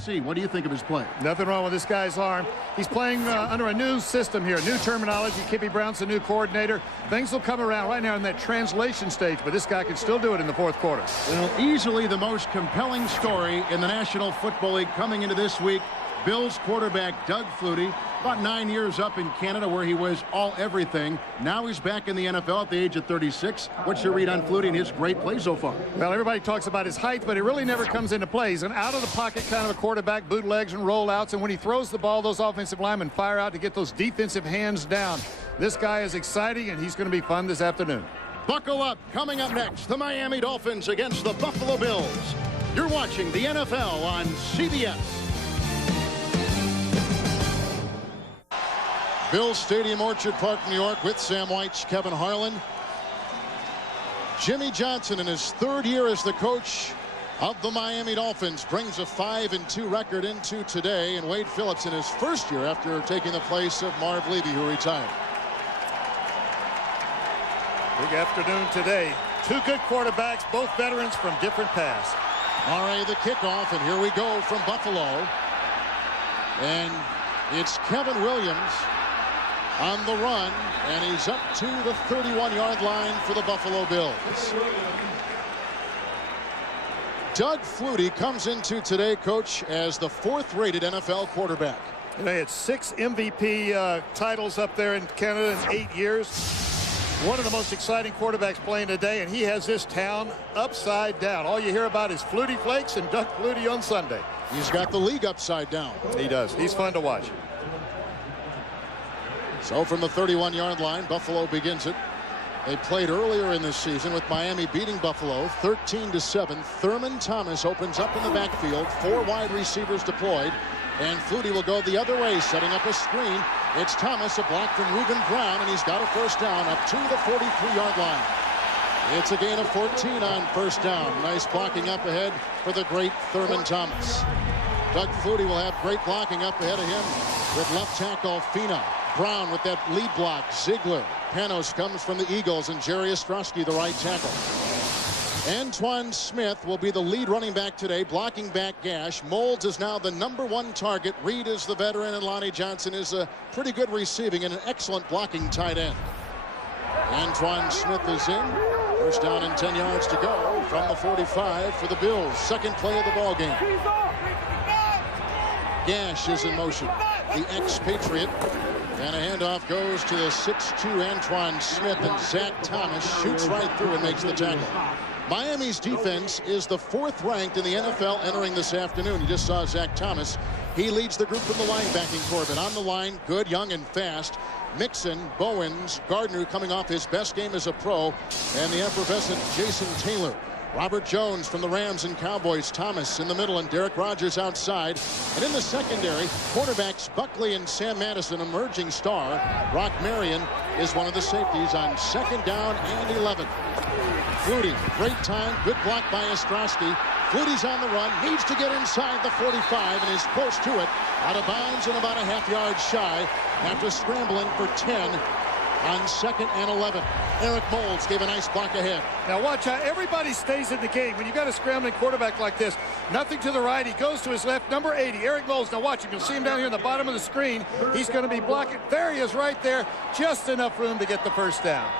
see. What do you think of his play? Nothing wrong with this guy's arm. He's playing under a new system here, new terminology. Kippy Brown's the new coordinator. Things will come around right now in that translation stage, but this guy can still do it in the fourth quarter. Well, easily the most compelling story in the National Football League coming into this week. Bills quarterback Doug Flutie, about 9 years up in Canada where he was all everything. Now he's back in the NFL at the age of 36. What's your read on Flutie and his great play so far? Well, everybody talks about his height, but it really never comes into play. He's an out-of-the-pocket kind of a quarterback, bootlegs and rollouts, and when he throws the ball, those offensive linemen fire out to get those defensive hands down. This guy is exciting, and he's going to be fun this afternoon. Buckle up. Coming up next, the Miami Dolphins against the Buffalo Bills. You're watching the NFL on CBS. Bills Stadium, Orchard Park, New York, with Sam Wyche, Kevin Harlan. Jimmy Johnson, in his third year as the coach of the Miami Dolphins, brings a 5-2 record into today. And Wade Phillips in his first year after taking the place of Marv Levy, who retired. Big afternoon today. Two good quarterbacks, both veterans from different paths. R.A. the kickoff, and here we go from Buffalo. And it's Kevin Williams on the run, and he's up to the 31-yard line for the Buffalo Bills. Doug Flutie comes into today, coach, as the fourth-rated NFL quarterback. They had 6 MVP titles up there in Canada in 8 years. One of the most exciting quarterbacks playing today, and he has this town upside down. All you hear about is Flutie Flakes and Doug Flutie on Sunday. He's got the league upside down. He does. He's fun to watch. So from the 31-yard line, Buffalo begins it. They played earlier in this season with Miami beating Buffalo 13-7. Thurman Thomas opens up in the backfield. 4 wide receivers deployed. And Flutie will go the other way, setting up a screen. It's Thomas, a block from Reuben Brown, and he's got a first down up to the 43-yard line. It's a gain of 14 on first down. Nice blocking up ahead for the great Thurman Thomas. Doug Flutie will have great blocking up ahead of him with left tackle Fina. Brown with that lead block. Ziegler. Panos comes from the Eagles, and Jerry Ostrowski, the right tackle. Antoine Smith will be the lead running back today, blocking back Gash. Moulds is now the #1 target. Reed is the veteran, and Lonnie Johnson is a pretty good receiving and an excellent blocking tight end. Antoine Smith is in. First down and 10 yards to go from the 45 for the Bills. Second play of the ball game. Gash is in motion. The expatriate. And a handoff goes to the 6'2 Antoine Smith, and Zach Thomas shoots right through and makes the tackle. Miami's defense is the 4th ranked in the NFL entering this afternoon. You just saw Zach Thomas. He leads the group from the linebacking corps. But on the line, good, young, and fast. Mixon, Bowens, Gardner coming off his best game as a pro, and the effervescent Jason Taylor. Robert Jones from the Rams and Cowboys. Thomas in the middle, and Derek Rogers outside. And in the secondary, quarterbacks Buckley and Sam Madison, emerging star. Brock Marion is one of the safeties on 2nd down and 11. Flutie, great time, good block by Ostrowski. Flutie's on the run, needs to get inside the 45, and is close to it. Out of bounds and about a half-yard shy after scrambling for 10 on 2nd and 11. Eric Moulds gave a nice block ahead. Now watch how everybody stays in the game. When you've got a scrambling quarterback like this, nothing to the right, he goes to his left, number 80, Eric Moulds. Now watch him. You'll see him down here in the bottom of the screen. He's going to be blocking. There he is right there. Just enough room to get the first down.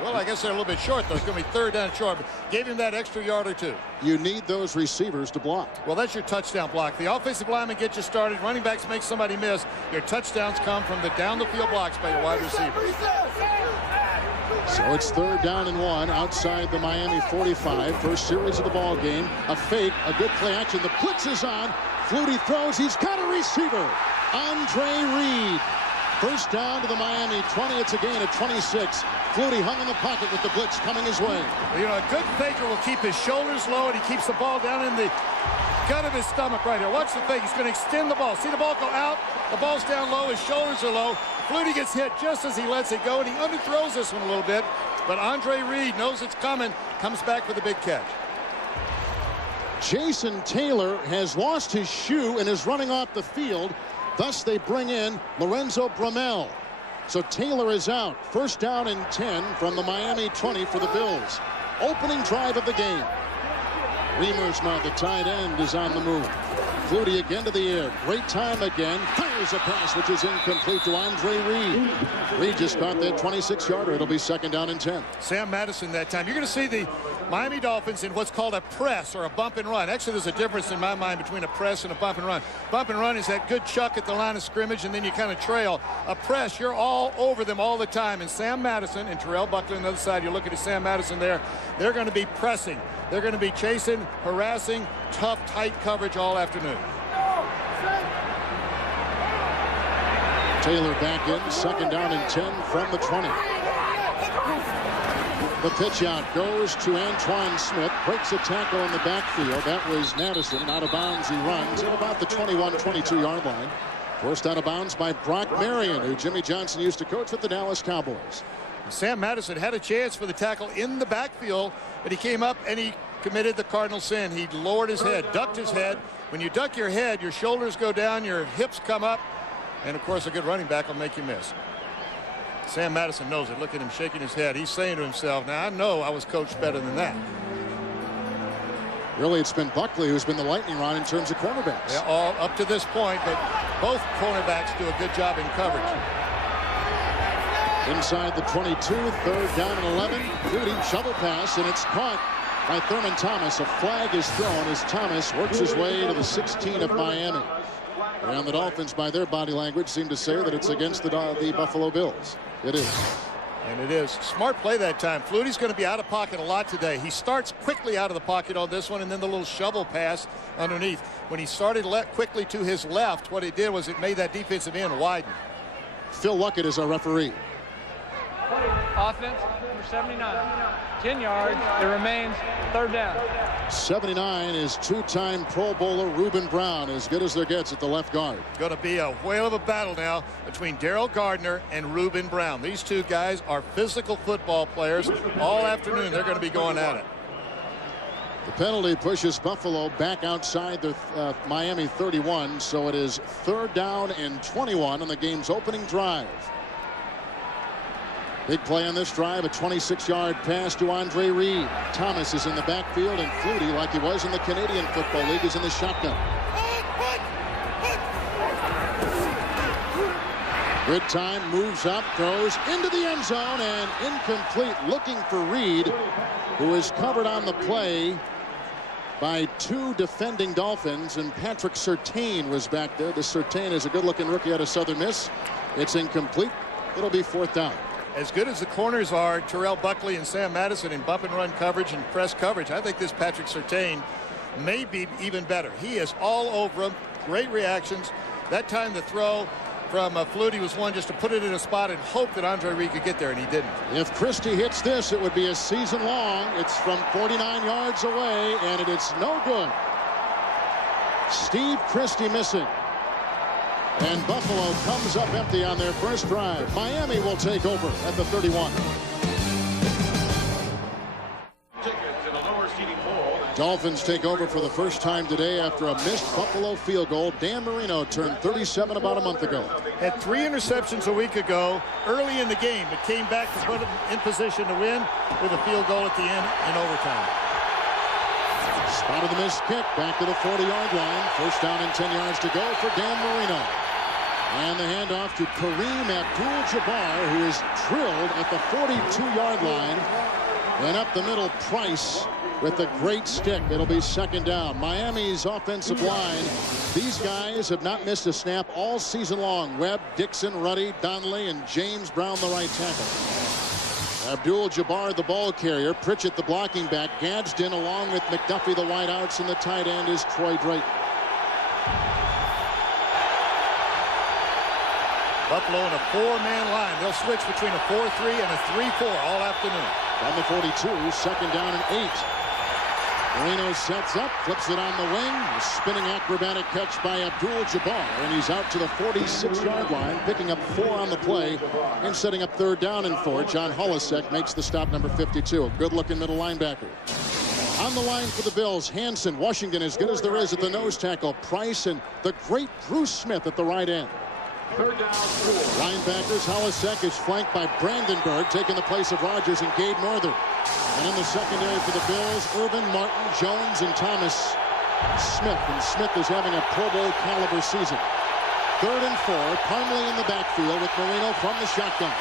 Well, I guess they're a little bit short, though. It's going to be 3rd down short. But gave him that extra yard or 2. You need those receivers to block. Well, that's your touchdown block. The offensive lineman gets you started. Running backs make somebody miss. Your touchdowns come from the down-the-field blocks by your wide receivers. So it's 3rd down and 1 outside the Miami 45. First series of the ball game. A fake, a good play action. The blitz is on. Flutie throws. He's got a receiver. Andre Reed. First down to the Miami 20. It's a gain of 26. Flutie hung in the pocket with the blitz coming his way. You know, a good faker will keep his shoulders low, and he keeps the ball down in the gut of his stomach right here. Watch the fake. He's going to extend the ball. See the ball go out. The ball's down low. His shoulders are low. Flutie gets hit just as he lets it go, and he underthrows this one a little bit. But Andre Reed knows it's coming. Comes back with a big catch. Jason Taylor has lost his shoe and is running off the field. Thus, they bring in Lorenzo Bromell. So Taylor is out. First down and 10 from the Miami 20 for the Bills. Opening drive of the game. Reimers now, the tight end, is on the move. Flutie again to the air. Great time again. Fires a pass which is incomplete to Andre Reed. Reed just caught that 26-yarder. It'll be 2nd down and 10. Sam Madison that time. You're going to see the Miami Dolphins in what's called a press or a bump and run. Actually, there's a difference in my mind between a press and a bump and run. Bump and run is that good chuck at the line of scrimmage, and then you kind of trail. A press, you're all over them all the time. And Sam Madison and Terrell Buckley on the other side, you're looking at Sam Madison there. They're going to be pressing. They're going to be chasing, harassing, tough, tight coverage all afternoon. Taylor back in, 2nd down and 10 from the 20. The pitch out goes to Antoine Smith. Breaks a tackle in the backfield. That was Madison. Out of bounds he runs at about the 21-22-yard line. Forced out of bounds by Brock Marion, who Jimmy Johnson used to coach with the Dallas Cowboys. Sam Madison had a chance for the tackle in the backfield, but he came up and he committed the cardinal sin. He lowered his head, ducked his head. When you duck your head, your shoulders go down, your hips come up, and of course a good running back will make you miss. Sam Madison knows it. Look at him shaking his head. He's saying to himself, now I know I was coached better than that. Really, it's been Buckley who's been the lightning rod in terms of cornerbacks. Yeah, all up to this point, but both cornerbacks do a good job in coverage. Inside the 22, 3rd down and 11. Flutie shovel pass, and it's caught by Thurman Thomas. A flag is thrown as Thomas works his way to the 16 of Miami. And the Dolphins, by their body language, seem to say that it's against the Buffalo Bills. It is. And it is. Smart play that time. Flutie's going to be out of pocket a lot today. He starts quickly out of the pocket on this one, and then the little shovel pass underneath. When he started quickly to his left, what it did was it made that defensive end widen. Phil Luckett is our referee. Offense, number 79. 10 yards. It remains 3rd down. 79 is 2-time Pro Bowler Reuben Brown, as good as there gets at the left guard. Going to be a whale of a battle now between Daryl Gardner and Reuben Brown. These two guys are physical football players. All afternoon they're going to be going at it. The penalty pushes Buffalo back outside the Miami 31, so it is 3rd down and 21 on the game's opening drive. Big play on this drive, a 26-yard pass to Andre Reed. Thomas is in the backfield, and Flutie, like he was in the Canadian Football League, is in the shotgun. Good time, moves up, throws into the end zone, and incomplete. Looking for Reed, who is covered on the play by 2 defending Dolphins, and Patrick Surtain was back there. The Surtain is a good-looking rookie out of Southern Miss. It's incomplete. It'll be 4th down. As good as the corners are, Terrell Buckley and Sam Madison in bump and run coverage and press coverage, I think this Patrick Surtain may be even better. He is all over him. Great reactions. That time the throw from Flutie was one just to put it in a spot and hope that Andre Reed could get there, and he didn't. If Christie hits this, it would be a season long. It's from 49 yards away, and it is no good. Steve Christie missing. And Buffalo comes up empty on their first drive. Miami will take over at the 31. Dolphins take over for the first time today after a missed Buffalo field goal. Dan Marino turned 37 about a month ago. Had 3 interceptions a week ago early in the game, but came back to put him in position to win with a field goal at the end in overtime. Spotted the missed kick back to the 40-yard line. First down and 10 yards to go for Dan Marino. And the handoff to Kareem Abdul-Jabbar, who is drilled at the 42-yard line. And up the middle, Price with a great stick. It'll be 2nd down. Miami's offensive line, these guys have not missed a snap all season long. Webb, Dixon, Ruddy, Donnelly, and James Brown, the right tackle. Abdul-Jabbar, the ball carrier. Pritchett, the blocking back. Gadsden, along with McDuffie, the wideouts, and the tight end is Troy Drayton. Buffalo in a 4-man line. They'll switch between a 4-3 and a 3-4 all afternoon. On the 42, 2nd down and 8. Marino sets up, flips it on the wing. A spinning acrobatic catch by Abdul-Jabbar, and he's out to the 46-yard line, picking up 4 on the play and setting up 3rd down and 4. John Holisek makes the stop, number 52. A good-looking middle linebacker. On the line for the Bills, Hanson. Washington as good as there is at the nose tackle. Price and the great Bruce Smith at the right end. Linebackers, Holisek is flanked by Brandenburg, taking the place of Rodgers and Gabe Northern. And in the secondary for the Bills, Irvin, Martin, Jones, and Thomas. Smith, and Smith is having a Pro Bowl caliber season. 3rd and 4. Parmley in the backfield with Marino from the shotgun.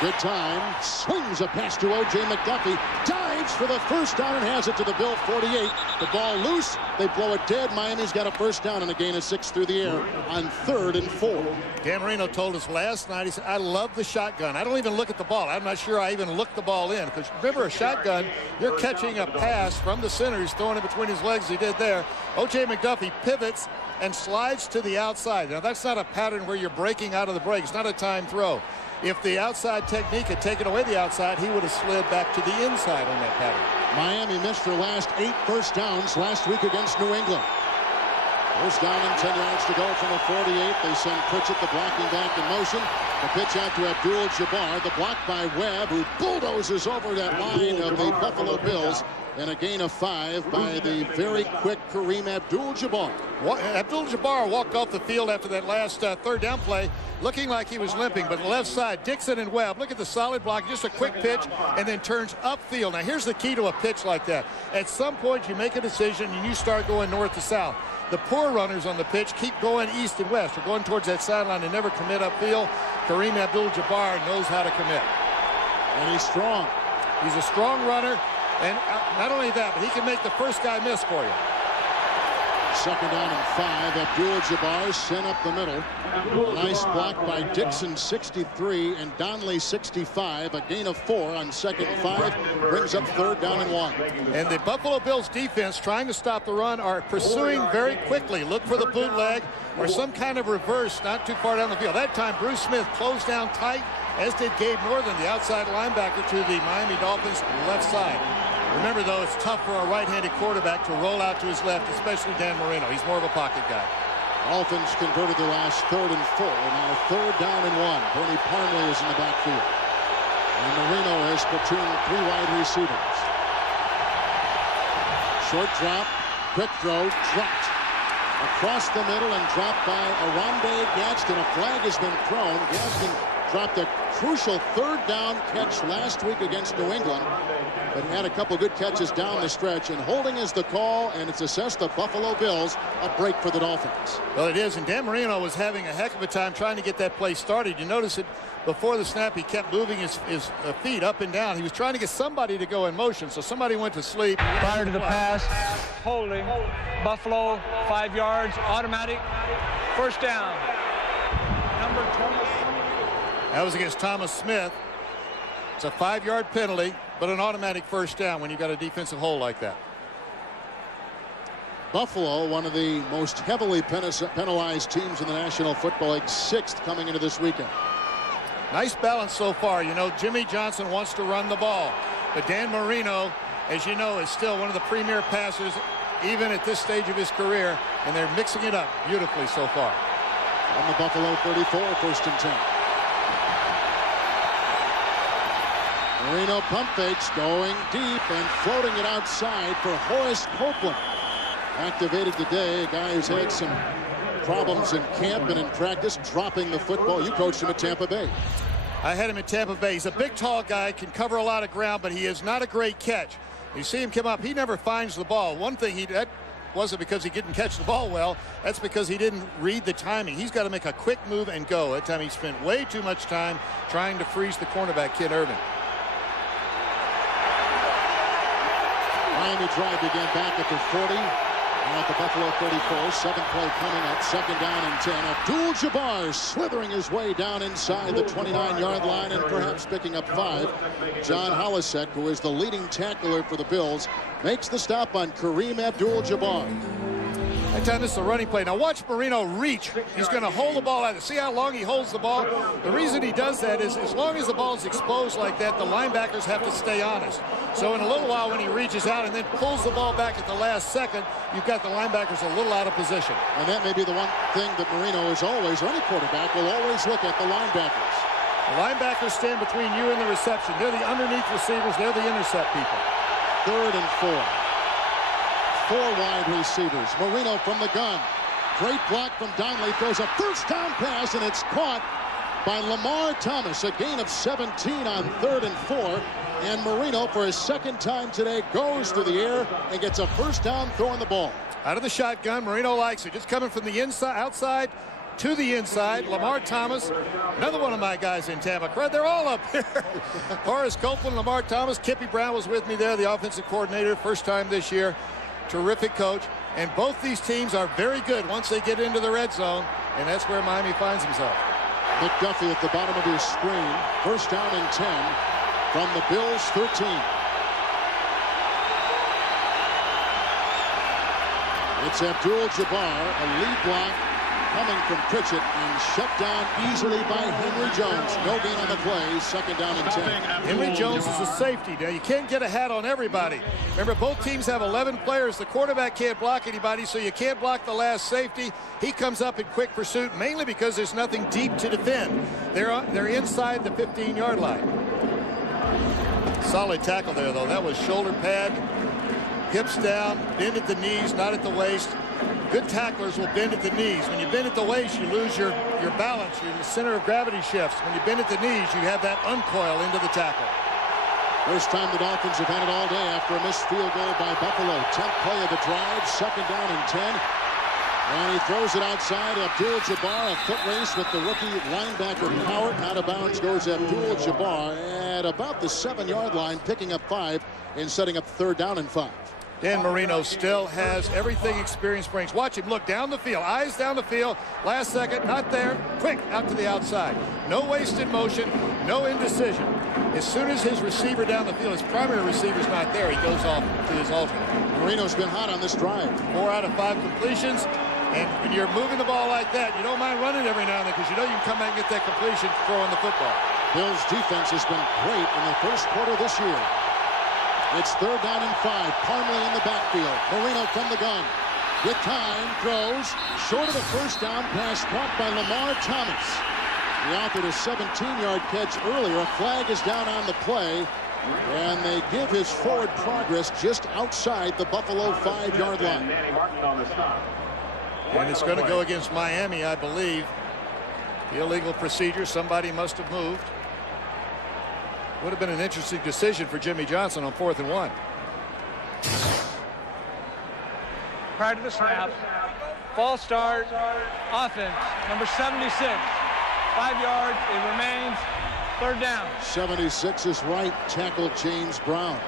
Good time. Swings a pass to O.J. McDuffie. Dives for the first down and has it to the Bill 48. The ball loose. They blow it dead. Miami's got a first down and a gain of 6 through the air on 3rd and 4. Dan Marino told us last night, he said, I love the shotgun. I don't even look at the ball. I'm not sure I even look the ball in. Because remember, a shotgun, you're catching a pass from the center. He's throwing it between his legs. He did there. O.J. McDuffie pivots and slides to the outside. Now, that's not a pattern where you're breaking out of the break. It's not a time throw. If the outside technique had taken away the outside, he would have slid back to the inside on that pattern. Miami missed their last 8 first downs last week against New England. First down and 10 yards to go from the 48. They send Pritchett, the blocking back, in motion. The pitch out to Abdul-Jabbar. The block by Webb, who bulldozes over that line of the Buffalo Bills. And a gain of 5 by the very quick Kareem Abdul-Jabbar. Abdul-Jabbar walked off the field after that last 3rd down play looking like he was limping, but the left side, Dixon and Webb, look at the solid block, just a quick pitch and then turns upfield. Now here's the key to a pitch like that. At some point you make a decision and you start going north to south. The poor runners on the pitch keep going east and west. They're going towards that sideline and never commit upfield. Kareem Abdul-Jabbar knows how to commit. And he's strong. He's a strong runner. And not only that, but he can make the first guy miss for you. 2nd down and 5. Abdul-Jabbar sent up the middle. Nice block by Dixon, 63, and Donnelly, 65. A gain of 4 on 2nd and 5. Brings up 3rd down and 1. And the Buffalo Bills defense, trying to stop the run, are pursuing very quickly. Look for the bootleg or some kind of reverse not too far down the field. That time, Bruce Smith closed down tight, as did Gabe Northern, the outside linebacker to the Miami Dolphins left side. Remember, though, it's tough for a right-handed quarterback to roll out to his left, especially Dan Marino. He's more of a pocket guy. Dolphins converted their last 3rd and 4. Now 3rd down and 1. Bernie Parmley is in the backfield. And Marino has platooned 3 wide receivers. Short drop, quick throw, dropped. Across the middle and dropped by Aronde Gadsden. A flag has been thrown. Gadsden dropped a crucial 3rd down catch last week against New England, but had a couple good catches down the stretch, and holding is the call, and it's assessed the Buffalo Bills a break for the Dolphins. Well, it is, and Dan Marino was having a heck of a time trying to get that play started. You notice it before the snap, he kept moving his feet up and down. He was trying to get somebody to go in motion, so somebody went to sleep. Prior to the pass, holding, Buffalo, 5 yards, automatic, first down. Number 20. That was against Thomas Smith. It's a 5-yard penalty, but an automatic first down when you've got a defensive hole like that. Buffalo, one of the most heavily penalized teams in the National Football League, 6th coming into this weekend. Nice balance so far. You know, Jimmy Johnson wants to run the ball, but Dan Marino, as you know, is still one of the premier passers, even at this stage of his career, and they're mixing it up beautifully so far. On the Buffalo 34, 1st and 10. Marino pump fakes, going deep and floating it outside for Horace Copeland. Activated today, a guy who's had some problems in camp and in practice, dropping the football. You coached him at Tampa Bay. I had him at Tampa Bay. He's a big, tall guy, can cover a lot of ground, but he is not a great catch. You see him come up, he never finds the ball. One thing, that wasn't because he didn't catch the ball well. That's because he didn't read the timing. He's got to make a quick move and go. That time he spent way too much time trying to freeze the cornerback, Kid Irvin. Miami drive began back at the 40. Now at the Buffalo 34. 7th play coming up. 2nd down and 10. Abdul-Jabbar slithering his way down inside the 29-yard line and perhaps picking up 5. John Holisek, who is the leading tackler for the Bills, makes the stop on Kareem Abdul-Jabbar. That time this is a running play. Now watch Marino reach. He's going to hold the ball out. See how long he holds the ball? The reason he does that is as long as the ball is exposed like that, the linebackers have to stay honest. So in a little while when he reaches out and then pulls the ball back at the last second, you've got the linebackers a little out of position. And that may be the one thing that Marino is always, or any quarterback, will always look at the linebackers. The linebackers stand between you and the reception. They're the underneath receivers. They're the intercept people. 3rd and 4. 4 wide receivers. Marino from the gun. Great block from Donnelly. Throws a first down pass, and it's caught by Lamar Thomas. A gain of 17 on 3rd and 4. And Marino, for his second time today, goes through the air and gets a first down throwing the ball. Out of the shotgun, Marino likes it. Just coming from the inside, outside to the inside. Lamar Thomas, another one of my guys in Tampa. They're all up here. Horace Copeland, Lamar Thomas. Kippy Brown was with me there, the offensive coordinator, first time this year. Terrific coach. And both these teams are very good once they get into the red zone, and that's where Miami finds himself. McDuffie at the bottom of his screen. First down and 10 from the Bills' 13. It's Abdul-Jabbar, a lead block coming from Pritchett and shut down easily by Henry Jones. No gain on the play. Second down and 10. Henry Jones is a safety. Now, you can't get a hat on everybody. Remember, both teams have 11 players. The quarterback can't block anybody, so you can't block the last safety. He comes up in quick pursuit, mainly because there's nothing deep to defend. They're inside the 15-yard line. Solid tackle there, though. That was shoulder pad, hips down, bend at the knees, not at the waist. Good tacklers will bend at the knees. When you bend at the waist, you lose your balance. Your center of gravity shifts. When you bend at the knees, you have that uncoil into the tackle. First time the Dolphins have had it all day after a missed field goal by Buffalo. 10th play of the drive, second down and 10. And he throws it outside. Abdul-Jabbar, a foot race with the rookie linebacker Howard. Out of bounds goes Abdul-Jabbar at about the 7-yard line, picking up 5 and setting up 3rd down and 5. Dan Marino still has everything experience brings. Watch him look down the field, eyes down the field. Last second, not there. Quick, out to the outside. No wasted motion, no indecision. As soon as his receiver down the field, his primary receiver's not there, he goes off to his alternate. Marino's been hot on this drive. 4 out of 5 completions. And when you're moving the ball like that, you don't mind running every now and then because you know you can come back and get that completion throwing the football. Bills' defense has been great in the first quarter this year. It's 3rd down and 5. Parmley in the backfield. Marino from the gun. With time, throws. Short of the first down pass caught by Lamar Thomas. He authored a 17-yard catch earlier. A flag is down on the play. And they give his forward progress just outside the Buffalo 5-yard line. And it's going to go against Miami, I believe. The illegal procedure. Somebody must have moved. Would have been an interesting decision for Jimmy Johnson on 4th and 1. Prior to the snap, false start, offense, number 76. 5 yards, it remains 3rd down. 76 is right tackle James Brown.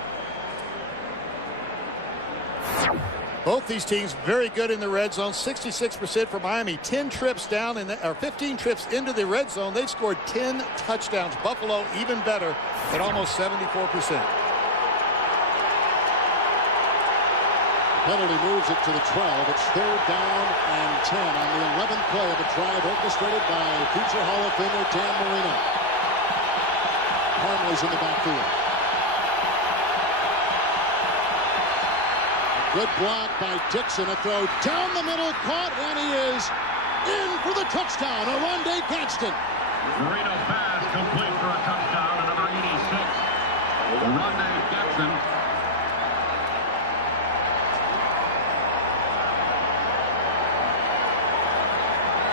Both these teams very good in the red zone. 66% for Miami. 10 trips down or 15 trips into the red zone. They've scored 10 touchdowns. Buffalo even better at almost 74%. Penalty moves it to the 12. It's 3rd down and 10 on the 11th play of a drive orchestrated by future Hall of Famer Dan Marino. Parmley's in the backfield. Good block by Dixon. A throw down the middle, caught, and he is in for the touchdown. Oronde Gadsden. Marino's pass complete for a touchdown to number 86. Oronde Gadsden.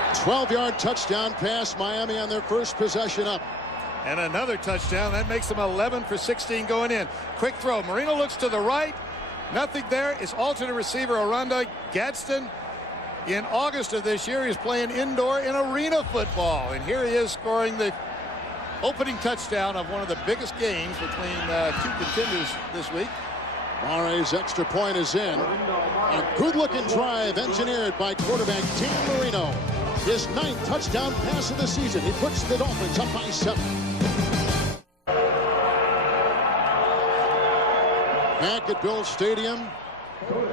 A 12-yard touchdown pass. Miami on their first possession up. And another touchdown. That makes them 11 for 16 going in. Quick throw. Marino looks to the right. Nothing there. His alternate receiver, Oronde Gadsden. In August of this year, he was playing indoor in arena football. And here he is scoring the opening touchdown of one of the biggest games between 2 contenders this week. Mare's extra point is in. A good-looking drive engineered by quarterback Dan Marino. His 9th touchdown pass of the season. He puts the Dolphins up by 7. Back at Bill Stadium,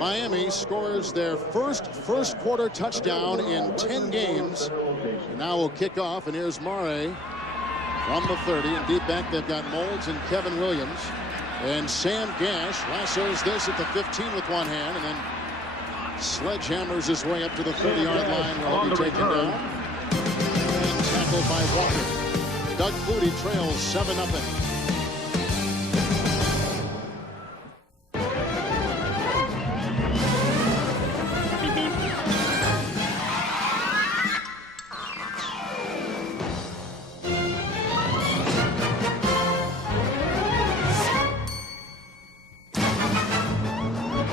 Miami scores their first quarter touchdown in 10 games. And now we'll kick off, and here's Mare from the 30. And deep back, they've got Moulds and Kevin Williams. And Sam Gash lassos this at the 15 with one hand, and then sledgehammers his way up to the 30-yard line where he'll be taken down. And tackled by Walker. Doug Flutie trails 7-0.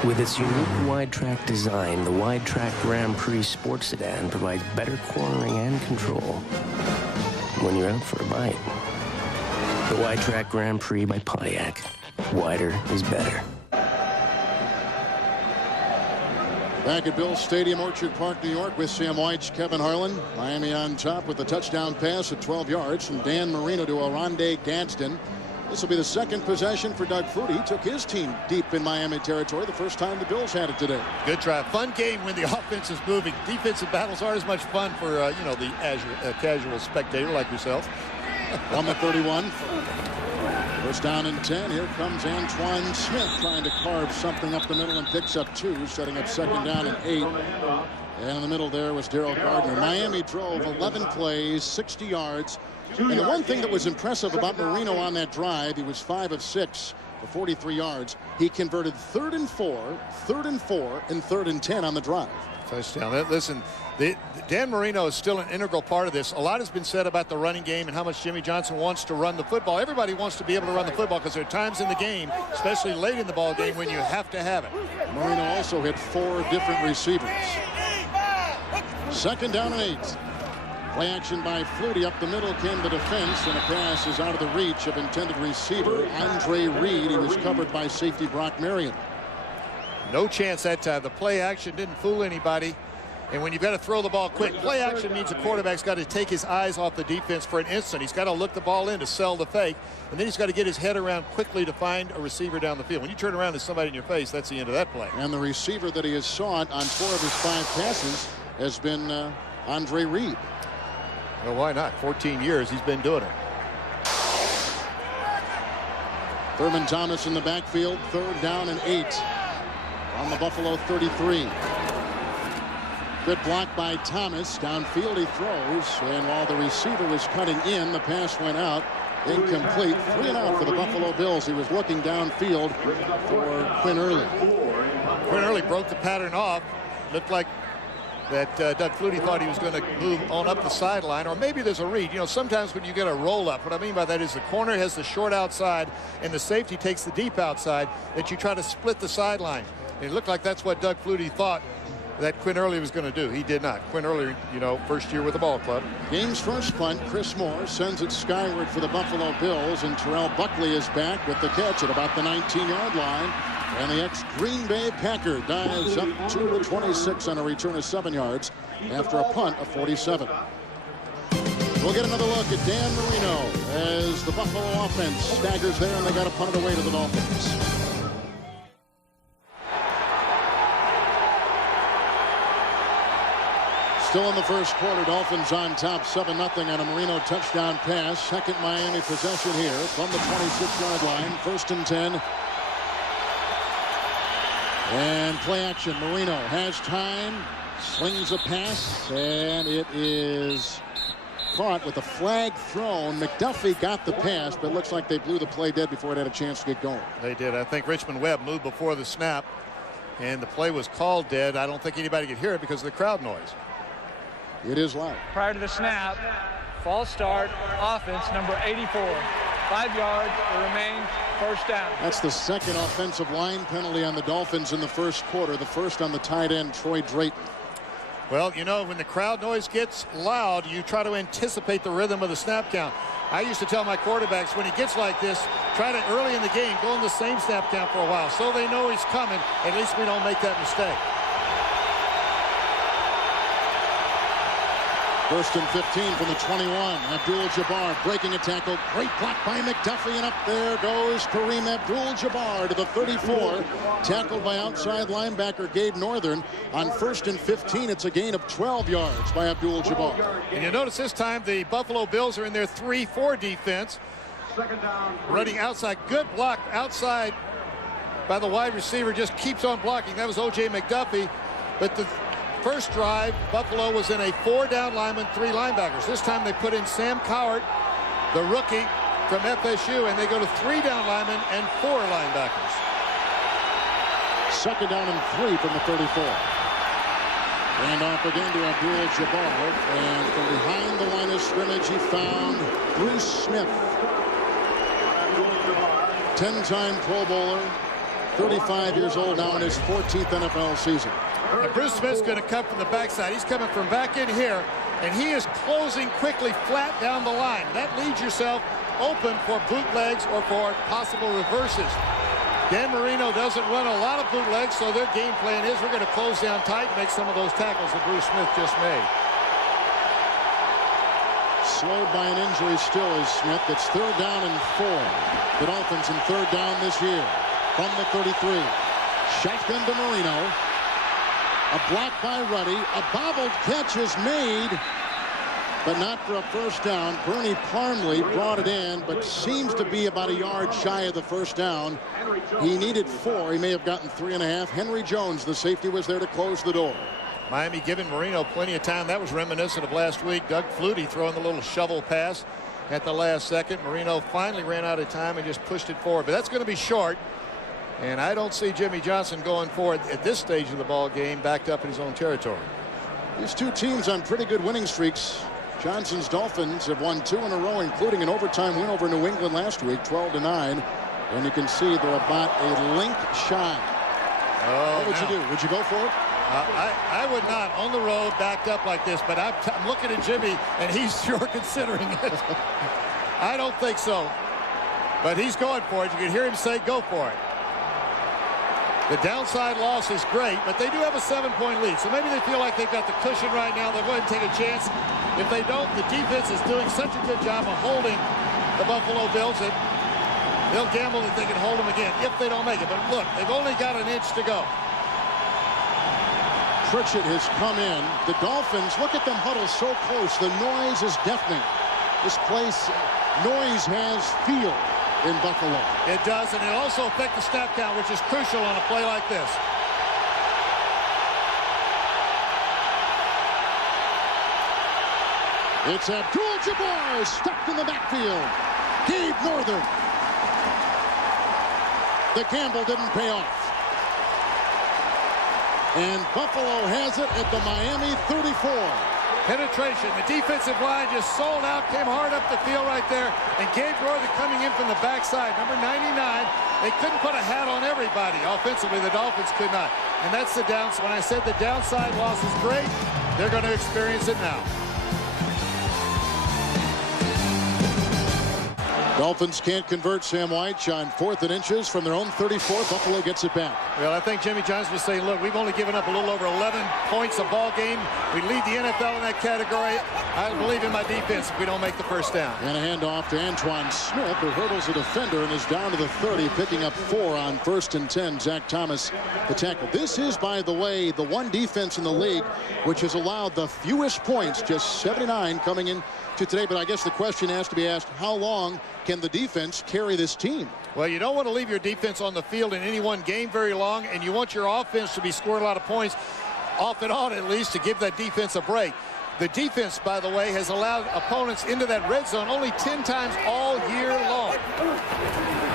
With its unique wide-track design, the wide-track Grand Prix Sports Sedan provides better cornering and control when you're out for a bite. The wide-track Grand Prix by Pontiac. Wider is better. Back at Bill's Stadium, Orchard Park, New York, with Sam Wyche, Kevin Harlan. Miami on top with the touchdown pass at 12 yards from Dan Marino to Oronde Gadsden. This will be the second possession for Doug Flutie. He took his team deep in Miami territory the first time the Bills had it today. Good try. Fun game when the offense is moving. Defensive battles aren't as much fun for, the casual spectator like yourself. On the 31. First down and 10. Here comes Antoine Smith trying to carve something up the middle and picks up 2, setting up second down and 8. And in the middle there was Darrell Gardner. Miami drove 11 plays, 60 yards. And the one thing that was impressive about Marino on that drive, he was 5 of 6 for 43 yards. He converted 3rd and 4, 3rd and 4, and 3rd and 10 on the drive. Touchdown. Listen, Dan Marino is still an integral part of this. A lot has been said about the running game and how much Jimmy Johnson wants to run the football. Everybody wants to be able to run the football because there are times in the game, especially late in the ball game, when you have to have it. Marino also hit 4 different receivers. Second down and 8. Play action by Flutie. Up the middle came the defense, and a pass is out of the reach of intended receiver Andre Reed. He was covered by safety Brock Marion. No chance that time. The play action didn't fool anybody. And when you've got to throw the ball quick, play action means the quarterback's got to take his eyes off the defense for an instant. He's got to look the ball in to sell the fake, and then he's got to get his head around quickly to find a receiver down the field. When you turn around to somebody in your face, that's the end of that play. And the receiver that he has sought on 4 of his 5 passes has been Andre Reed. Well, why not? 14 years he's been doing it. Thurman Thomas in the backfield, 3rd down and 8 on the Buffalo 33. Good block by Thomas. Downfield he throws, and while the receiver was cutting in, the pass went out. Incomplete. 3 and out for the Buffalo Bills. He was looking downfield for Quinn Early. Quinn Early broke the pattern off. Looked like that Doug Flutie thought he was going to move on up the sideline, or maybe there's a read. You know, sometimes when you get a roll up, what I mean by that is the corner has the short outside and the safety takes the deep outside, that you try to split the sideline. And it looked like that's what Doug Flutie thought that Quinn Early was going to do. He did not. Quinn Early, first year with the ball club. Game's first punt. Chris Moore sends it skyward for the Buffalo Bills, and Terrell Buckley is back with the catch at about the 19-yard line. And the ex-Green Bay Packer dives up to the 26 on a return of 7 yards after a punt of 47. We'll get another look at Dan Marino as the Buffalo offense staggers there, and they got to punt it away to the Dolphins. Still in the first quarter, Dolphins on top 7-0 on a Marino touchdown pass. Second Miami possession here from the 26-yard line. 1st and 10. And play action. Marino has time, slings a pass, and it is caught with a flag thrown. McDuffie got the pass, but it looks like they blew the play dead before it had a chance to get going. They did. I think Richmond Webb moved before the snap, and the play was called dead. I don't think anybody could hear it because of the crowd noise. It is loud. Prior to the snap, false start, offense, number 84. 5 yards to remain, 1st down. That's the second offensive line penalty on the Dolphins in the first quarter. The first on the tight end, Troy Drayton. Well, when the crowd noise gets loud, you try to anticipate the rhythm of the snap count. I used to tell my quarterbacks, when he gets like this, try to early in the game go in the same snap count for a while so they know he's coming. At least we don't make that mistake. 1st and 15 from the 21. Abdul-Jabbar breaking a tackle. Great block by McDuffie, and up there goes Kareem Abdul-Jabbar to the 34. Tackled by outside linebacker Gabe Northern. On 1st and 15, it's a gain of 12 yards by Abdul-Jabbar. And you notice this time the Buffalo Bills are in their 3-4 defense. Running outside. Good block outside by the wide receiver. Just keeps on blocking. That was O.J. McDuffie. But the first drive, Buffalo was in a 4-down lineman, 3 linebackers. This time they put in Sam Cowart, the rookie from FSU, and they go to 3-down linemen and 4 linebackers. 2nd down and 3 from the 34. And off again to Abdul-Jabbar, and from behind the line of scrimmage he found Bruce Smith, 10-time Pro Bowler, 35 years old now in his 14th NFL season. And Bruce Smith's going to come from the backside. He's coming from back in here, and he is closing quickly flat down the line. That leaves yourself open for bootlegs or for possible reverses. Dan Marino doesn't run a lot of bootlegs, so their game plan is we're going to close down tight and make some of those tackles that Bruce Smith just made. Slowed by an injury still is Smith. It's 3rd down and 4. The Dolphins in 3rd down this year from the 33. Shotgun to Marino. A block by Ruddy. A bobbled catch is made, but not for a first down. Bernie Parmley brought it in, but seems to be about a yard shy of the first down. He needed 4. He may have gotten 3.5. Henry Jones, the safety, was there to close the door. Miami giving Marino plenty of time. That was reminiscent of last week. Doug Flutie throwing the little shovel pass at the last second. Marino finally ran out of time and just pushed it forward. But that's going to be short. And I don't see Jimmy Johnson going forward at this stage of the ball game, backed up in his own territory. These two teams on pretty good winning streaks. Johnson's Dolphins have won 2 in a row, including an overtime win over New England last week, 12-9. And you can see they're about a length shy. What would you do? Would you go for it? I would not on the road backed up like this, but I'm looking at Jimmy, and he's sure considering it. I don't think so. But he's going for it. You can hear him say, go for it. The downside loss is great, but they do have a 7-point lead. So maybe they feel like they've got the cushion right now. They'll go ahead and take a chance. If they don't, the defense is doing such a good job of holding the Buffalo Bills that they'll gamble that they can hold them again if they don't make it. But look, they've only got an inch to go. Pritchett has come in. The Dolphins, look at them huddle so close. The noise is deafening. This place, noise has feel in Buffalo. It does, and it'll also affect the snap count, which is crucial on a play like this. It's Abdul-Jabbar stuck in the backfield. Gabe Northern. The gamble didn't pay off. And Buffalo has it at the Miami 34. Penetration. The defensive line just sold out, came hard up the field right there. And Gabe Northern coming in from the backside, number 99. They couldn't put a hat on everybody. Offensively, the Dolphins could not. And that's the downside. When I said the downside loss is great, they're going to experience it now. Dolphins can't convert Sam Wyche on 4th and inches from their own 34. Buffalo gets it back. Well, I think Jimmy Johnson was saying, look, we've only given up a little over 11 points a ball game. We lead the NFL in that category. I believe in my defense if we don't make the first down. And a handoff to Antoine Smith, who hurdles a defender and is down to the 30, picking up 4 on 1st and 10. Zach Thomas, the tackle. This is, by the way, the one defense in the league which has allowed the fewest points, just 79 coming in to today. But I guess the question has to be asked, how long can the defense carry this team? Well, you don't want to leave your defense on the field in any one game very long, and you want your offense to be scoring a lot of points off and on, at least, to give that defense a break. The defense, by the way, has allowed opponents into that red zone only 10 times all year long.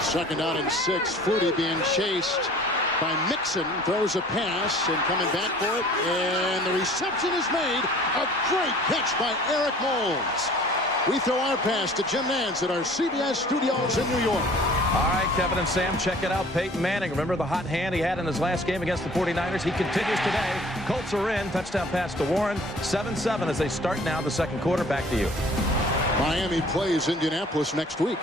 2nd down and 6. Flutie being chased by Mixon, throws a pass and coming back for it, and the reception is made. A great catch by Eric Moulds. We throw our pass to Jim Nantz at our CBS studios in New York. All right, Kevin and Sam, check it out. Peyton Manning, remember the hot hand he had in his last game against the 49ers? He continues today. Colts are in. Touchdown pass to Warren. 7-7 as they start now the second quarter. Back to you. Miami plays Indianapolis next week.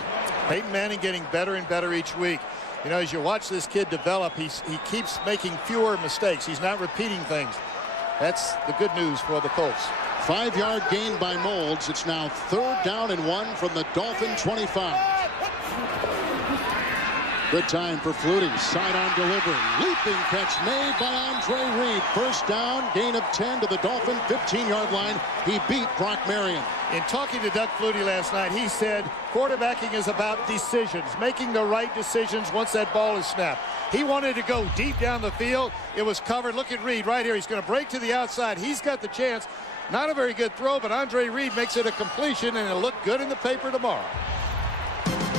Peyton Manning getting better and better each week. You know, as you watch this kid develop, he keeps making fewer mistakes. He's not repeating things. That's the good news for the Colts. 5-yard gain by Moulds. It's now 3rd down and 1 from the Dolphin 25. Good time for Flutie. Sidearm delivery. Leaping catch made by Andre Reed. First down, gain of 10 to the Dolphin 15-yard line. He beat Brock Marion. In talking to Doug Flutie last night, he said quarterbacking is about decisions, making the right decisions once that ball is snapped. He wanted to go deep down the field. It was covered. Look at Reed right here. He's going to break to the outside. He's got the chance. Not a very good throw, but Andre Reed makes it a completion, and it'll look good in the paper tomorrow.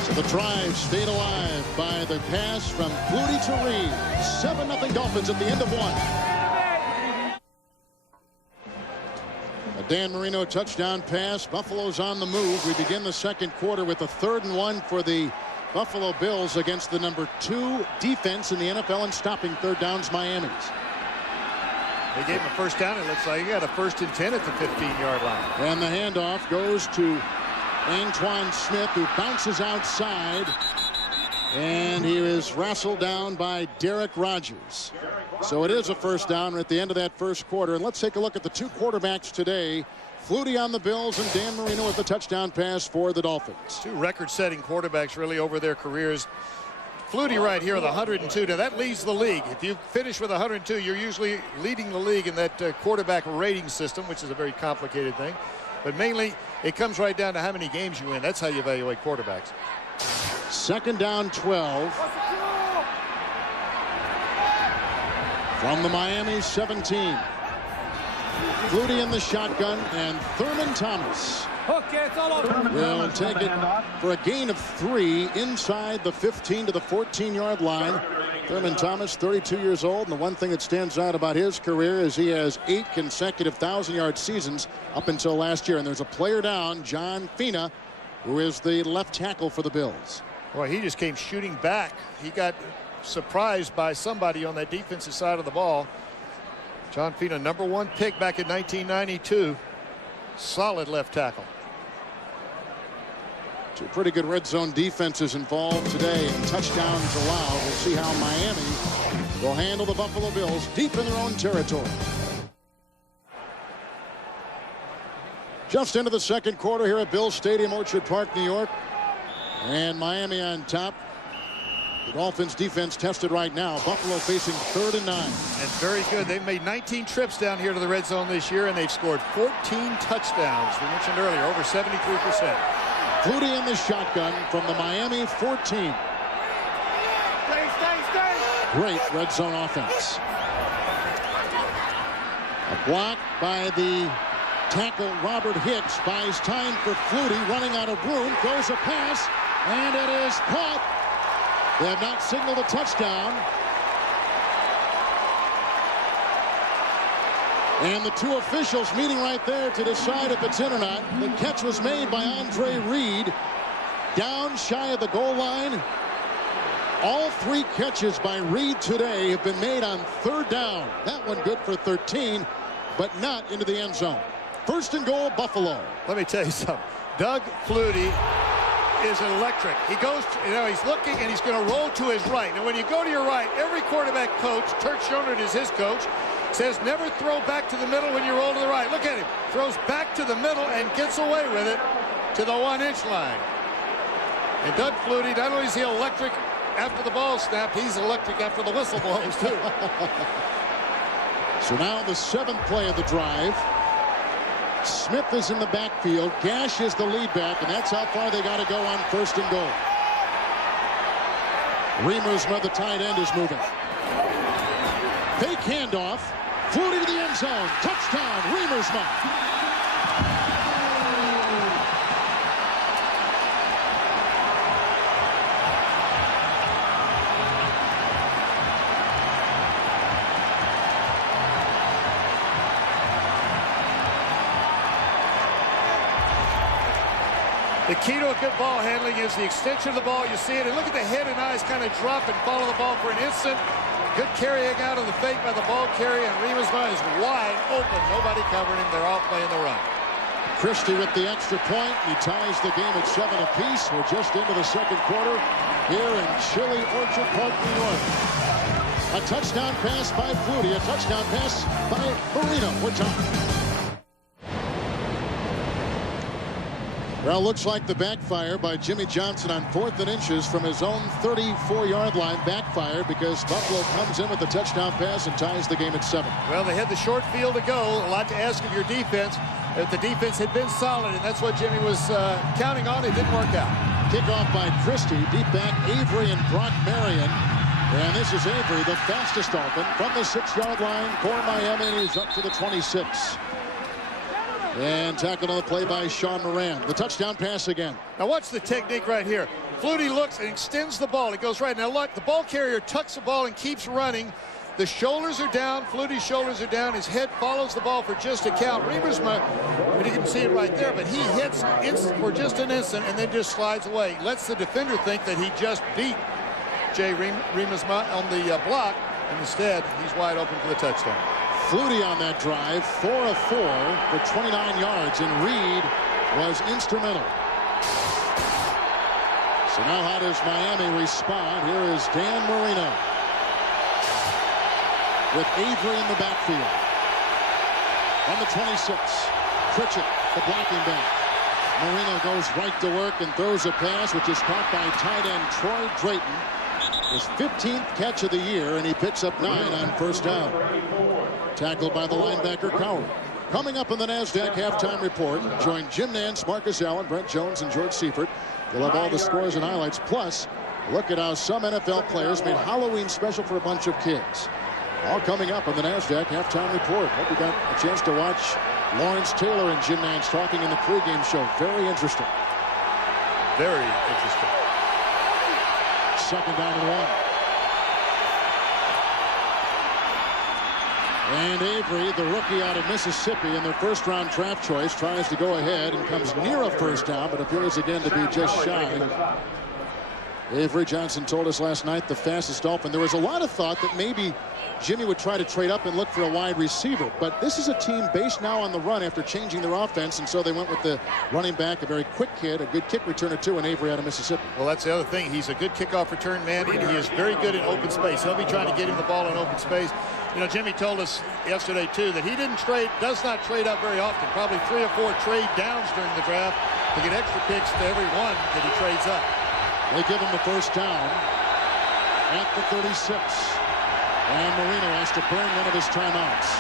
So the drive stayed alive by the pass from Flutie to Reed. 7-0 Dolphins at the end of 1. A Dan Marino touchdown pass. Buffalo's on the move. We begin the second quarter with a 3rd and 1 for the Buffalo Bills against the number 2 defense in the NFL in stopping third downs, Miami's. They gave him a first down. It looks like he got a 1st and 10 at the 15-yard line. And the handoff goes to Antoine Smith, who bounces outside. And he is wrestled down by Derek Rogers. So it is a first down at the end of that first quarter. And let's take a look at the 2 quarterbacks today. Flutie on the Bills and Dan Marino with the touchdown pass for the Dolphins. 2 record-setting quarterbacks really over their careers. Flutie right here with 102. Now that leads the league. If you finish with 102, you're usually leading the league in that quarterback rating system, which is a very complicated thing. But mainly, it comes right down to how many games you win. That's how you evaluate quarterbacks. 2nd down 12. From the Miami 17. Flutie in the shotgun, and Thurman Thomas will take it for a gain of 3 inside the 15 to the 14-yard line. Thurman Thomas, 32 years old, and the one thing that stands out about his career is he has 8 consecutive 1,000-yard seasons up until last year. And there's a player down, John Fina, who is the left tackle for the Bills. Boy, he just came shooting back. He got surprised by somebody on that defensive side of the ball. John Fina, number 1 pick back in 1992. Solid left tackle. 2 pretty good red zone defenses involved today, and touchdowns allowed. We'll see how Miami will handle the Buffalo Bills deep in their own territory. Just into the second quarter here at Bills Stadium, Orchard Park, New York. And Miami on top. The Dolphins defense tested right now. Buffalo facing 3rd and 9. And very good. They've made 19 trips down here to the red zone this year, and they've scored 14 touchdowns. We mentioned earlier, over 73%. Flutie in the shotgun from the Miami 14. Stay. Great red zone offense. A block by the tackle Robert Hicks buys time for Flutie, running out of room, throws a pass, and it is caught. They have not signaled a touchdown. And the 2 officials meeting right there to decide if it's in or not. The catch was made by Andre Reed down shy of the goal line. All 3 catches by Reed today have been made on 3rd down. That one good for 13, but not into the end zone. 1st and goal, Buffalo. Let me tell you something. Doug Flutie is electric. He goes, he's looking and he's going to roll to his right. Now, when you go to your right, every quarterback coach, Turk Schoenert is his coach, says never throw back to the middle when you roll to the right. Look at him. Throws back to the middle and gets away with it to the 1-inch line. And Doug Flutie, not only is he electric after the ball snap, he's electric after the whistle blows, too. So now the 7th play of the drive. Smith is in the backfield. Gash is the lead back, and that's how far they got to go on 1st and goal. Riemersma, the tight end, is moving. Fake handoff. Flutie to the end zone. Touchdown, Riemersma. The key to a good ball handling is the extension of the ball. You see it, and look at the head and eyes kind of drop and follow the ball for an instant. Good carrying out of the fake by the ball carrier, and Riemersma is wide open. Nobody covering him. They're all playing the run. Christie with the extra point. He ties the game at 7 apiece. We're just into the second quarter here in chilly Orchard Park, New York. A touchdown pass by Flutie. A touchdown pass by Marino. We're talking. Well, looks like the backfire by Jimmy Johnson on 4th and inches from his own 34-yard line backfired because Buffalo comes in with the touchdown pass and ties the game at 7. Well, they had the short field to go. A lot to ask of your defense. If the defense had been solid, and that's what Jimmy was counting on, it didn't work out. Kickoff by Christie. Deep back, Avery and Brock Marion. And this is Avery, the fastest Dolphin, from the 6-yard line for Miami, and he's up to the 26. And tackled on the play by Sean Moran. The touchdown pass again. Now watch the technique right here. Flutie looks and extends the ball. It goes right. Now look, the ball carrier tucks the ball and keeps running. The shoulders are down. Flutie's shoulders are down. His head follows the ball for just a count. Riemersma, you can see it right there, but he hits for just an instant and then just slides away. Lets the defender think that he just beat Jay Riemersma on the block, and instead he's wide open for the touchdown. Flutie on that drive, 4 of 4 for 29 yards, and Reed was instrumental. So now how does Miami respond? Here is Dan Marino with Avery in the backfield. On the 26, Pritchett, the blocking back. Marino goes right to work and throws a pass, which is caught by tight end Troy Drayton. His 15th catch of the year, and he picks up 9 on first down. Tackled by the linebacker Coward. Coming up in the NASDAQ halftime report, join Jim Nance, Marcus Allen, Brent Jones, and George Seifert. You'll have all the scores and highlights. Plus, look at how some NFL players made Halloween special for a bunch of kids. All coming up on the NASDAQ halftime report. Hope you got a chance to watch Lawrence Taylor and Jim Nance talking in the pregame show. Very interesting. Very interesting. Second down and 1. And Avery, the rookie out of Mississippi in their first-round draft choice, tries to go ahead and comes near a first down, but appears again to be just shy. Avery Johnson told us last night the fastest Dolphin. There was a lot of thought that maybe Jimmy would try to trade up and look for a wide receiver, but this is a team based now on the run after changing their offense, and so they went with the running back, a very quick kid, a good kick returner too, and Avery out of Mississippi. Well, that's the other thing. He's a good kickoff return man, and he is very good in open space. He'll be trying to get him the ball in open space. You know, Jimmy told us yesterday too that he does not trade up very often. Probably 3 or 4 trade downs during the draft to get extra picks to every one that he trades up. They give him the first down at the 36. And Marino has to burn one of his timeouts.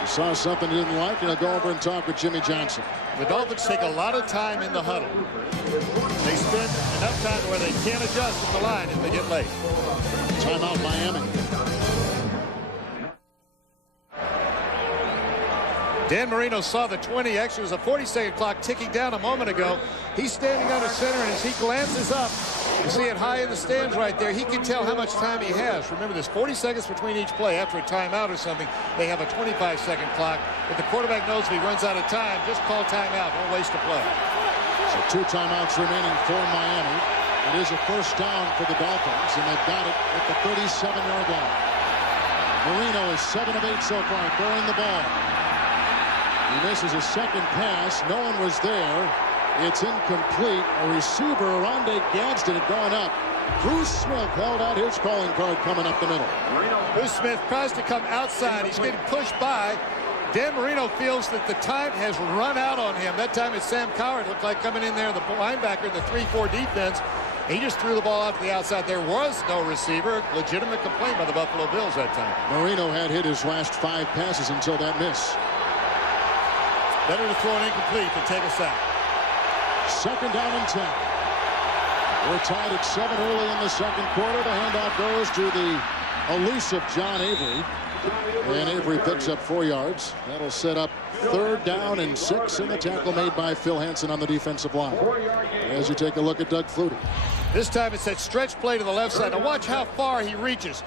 He saw something he didn't like, and he'll go over and talk with Jimmy Johnson. The Dolphins take a lot of time in the huddle. They spend enough time where they can't adjust at the line if they get late. Timeout Miami. Dan Marino saw the 20. Actually, it was a 40-second clock ticking down a moment ago. He's standing under center, and as he glances up, you see it high in the stands right there. He can tell how much time he has. Remember, there's 40 seconds between each play. After a timeout or something, they have a 25-second clock. But the quarterback knows if he runs out of time, just call timeout. Don't waste a play. So 2 timeouts remaining for Miami. It is a first down for the Dolphins, and they've got it at the 37-yard line. Marino is 7 of 8 so far, throwing the ball. He misses a second pass. No one was there. It's incomplete. A receiver, Rondé Gadsden, had gone up. Bruce Smith held out his calling card coming up the middle. Bruce Smith tries to come outside. He's getting pushed by. Dan Marino feels that the time has run out on him. That time it's Sam Coward looked like coming in there, the linebacker in the 3-4 defense. He just threw the ball out to the outside. There was no receiver. Legitimate complaint by the Buffalo Bills that time. Marino had hit his last 5 passes until that miss. Better to throw an incomplete than take a sack. Second down and 10. We're tied at 7 early in the second quarter. The handoff goes to the elusive John Avery. And Avery picks up 4 yards. That'll set up 3rd down and 6, and the tackle made by Phil Hansen on the defensive line. As you take a look at Doug Flutie. This time it's that stretch play to the left side. Now watch how far he reaches.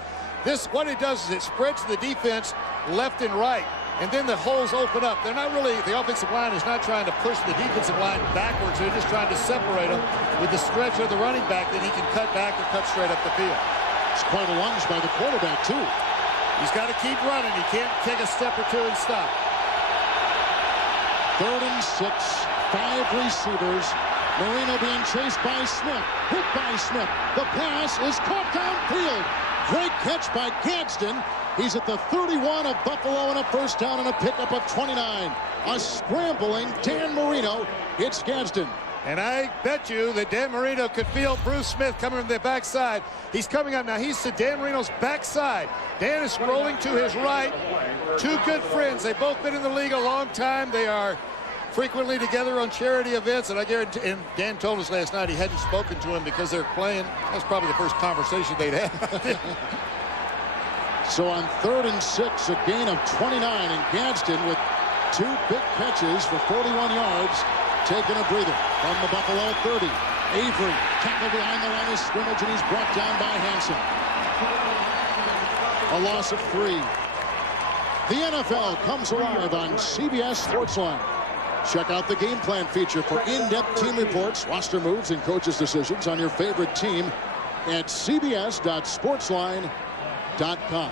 What it does is it spreads the defense left and right. And then the holes open up. They're not really, the offensive line is not trying to push the defensive line backwards. They're just trying to separate them with the stretch of the running back that he can cut back or cut straight up the field. It's quite a lunge by the quarterback, too. He's got to keep running. He can't take a step or 2 and stop. 3rd and 6, 5 receivers. Marino being chased by Smith. Hit by Smith. The pass is caught downfield. Great catch by Gadsden. He's at the 31 of Buffalo and a first down and a pickup of 29. A scrambling Dan Marino hits Gadsden. And I bet you that Dan Marino could feel Bruce Smith coming from the backside. He's coming up now. He's to Dan Marino's backside. Dan is scrolling to his right. 2 good friends. They've both been in the league a long time. They are frequently together on charity events. And I guarantee, and Dan told us last night he hadn't spoken to him because they're playing. That's probably the first conversation they'd had. So on 3rd and 6, a gain of 29, and Gadsden with 2 big catches for 41 yards, taking a breather from the Buffalo 30. Avery tackled behind the line of scrimmage, and he's brought down by Hansen. A loss of 3. The NFL comes alive on CBS Sportsline. Check out the game plan feature for in-depth team reports, roster moves, and coaches' decisions on your favorite team at cbs.sportsline.com.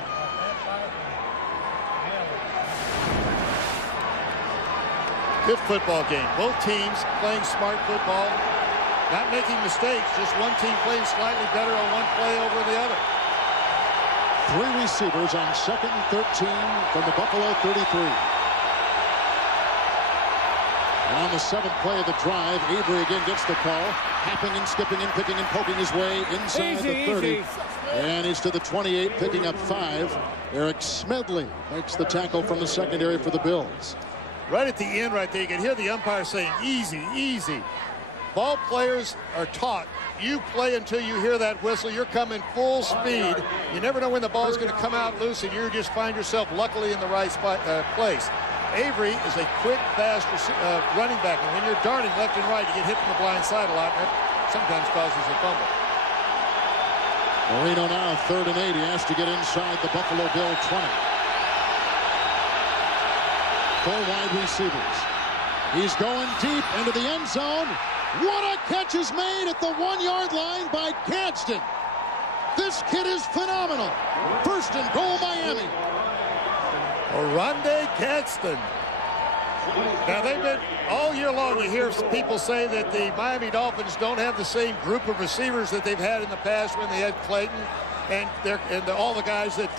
Good football game. Both teams playing smart football, not making mistakes, just one team playing slightly better on one play over the other. 3 receivers on 2nd and 13 from the Buffalo 33. And on the 7th play of the drive, Avery again gets the call. Hopping and skipping and picking and poking his way inside the 30. And he's to the 28, picking up 5. Eric Smedley makes the tackle from the secondary for the Bills. Right at the end right there, you can hear the umpire saying, easy, easy. Ball players are taught, you play until you hear that whistle. You're coming full speed. You never know when the ball is going to come out loose, and you just find yourself luckily in the right spot, place. Avery is a quick, fast running back, and when you're darting left and right, you get hit from the blind side a lot, and that sometimes causes a fumble. Marino now 3rd and 8. He has to get inside the Buffalo Bill 20. 4 wide receivers. He's going deep into the end zone. What a catch is made at the 1-yard line by Gadsden. This kid is phenomenal. 1st and goal, Miami. Oronde Gadsden. Now, they've been all year long, you hear people say that the Miami Dolphins don't have the same group of receivers that they've had in the past when they had Clayton and all the guys that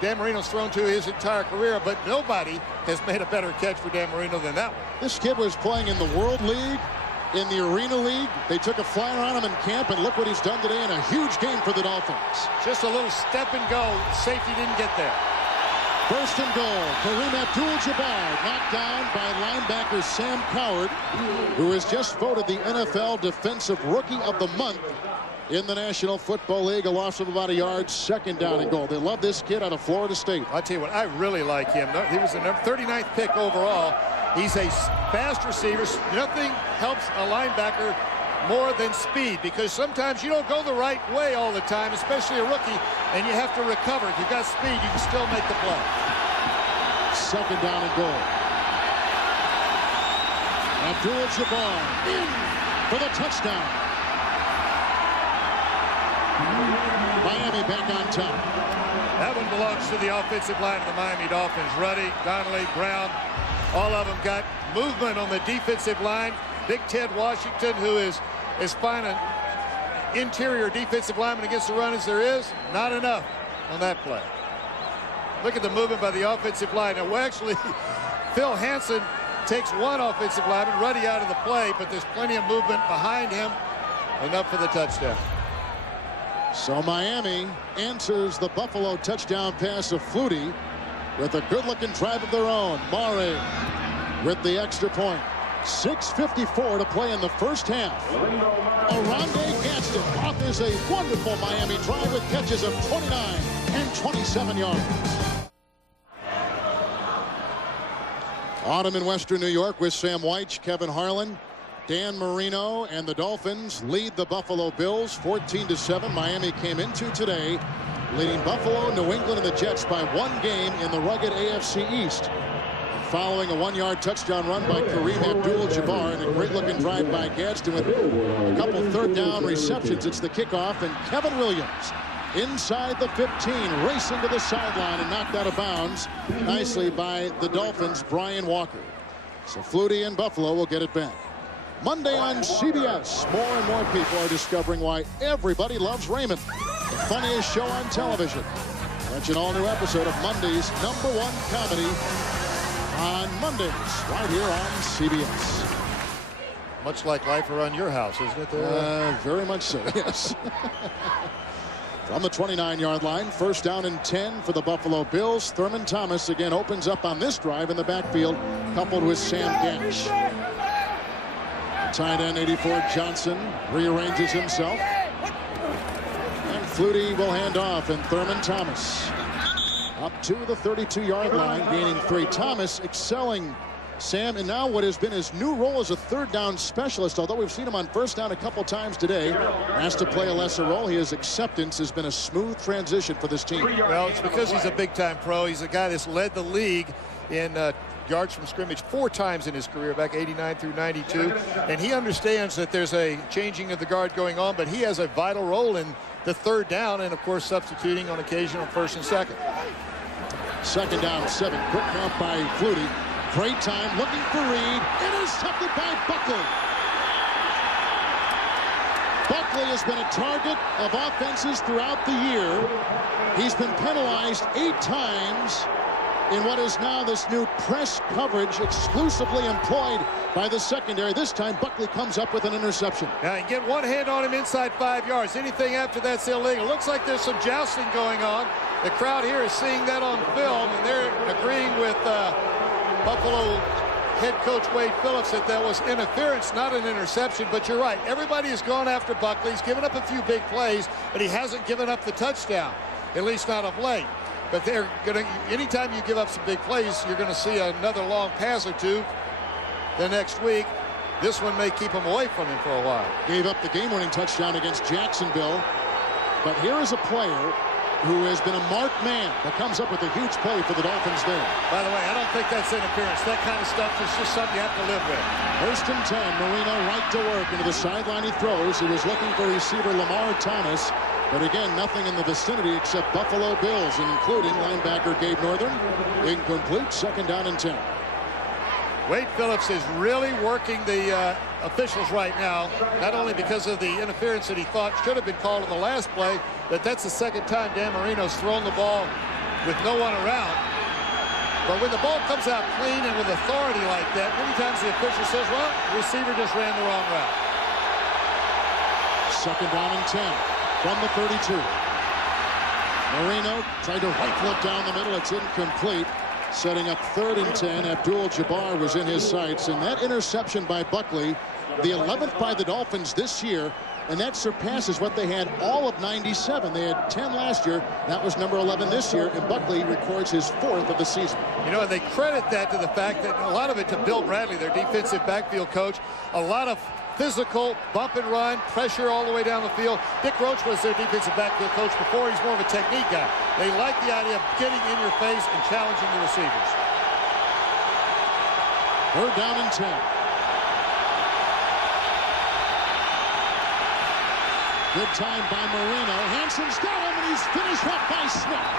Dan Marino's thrown to his entire career, but nobody has made a better catch for Dan Marino than that one. This kid was playing in the World League, in the Arena League. They took a flyer on him in camp, and look what he's done today in a huge game for the Dolphins. Just a little step and go. Safety didn't get there. 1st and goal. Kareem Abdul-Jabbar knocked down by linebacker Sam Coward, who has just voted the NFL Defensive Rookie of the Month in the National Football League. A loss of about a yard. 2nd down and goal. They love this kid out of Florida State. I'll tell you what, I really like him. He was the 39th pick overall. He's a fast receiver. Nothing helps a linebacker more than speed, because sometimes you don't go the right way all the time, especially a rookie, and you have to recover. If you've got speed, you can still make the play. 2nd down and goal. Abdul-Jabbar in for the touchdown. Miami back on top. That one belongs to the offensive line of the Miami Dolphins. Ruddy, Donnelly, Brown, all of them got movement on the defensive line. Big Ted Washington, who is as fine an interior defensive lineman against the run as there is, not enough on that play. Look at the movement by the offensive line. Now, actually, Phil Hansen takes one offensive lineman, Ruddy, out of the play, but there's plenty of movement behind him, enough for the touchdown. So Miami answers the Buffalo touchdown pass of Flutie with a good-looking drive of their own. Mare with the extra point. 6:54 to play in the first half. Oronde Gadsden offers a wonderful Miami drive with catches of 29 and 27 yards. Autumn in Western New York with Sam Wyche, Kevin Harlan, Dan Marino, and the Dolphins lead the Buffalo Bills 14-7. Miami came into today leading Buffalo, New England, and the Jets by 1 game in the rugged AFC East. Following a 1-yard touchdown run by Kareem Abdul-Jabbar and a great-looking drive by Gadsden with a couple 3rd down receptions. It's the kickoff, and Kevin Williams inside the 15, racing to the sideline and knocked out of bounds nicely by the Dolphins' Brian Walker. So Flutie and Buffalo will get it back. Monday on CBS, more and more people are discovering why everybody loves Raymond, the funniest show on television. Catch an all-new episode of Monday's #1 comedy on Mondays, right here on CBS. Much like life around your house, isn't it? Very much so, yes. From the 29-yard line, 1st down and 10 for the Buffalo Bills. Thurman Thomas again opens up on this drive in the backfield, coupled with Sam Gash. Tight end 84 Johnson rearranges himself. And Flutie will hand off, and Thurman Thomas up to the 32-yard line, gaining 3. Thomas excelling Sam, and now what has been his new role as a third down specialist, although we've seen him on first down a couple times today, asked to play a lesser role. His acceptance has been a smooth transition for this team. Well, it's because he's a big-time pro. He's a guy that's led the league in yards from scrimmage 4 times in his career, back 89 through 92. And he understands that there's a changing of the guard going on, but he has a vital role in the third down and, of course, substituting on occasion on first and second. Second down, 7. Quick count by Flutie. Great time, looking for Reed. Intercepted by Buckley. Buckley has been a target of offenses throughout the year. He's been penalized 8 times in what is now this new press coverage exclusively employed by the secondary. This time, Buckley comes up with an interception. Now, you get one hand on him inside 5 yards. Anything after that's illegal. Looks like there's some jousting going on. The crowd here is seeing that on film, and they're agreeing with Buffalo head coach Wade Phillips that was interference, not an interception. But you're right. Everybody has gone after Buckley. He's given up a few big plays, but he hasn't given up the touchdown, at least not of late. But they're going to, anytime you give up some big plays, you're going to see another long pass or two the next week. This one may keep him away from him for a while. Gave up the game-winning touchdown against Jacksonville. But here is a player who has been a marked man that comes up with a huge play for the Dolphins there. By the way, I don't think that's interference. That kind of stuff is just something you have to live with. First and 10. Marino right to work into the sideline. He throws. He was looking for receiver Lamar Thomas. But again, nothing in the vicinity except Buffalo Bills, including linebacker Gabe Northern. Incomplete. Second down and 10. Wade Phillips is really working the officials right now, not only because of the interference that he thought should have been called in the last play, but that's the second time Dan Marino's thrown the ball with no one around. But when the ball comes out clean and with authority like that, many times the official says, well, the receiver just ran the wrong route. Second down and 10 from the 32. Marino tried to rifle it down the middle. It's incomplete. Setting up 3rd and 10. Abdul-Jabbar was in his sights. And that interception by Buckley, the 11th by the Dolphins this year, and that surpasses what they had all of 97. They had 10 last year. That was number 11 this year, and Buckley records his 4th of the season. You know, and they credit that to the fact that a lot of it to Bill Bradley, their defensive backfield coach. A lot of physical bump and run, pressure all the way down the field. Dick Roach was their defensive backfield coach before. He's more of a technique guy. They like the idea of getting in your face and challenging the receivers. 3rd down and 10. Good time by Marino. Hanson's got him, and he's finished up by Smith.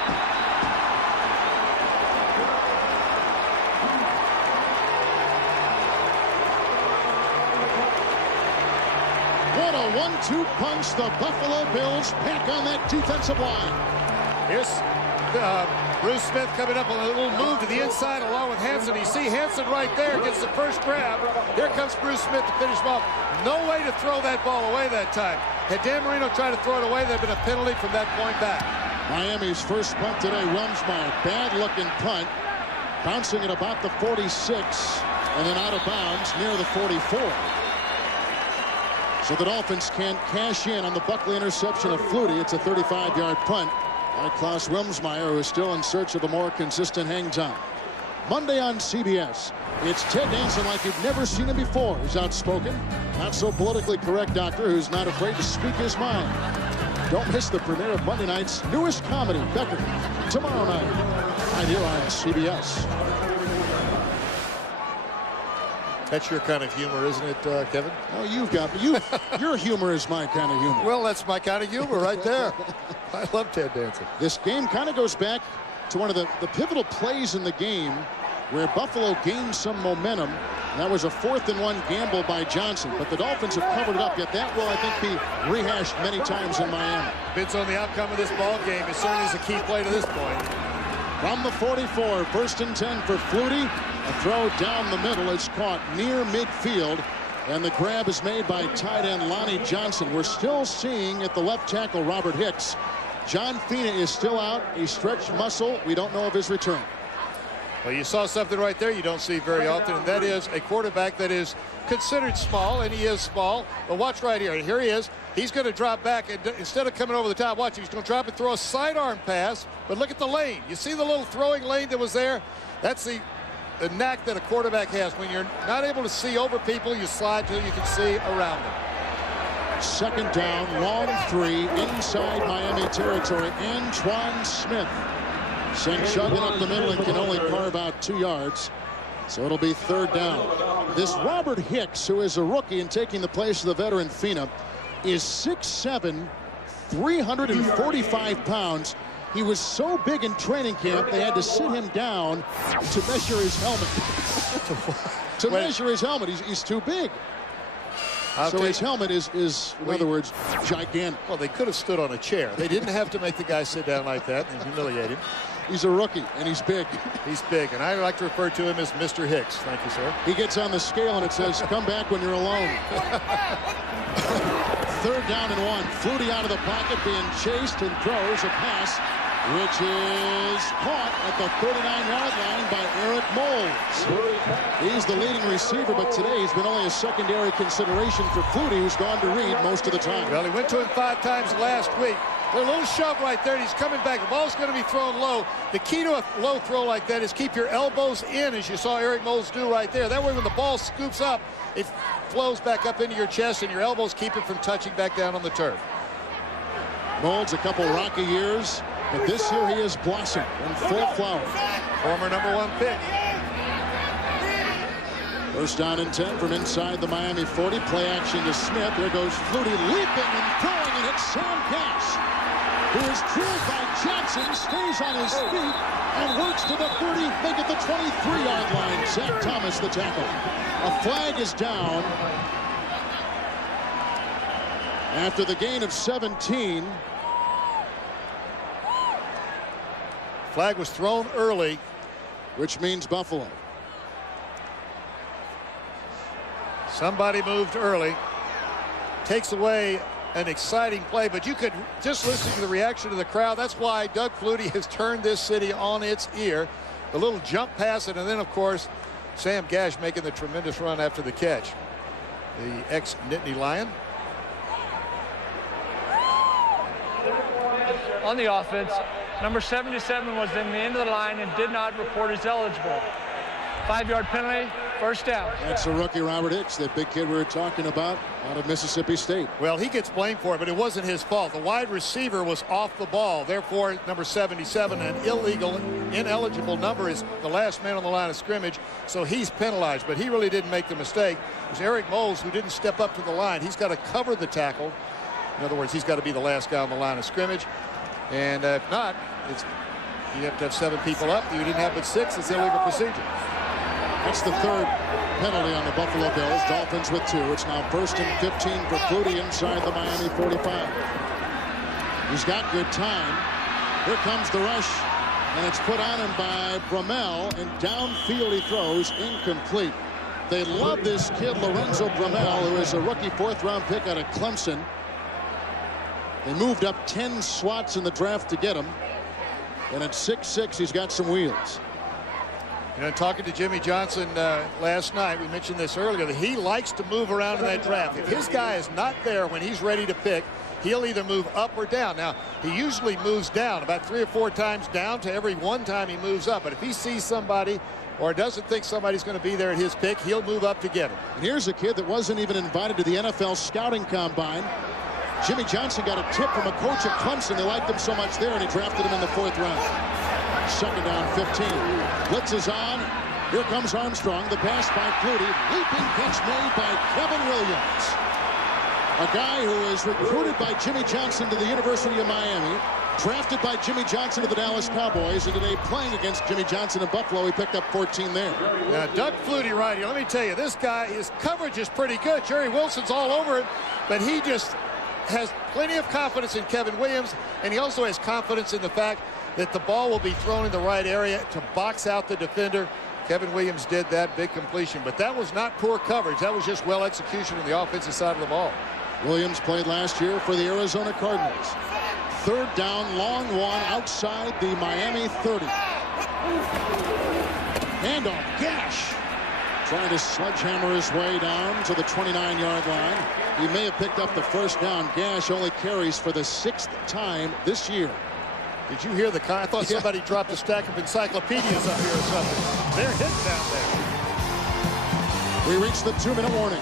What a 1-2 punch the Buffalo Bills pack on that defensive line. Here's Bruce Smith coming up on a little move to the inside along with Hanson. You see Hanson right there gets the first grab. Here comes Bruce Smith to finish him off. No way to throw that ball away that time. Had Dan Marino tried to throw it away, there'd been a penalty from that point back. Miami's first punt today, Wilmsmeyer. Bad-looking punt. Bouncing at about the 46 and then out of bounds near the 44. So the Dolphins can't cash in on the Buckley interception of Flutie. It's a 35-yard punt by Klaus Wilmsmeyer, who is still in search of a more consistent hang time. Monday on CBS, it's Ted Danson like you've never seen him before. He's outspoken, not so politically correct doctor who's not afraid to speak his mind. Don't miss the premiere of Monday night's newest comedy, Becker, tomorrow night, right here on CBS. That's your kind of humor, isn't it, Kevin? Oh, your humor is my kind of humor. Well, that's my kind of humor right there. I love Ted Danson. This game kind of goes back to one of the pivotal plays in the game where Buffalo gained some momentum. That was a 4th and 1 gamble by Johnson, but the Dolphins have covered it up. Yet that will, I think, be rehashed many times in Miami. Depends on the outcome of this ball game. It certainly is a key play to this point. From the 44, 1st and 10 for Flutie. A throw down the middle. It's caught near midfield. And the grab is made by tight end Lonnie Johnson. We're still seeing at the left tackle Robert Hicks. John Fina is still out. A stretched muscle. We don't know of his return. Well, you saw something right there you don't see very often, and that is a quarterback that is considered small, and he is small. But watch right here. Here he is. He's going to drop back, and instead of coming over the top, watch, he's going to drop and throw a sidearm pass. But look at the lane. You see the little throwing lane that was there? That's the knack that a quarterback has. When you're not able to see over people, you slide till you can see around them. Second down, long 3, inside Miami territory. Antoine Smith sent chugging up the middle and can only carve out 2 yards. So it'll be third down. This Robert Hicks, who is a rookie and taking the place of the veteran Fina, is 6'7", 345 pounds. He was so big in training camp, they had to sit him down to measure his helmet. to measure his helmet. He's too big. So his helmet is in other words, gigantic. Well, they could have stood on a chair. They didn't have to make the guy sit down like that and humiliate him. He's a rookie, and he's big. He's big, and I like to refer to him as Mr. Hicks. Thank you, sir. He gets on the scale, and it says, come back when you're alone. Third down and 1. Flutie out of the pocket, being chased, and throws a pass, which is caught at the 39-yard line by Eric Moles. He's the leading receiver, but today he's been only a secondary consideration for Flutie, who's gone to Reed most of the time. Well, he went to him 5 times last week. A little shove right there, and he's coming back. The ball's going to be thrown low. The key to a low throw like that is keep your elbows in, as you saw Eric Moles do right there. That way, when the ball scoops up, it flows back up into your chest, and your elbows keep it from touching back down on the turf. Moles, a couple rocky years, but this year he has blossomed in full flower. Former #1 pick. First down and 10 from inside the Miami 40. Play action to Smith. There goes Flutie leaping and throwing, and it's Sam Gash, who is drilled by Johnson, stays on his feet, and works to the 30, make it the 23-yard line. Zach Thomas, the tackle. A flag is down after the gain of 17. Flag was thrown early, which means Buffalo. Somebody moved early. Takes away an exciting play, but you could just listen to the reaction of the crowd. That's why Doug Flutie has turned this city on its ear. The little jump pass, and then, of course, Sam Gash making the tremendous run after the catch. The ex-Nittany Lion. On the offense, number 77 was in the end of the line and did not report as eligible. 5-yard penalty, first down. That's a rookie, Robert Hicks, that big kid we were talking about out of Mississippi State. Well, he gets blamed for it, but it wasn't his fault. The wide receiver was off the ball. Therefore, number 77, an ineligible number, is the last man on the line of scrimmage, so he's penalized. But he really didn't make the mistake. It was Eric Moles who didn't step up to the line. He's got to cover the tackle. In other words, he's got to be the last guy on the line of scrimmage. And if not, you have to have 7 people up. You didn't have but 6. It's illegal procedure. That's the third penalty on the Buffalo Bills. Dolphins with 2. It's now 1st and 15 for Flutie inside the Miami 45. He's got good time. Here comes the rush, and it's put on him by Bromell, and downfield he throws, incomplete. They love this kid, Lorenzo Bromell, who is a rookie 4th-round pick out of Clemson. They moved up 10 slots in the draft to get him, and at 6'6", he's got some wheels. You know, talking to Jimmy Johnson last night, we mentioned this earlier, that he likes to move around in that draft. If his guy is not there when he's ready to pick, he'll either move up or down. Now, he usually moves down about 3 or 4 times down to every 1 time he moves up. But if he sees somebody or doesn't think somebody's going to be there at his pick, he'll move up to get him. And here's a kid that wasn't even invited to the NFL scouting combine. Jimmy Johnson got a tip from a coach at Clemson. They liked him so much there, and he drafted him in the 4th round. Second down, 15. Blitz is on. Here comes Armstrong. The pass by Flutie. Leaping catch made by Kevin Williams. A guy who is recruited by Jimmy Johnson to the University of Miami. Drafted by Jimmy Johnson to the Dallas Cowboys. And today playing against Jimmy Johnson in Buffalo. He picked up 14 there. Now, Doug Flutie right here. Let me tell you, this guy, his coverage is pretty good. Jerry Wilson's all over it. But he just has plenty of confidence in Kevin Williams. And he also has confidence in the fact that the ball will be thrown in the right area to box out the defender. Kevin Williams did that big completion, but that was not poor coverage. That was just well execution on the offensive side of the ball. Williams played last year for the Arizona Cardinals. Third down, long one outside the Miami 30. Handoff, Gash trying to sledgehammer his way down to the 29-yard line. He may have picked up the first down. Gash only carries for the 6th time this year. Did you hear the I thought somebody dropped a stack of encyclopedias up here or something. They're hitting down there. We reached the 2-minute warning.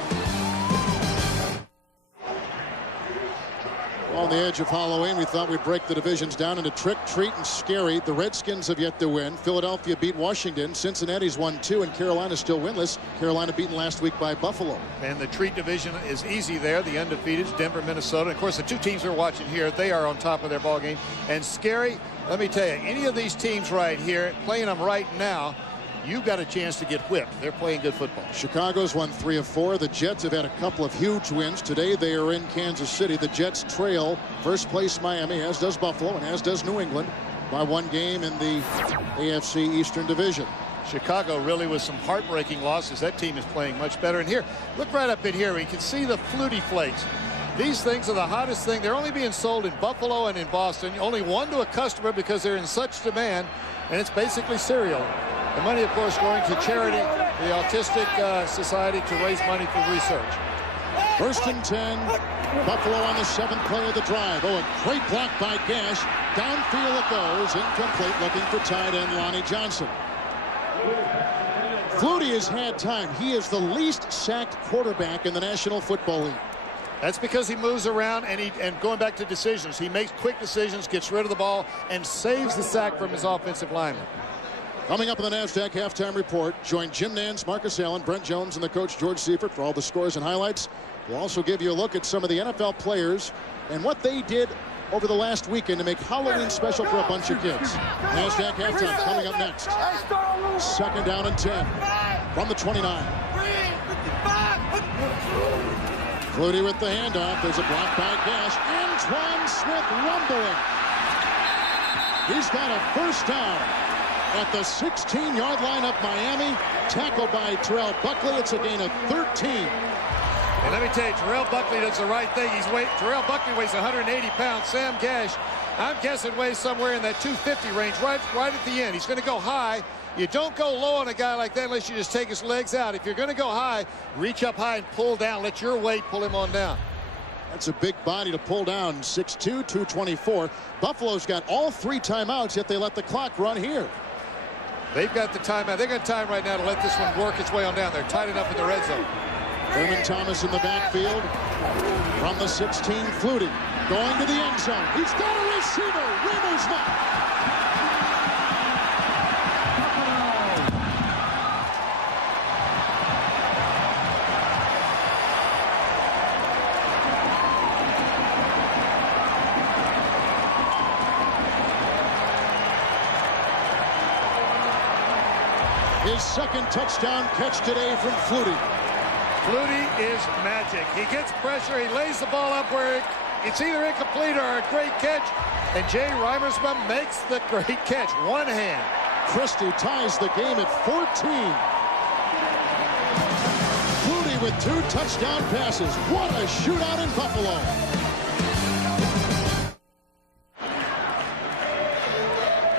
On the edge of Halloween, we thought we'd break the divisions down into trick, treat, and scary. The Redskins have yet to win. Philadelphia beat Washington. Cincinnati's won 2, and Carolina's still winless. Carolina beaten last week by Buffalo. And the treat division is easy there. The undefeated, Denver, Minnesota. And of course, the two teams we're watching here, they are on top of their ball game. And scary, let me tell you, any of these teams right here, playing them right now, you've got a chance to get whipped. They're playing good football. Chicago's won 3 of 4. The Jets have had a couple of huge wins. Today they are in Kansas City. The Jets trail first place Miami, as does Buffalo, and as does New England, by 1 game in the AFC Eastern Division. Chicago really with some heartbreaking losses. That team is playing much better. And here, look right up in here. We can see the Flutie flakes. These things are the hottest thing. They're only being sold in Buffalo and in Boston. Only 1 to a customer because they're in such demand. And it's basically cereal. The money, of course, going to charity, the Autistic Society, to raise money for research. 1st and 10. Buffalo on the 7th play of the drive. Oh, a great block by Gash. Downfield it goes. Incomplete, looking for tight end Lonnie Johnson. Flutie has had time. He is the least sacked quarterback in the National Football League. That's because he moves around and going back to decisions. He makes quick decisions, gets rid of the ball, and saves the sack from his offensive lineman. Coming up in the NASDAQ halftime report, join Jim Nance, Marcus Allen, Brent Jones, and the coach George Seifert for all the scores and highlights. We'll also give you a look at some of the NFL players and what they did over the last weekend to make Halloween special for a bunch of kids. NASDAQ halftime coming up next. 2nd down and 10 from the 29. Flutie with the handoff. There's a block by Gash. Antoine Smith rumbling. He's got a first down at the 16-yard line of Miami. Tackled by Terrell Buckley. It's a gain of 13. And let me tell you, Terrell Buckley does the right thing. Terrell Buckley weighs 180 pounds. Sam Gash, I'm guessing, weighs somewhere in that 250 range, right at the end. He's going to go high. You don't go low on a guy like that unless you just take his legs out. If you're going to go high, reach up high and pull down. Let your weight pull him on down. That's a big body to pull down. 6'2", 224. Buffalo's got all 3 timeouts, yet they let the clock run here. They've got the timeout. They've got time right now to let this one work its way on down. They're tight enough in the red zone. Thurman Thomas in the backfield. From the 16, Flutie going to the end zone. He's got a receiver. Remo's his 2nd touchdown catch today from Flutie. Flutie is magic. He gets pressure. He lays the ball up where it's either incomplete or a great catch. And Jay Reimersma makes the great catch. One hand. Christie ties the game at 14. Flutie with 2 touchdown passes. What a shootout in Buffalo.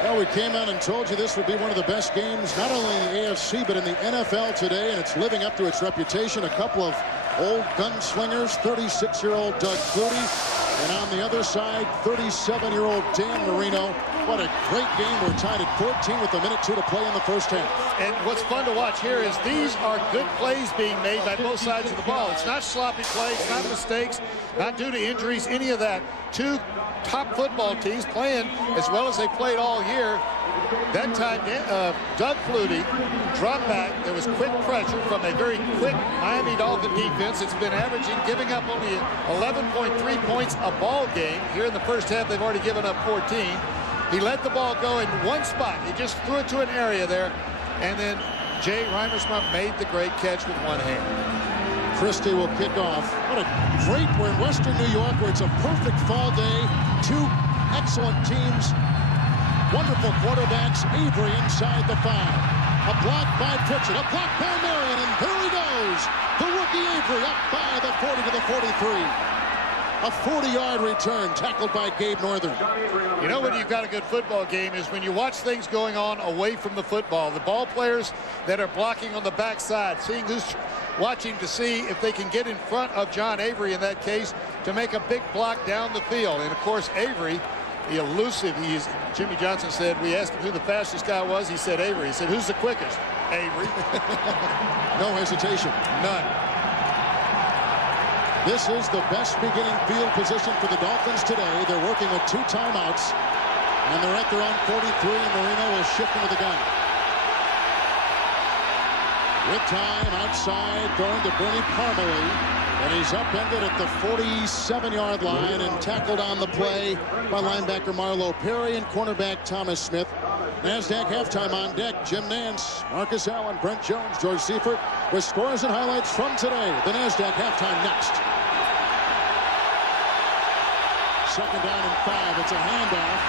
Well, we came out and told you this would be one of the best games, not only in the AFC, but in the NFL today, and it's living up to its reputation. A couple of old gunslingers, 36-year-old Doug Flutie, and on the other side, 37-year-old Dan Marino. What a great game. We're tied at 14 with 1:02 to play in the first half. And what's fun to watch here is these are good plays being made by both sides of the ball. It's not sloppy plays, not mistakes, not due to injuries, any of that. 2 top football teams playing as well as they played all year. That time, Doug Flutie dropped back. There was quick pressure from a very quick Miami Dolphin defense. It's been averaging, giving up only 11.3 points a ball game. Here in the first half, they've already given up 14. He let the ball go in one spot. He just threw it to an area there. And then Jay Reimersma made the great catch with one hand. Christie will kick off. What a great, we're in Western New York where it's a perfect fall day. 2 excellent teams. Wonderful quarterbacks. Avery inside the 5. A block by Pritchett. A block by Marion. And there he goes. The rookie Avery up by the 40 to the 43. A 40-yard return tackled by Gabe Northern. You know when you've got a good football game is when you watch things going on away from the football. The ball players that are blocking on the backside, seeing who's watching to see if they can get in front of John Avery in that case to make a big block down the field. And of course Avery the elusive he is. Jimmy Johnson said, we asked him who the fastest guy was. He said Avery. He said, who's the quickest? Avery. No hesitation. None. This is the best beginning field position for the Dolphins today. They're working with 2 timeouts, and they're at their own 43, and Marino will shift into the gun. With time outside, throwing to Bernie Parmalee. And he's upended at the 47-yard line and tackled on the play by linebacker Marlo Perry and cornerback Thomas Smith. NASDAQ halftime on deck. Jim Nance, Marcus Allen, Brent Jones, George Seifert with scores and highlights from today. The NASDAQ halftime next. 2nd down and 5. It's a handoff.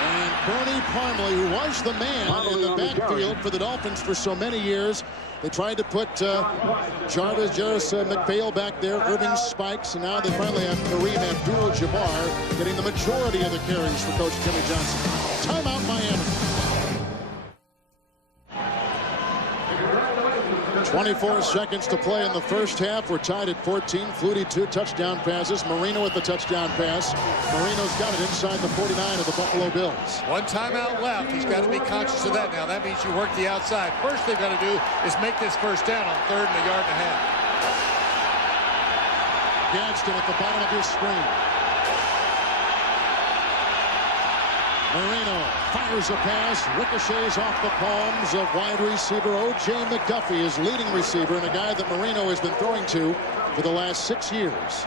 And Bernie Parmalee, who was the man in the backfield for the Dolphins for so many years. They tried to put Jarvis McPhail back there, Irving Spikes, and now they finally have Kareem Abdul-Jabbar getting the majority of the carries for Coach Jimmy Johnson. Timeout, Miami. 24 seconds to play in the first half. We're tied at 14. Flutie 2 touchdown passes. Marino with the touchdown pass. Marino's got it inside the 49 of the Buffalo Bills. 1 timeout left. He's got to be conscious of that now. That means you work the outside. First they've got to do is make this first down on 3rd and a yard and a half. Gadsden at the bottom of your screen. Marino fires a pass, ricochets off the palms of wide receiver O.J. McDuffie, his leading receiver, and a guy that Marino has been throwing to for the last 6 years.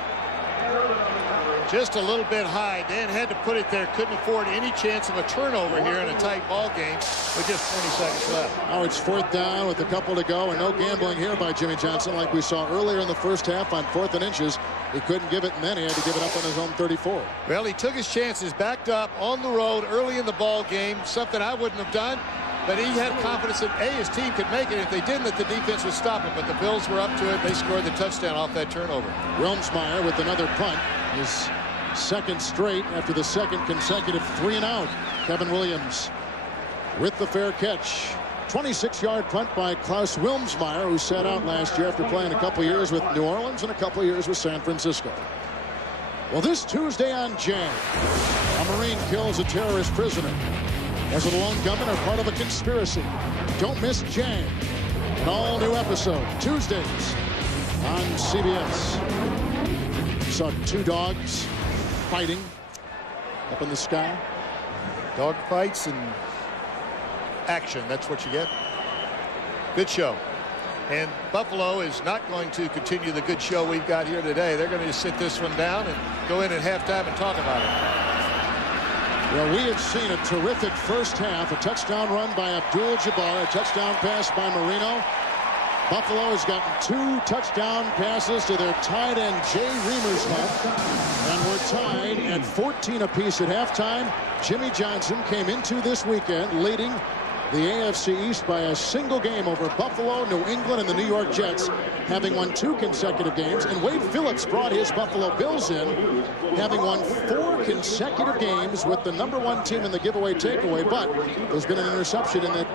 Just a little bit high. Dan had to put it there. Couldn't afford any chance of a turnover here in a tight ball game with just 20 seconds left. Now it's 4th down with a couple to go, and no gambling here by Jimmy Johnson like we saw earlier in the first half on 4th and inches. He couldn't give it, and then he had to give it up on his own 34. Well, he took his chances, backed up on the road early in the ball game, something I wouldn't have done. But he had confidence that, his team could make it. If they didn't, that the defense would stop him. But the Bills were up to it. They scored the touchdown off that turnover. Wilmsmeyer with another punt. His 2nd straight after the 2nd consecutive 3-and-out. Kevin Williams with the fair catch. 26-yard punt by Klaus Wilmsmeyer, who sat out last year after playing a couple years with New Orleans and a couple years with San Francisco. Well, this Tuesday on Jam, a Marine kills a terrorist prisoner. Was it a lone gunman or part of a conspiracy? Don't miss Jam, an all-new episode, Tuesdays on CBS. You saw 2 dogs fighting up in the sky. Dog fights and action. That's what you get. Good show. And Buffalo is not going to continue the good show we've got here today. They're going to just sit this one down and go in at halftime and talk about it. Well, we have seen a terrific first half. A touchdown run by Abdul-Jabbar, a touchdown pass by Marino. Buffalo has gotten 2 touchdown passes to their tight end Jay Remersma, and we're tied at 14 apiece at halftime. Jimmy Johnson came into this weekend leading the AFC East by a single game over Buffalo, New England, and the New York Jets, having won 2 consecutive games. And Wade Phillips brought his Buffalo Bills in, having won 4 consecutive games with the #1 team in the giveaway takeaway. But there's been an interception in the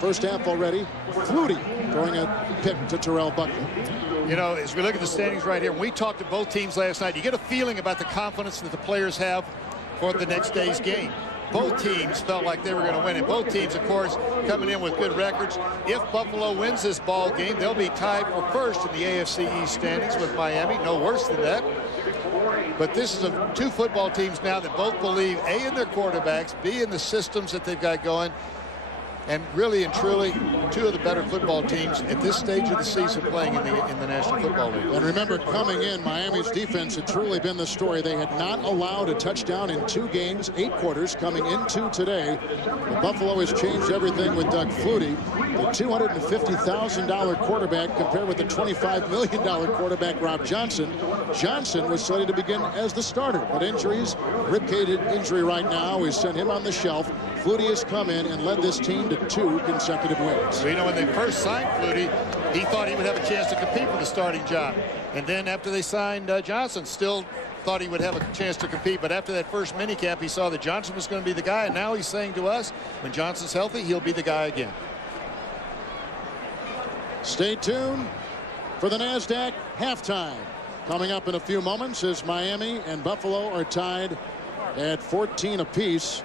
first half already. Flutie throwing a pick to Terrell Buckner. You know, as we look at the standings right here, we talked to both teams last night. You get a feeling about the confidence that the players have for the next day's game. Both teams felt like they were going to win, and both teams, of course, coming in with good records. If Buffalo wins this ball game, they'll be tied for first in the AFC East standings with Miami. No worse than that. But this is 2 football teams now that both believe, A, in their quarterbacks, B, in the systems that they've got going, and really and truly 2 of the better football teams at this stage of the season playing in the National Football League. And remember, coming in, Miami's defense had truly been the story. They had not allowed a touchdown in 2 games, 8 quarters coming into today. But Buffalo has changed everything with Doug Flutie, the $250,000 quarterback compared with the $25 million quarterback Rob Johnson. Johnson was slated to begin as the starter, but injuries, ribcage injury right now, has sent him on the shelf. Flutie has come in and led this team to 2 consecutive wins. So, you know, when they first signed Flutie, he thought he would have a chance to compete for the starting job. And then after they signed Johnson, still thought he would have a chance to compete. But after that first minicamp, he saw that Johnson was going to be the guy. And now he's saying to us, when Johnson's healthy, he'll be the guy again. Stay tuned for the NASDAQ halftime. Coming up in a few moments as Miami and Buffalo are tied at 14 apiece.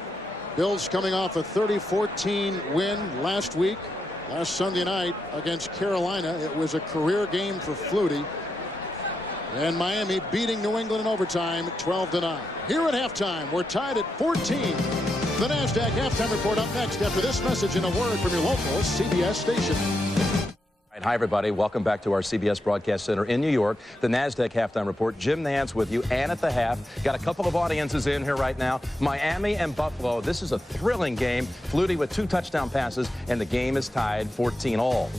Bills coming off a 30-14 win last Sunday night against Carolina. It was a career game for Flutie. And Miami beating New England in overtime 12-9. Here at halftime, we're tied at 14. The NASDAQ halftime report up next after this message and a word from your local CBS station. Hi, everybody. Welcome back to our CBS Broadcast Center in New York. The NASDAQ halftime report. Jim Nantz with you. And at the half, got a couple of audiences in here right now. Miami and Buffalo. This is a thrilling game. Flutie with 2 touchdown passes, and the game is tied 14-all.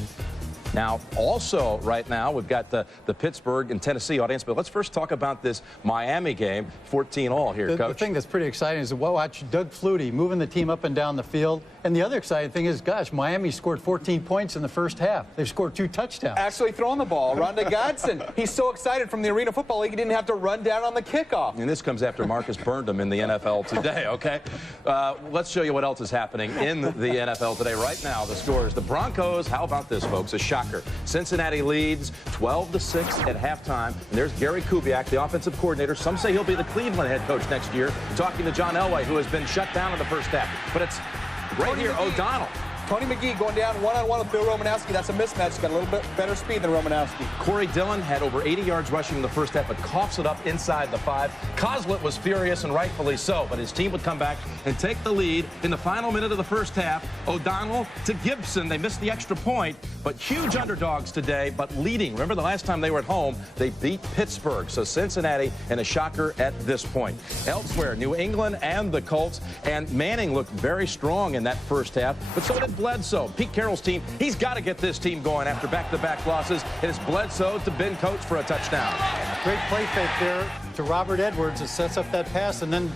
Now, also right now, we've got the Pittsburgh and Tennessee audience, but let's first talk about this Miami game, 14-all here, Coach. The thing that's pretty exciting is to watch Doug Flutie moving the team up and down the field. And the other exciting thing is, gosh, Miami scored 14 points in the first half. They've scored 2 touchdowns. Actually throwing the ball. Rondé Godson. He's so excited from the Arena Football League, he didn't have to run down on the kickoff. And this comes after Marcus burned him in the NFL today, okay? Let's show you what else is happening in the NFL today. Right now, the scores. The Broncos, how about this, folks? A shocker. Cincinnati leads 12-6 at halftime. And there's Gary Kubiak, the offensive coordinator. Some say he'll be the Cleveland head coach next year, talking to John Elway, who has been shut down in the first half. But it's right here, O'Donnell. Tony McGee going down one-on-one with Bill Romanowski. That's a mismatch. He's got a little bit better speed than Romanowski. Corey Dillon had over 80 yards rushing in the first half, but coughs it up inside the 5. Coslett was furious, and rightfully so, but his team would come back and take the lead in the final minute of the first half. O'Donnell to Gibson. They missed the extra point, but huge underdogs today, but leading. Remember the last time they were at home, they beat Pittsburgh. So Cincinnati and a shocker at this point. Elsewhere, New England and the Colts, and Manning looked very strong in that first half, but so did Bledsoe. Pete Carroll's team, he's got to get this team going after back-to-back losses. It's Bledsoe to Ben Coates for a touchdown. Great play fake there to Robert Edwards. It sets up that pass, and then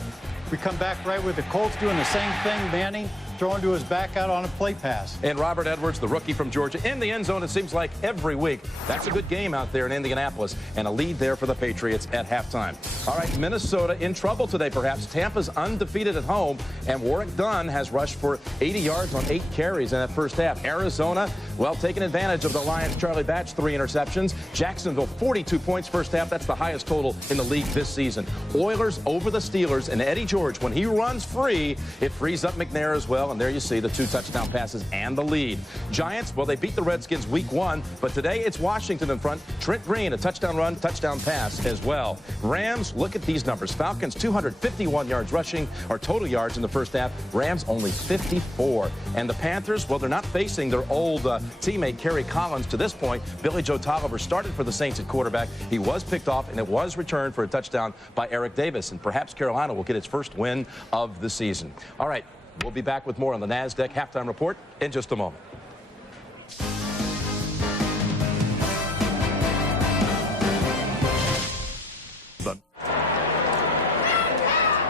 we come back right with the Colts doing the same thing. Manning throwing to his back out on a play pass. And Robert Edwards, the rookie from Georgia, in the end zone, it seems like every week. That's a good game out there in Indianapolis, and a lead there for the Patriots at halftime. All right, Minnesota in trouble today, perhaps. Tampa's undefeated at home, and Warwick Dunn has rushed for 80 yards on 8 carries in that first half. Arizona, well, taking advantage of the Lions' Charlie Batch 3 interceptions. Jacksonville, 42 points first half. That's the highest total in the league this season. Oilers over the Steelers, and Eddie George, when he runs free, it frees up McNair as well. And there you see the 2 touchdown passes and the lead. Giants, well, they beat the Redskins week 1, but today it's Washington in front. Trent Green, a touchdown run, touchdown pass as well. Rams, look at these numbers. Falcons, 251 yards rushing, or total yards in the first half. Rams only 54. And the Panthers, well, they're not facing their old teammate Kerry Collins to this point. Billy Joe Tolliver started for the Saints at quarterback. He was picked off, and it was returned for a touchdown by Eric Davis. And perhaps Carolina will get its first win of the season. All right. We'll be back with more on the NASDAQ halftime report in just a moment.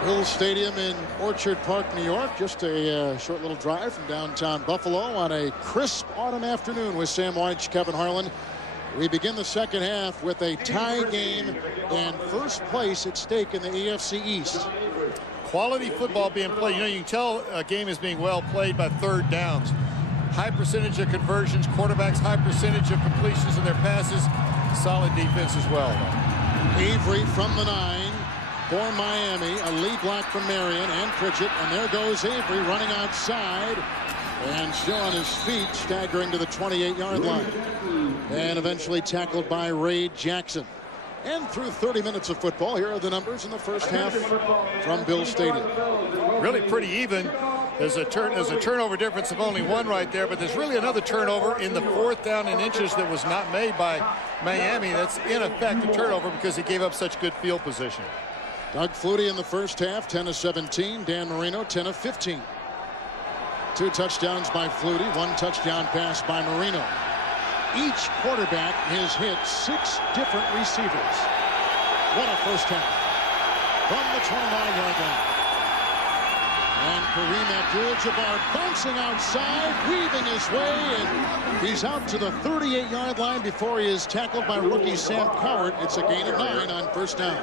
Bills Stadium in Orchard Park, New York. Just a short little drive from downtown Buffalo on a crisp autumn afternoon with Sam Wyche, Kevin Harlan. We begin the second half with a tie game and first place at stake in the AFC East. Quality football being played. You know, you can tell a game is being well played by third downs. High percentage of conversions, quarterbacks high percentage of completions in their passes. Solid defense as well. Avery from the 9 for Miami. A lead block from Marion and Pritchett. And there goes Avery running outside and still on his feet, staggering to the 28-yard line. And eventually tackled by Ray Jackson. And through 30 minutes of football, here are the numbers in the first half from Bills Stadium. Really pretty even. There's a turnover difference of only 1 right there, but there's really another turnover in the 4th down and inches that was not made by Miami. That's in effect a turnover because he gave up such good field position. Doug Flutie in the first half, 10 of 17. Dan Marino, 10 of 15. 2 touchdowns by Flutie, 1 touchdown pass by Marino. Each quarterback has hit 6 different receivers. What a first half from the 29-yard line. And Kareem Abdul-Jabbar bouncing outside, weaving his way, and he's out to the 38-yard line before he is tackled by rookie Sam Cowart. It's a gain of 9 on first down.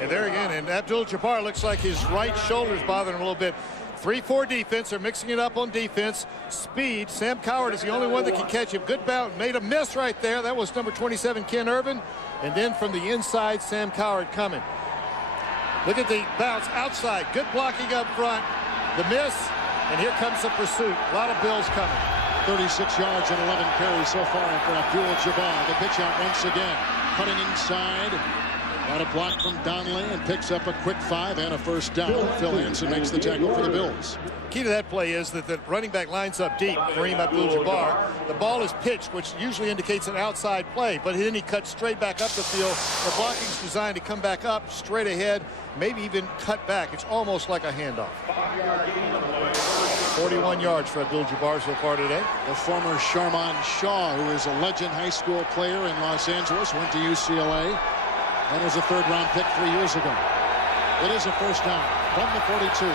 And there again, and Abdul-Jabbar looks like his right shoulder's bothering him a little bit. 3-4 defense. They're mixing it up on defense. Speed. Sam Cowart is the only one that can catch him. Good bounce. Made a miss right there. That was number 27, Ken Irvin. And then from the inside, Sam Cowart coming. Look at the bounce outside. Good blocking up front. The miss, and here comes the pursuit. A lot of Bills coming. 36 yards and 11 carries so far for Abdul-Jabbar. The pitch out once again. Cutting inside. Got a block from Donnelly and picks up a quick 5 and a first down. Phil Hansen makes the tackle for the Bills. Key to that play is that the running back lines up deep. Kareem Abdul-Jabbar. The ball is pitched, which usually indicates an outside play, but then he cuts straight back up the field. The blocking's designed to come back up, straight ahead, maybe even cut back. It's almost like a handoff. 41 yards for Abdul-Jabbar so far today. The former Sharman Shaw, who is a legend high school player in Los Angeles, went to UCLA and was a third-round pick 3 years ago. It is a first down from the 42.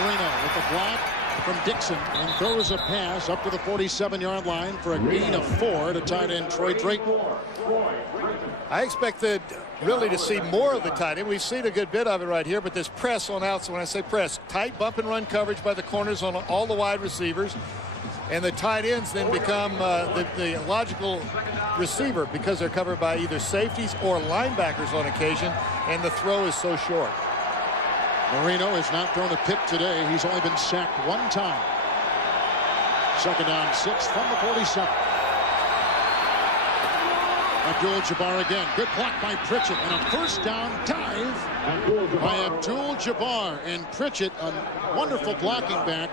Marino with the block from Dixon and throws a pass up to the 47-yard line for a gain of 4 to tight end Troy Drayton. I expected really to see more of the tight end. We've seen a good bit of it right here, but this press on outside, when I say press, tight bump and run coverage by the corners on all the wide receivers. And the tight ends then become the logical receiver because they're covered by either safeties or linebackers on occasion, and the throw is so short. Marino has not thrown a pick today. He's only been sacked 1 time. Second down, 6 from the 47. Abdul-Jabbar again. Good block by Pritchett and a first down dive by Abdul-Jabbar. And Pritchett, a wonderful blocking back,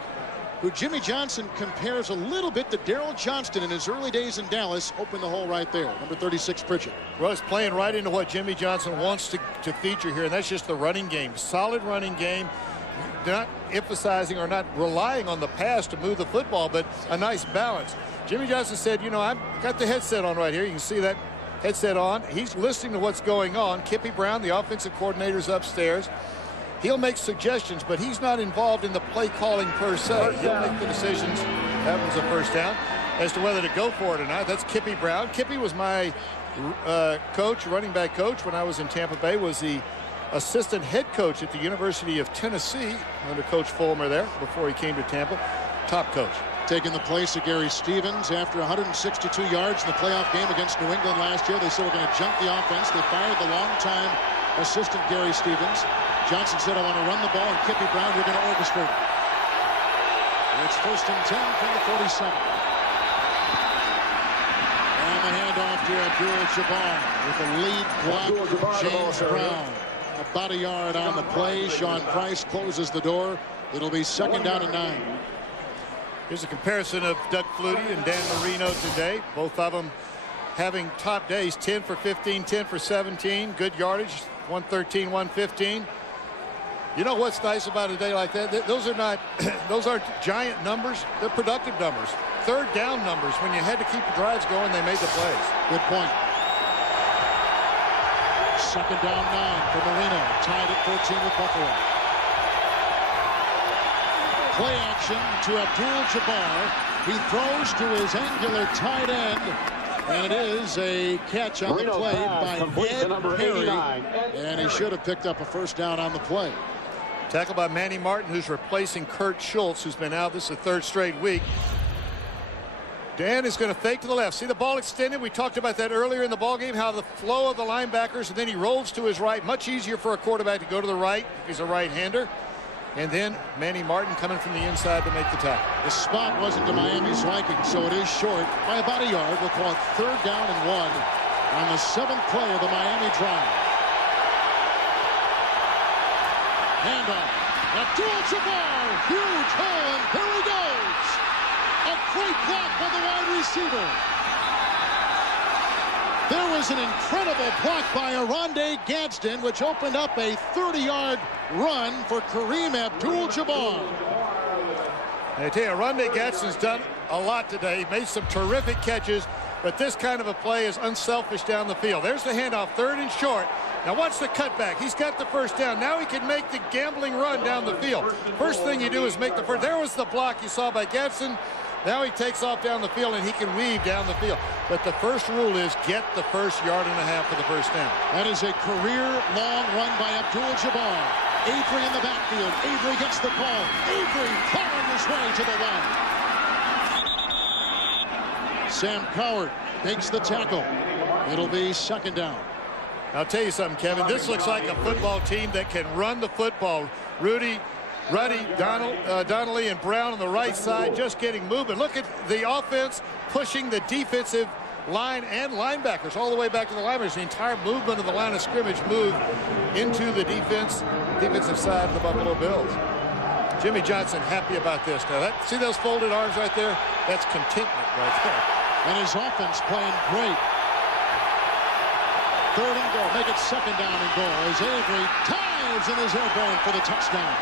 who Jimmy Johnson compares a little bit to Daryl Johnston in his early days in Dallas. Opened the hole right there. Number 36, Pritchett. Well, it's playing right into what Jimmy Johnson wants to feature here, and that's just the running game. Solid running game. Not emphasizing or not relying on the pass to move the football, but a nice balance. Jimmy Johnson said, you know, I've got the headset on right here. You can see that headset on. He's listening to what's going on. Kippy Brown, the offensive coordinator, is upstairs. He'll make suggestions, but he's not involved in the play calling per se. He'll make the decisions. That was a first down. As to whether to go for it or not, that's Kippy Brown. Kippy was my coach, running back coach, when I was in Tampa Bay, was the assistant head coach at the University of Tennessee under Coach Fulmer there before he came to Tampa. Top coach. Taking the place of Gary Stevens after 162 yards in the playoff game against New England last year. They said we're going to jump the offense. They fired the longtime assistant Gary Stevens. Johnson said, I want to run the ball, and Kippy Brown, you're going to orchestrate it. It's first and 10 from the 47. And the handoff to Abdul-Jabbar with a lead block. James Brown about a yard on the play. Sean Price closes the door. It'll be second down and 9. Here's a comparison of Doug Flutie and Dan Marino today. Both of them having top days, 10 for 15, 10 for 17. Good yardage, 113, 115. You know what's nice about a day like that? Those aren't giant numbers. They're productive numbers. Third down numbers. When you had to keep the drives going, they made the plays. Good point. Second down 9 for Marino. Tied at 14 with Buffalo. Play action to Abdul-Jabbar. He throws to his angular tight end. And it is a catch on the play by Ed Perry. And he should have picked up a first down on the play. Tackled by Manny Martin, who's replacing Kurt Schultz, who's been out. This is the third straight week. Dan is going to fake to the left. See the ball extended? We talked about that earlier in the ballgame, how the flow of the linebackers, and then he rolls to his right. Much easier for a quarterback to go to the right if he's a right-hander. And then Manny Martin coming from the inside to make the tackle. The spot wasn't to Miami's liking, so it is short by about a yard. We'll call it third down and 1 on the 7th play of the Miami drive. Handoff. Abdul-Jabbar, huge hole, and here he goes. A great block by the wide receiver. There was an incredible block by Aronde Gadsden, which opened up a 30-yard run for Kareem Abdul-Jabbar. I tell you, Aronde Gadsden's done a lot today. He made some terrific catches, but this kind of a play is unselfish down the field. There's the handoff, third and short. Now watch the cutback. He's got the first down. Now he can make the gambling run down the field. First thing you do is make the first. There was the block you saw by Gadsden. Now he takes off down the field, and he can weave down the field. But the first rule is get the first yard and a half for the first down. That is a career-long run by Abdul-Jabbar. Avery in the backfield. Avery gets the call. Avery plowing his way to the one. Sam Coward makes the tackle. It'll be second down. I'll tell you something, Kevin. This looks like a football team that can run the football. Ruddy, Donnelly, and Brown on the right side just getting moving. Look at the offense pushing the defensive line and linebackers all the way back to the linebackers. The entire movement of the line of scrimmage moved into the defensive side of the Buffalo Bills. Jimmy Johnson happy about this. Now, see those folded arms right there? That's contentment right there. And his offense playing great. 3rd and goal. Make it 2nd down and goal as Avery dives and is airborne for the touchdown.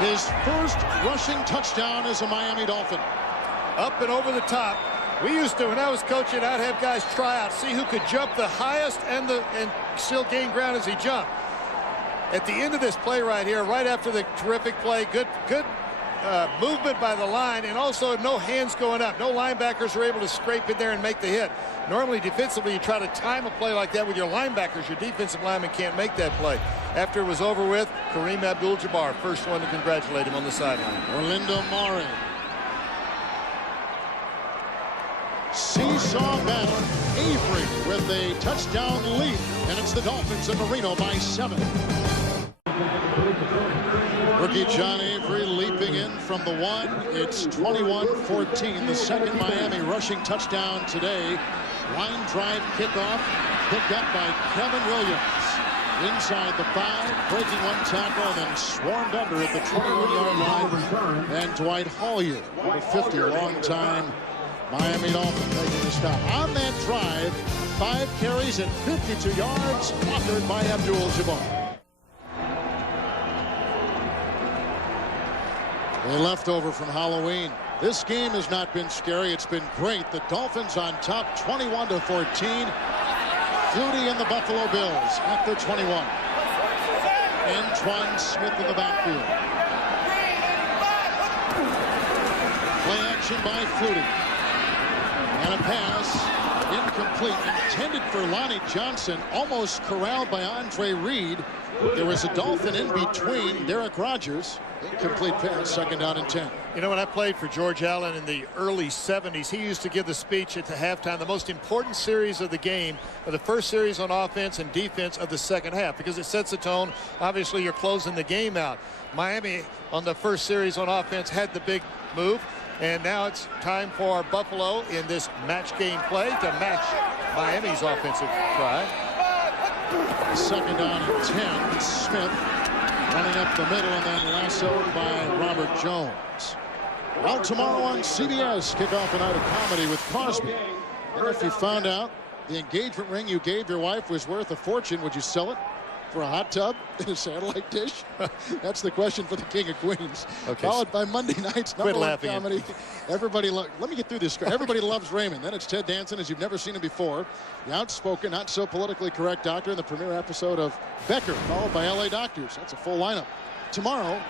His first rushing touchdown as a Miami Dolphin. Up and over the top. We used to, when I was coaching, I'd have guys try out, see who could jump the highest and still gain ground as he jumped. At the end of this play right here, right after the terrific play, good movement by the line, and also no hands going up. No linebackers are able to scrape in there and make the hit. Normally, defensively, you try to time a play like that with your linebackers. Your defensive lineman can't make that play. After it was over with, Kareem Abdul-Jabbar, first one to congratulate him on the sideline. Orlando Maury. Seesaw battle. Avery with a touchdown lead, and it's the Dolphins and Marino by 7. Rookie John Avery leaping in from the 1. It's 21-14. The second Miami rushing touchdown today. Line drive kickoff picked up by Kevin Williams. Inside the 5, breaking 1 tackle, and then swarmed under at the 21-yard line. And Dwight Hollier, number 50, a long time Miami Dolphin, making the stop. On that drive, 5 carries and 52 yards, authored by Abdul-Jabbar. A leftover from Halloween. This game has not been scary. It's been great. The Dolphins on top, 21-14. Flutie and the Buffalo Bills at the 21. Antoine Smith in the backfield. Play action by Flutie. And a pass incomplete, intended for Lonnie Johnson, almost corralled by Andre Reed. There was a Dolphin in between. Derek Rogers, incomplete pass, 2nd down and 10. You know, when I played for George Allen in the early 70s, he used to give the speech at the halftime, the most important series of the game, the first series on offense and defense of the second half, because it sets the tone. Obviously, you're closing the game out. Miami on the first series on offense had the big move, and now it's time for Buffalo in this match game play to match Miami's offensive drive. 2nd down and 10. Smith running up the middle and then lassoed by Robert Jones. Well, tomorrow on CBS, kickoff a night of comedy with Cosby. And if you found out the engagement ring you gave your wife was worth a fortune, would you sell it for a hot tub and a satellite dish? That's the question for the King of Queens. Okay. Followed by Monday night's number 1 comedy. Everybody, let me get through this. Everybody loves Raymond. Then it's Ted Danson, as you've never seen him before. The outspoken, not so politically correct doctor in the premiere episode of Becker, followed by LA Doctors. That's a full lineup. Tomorrow,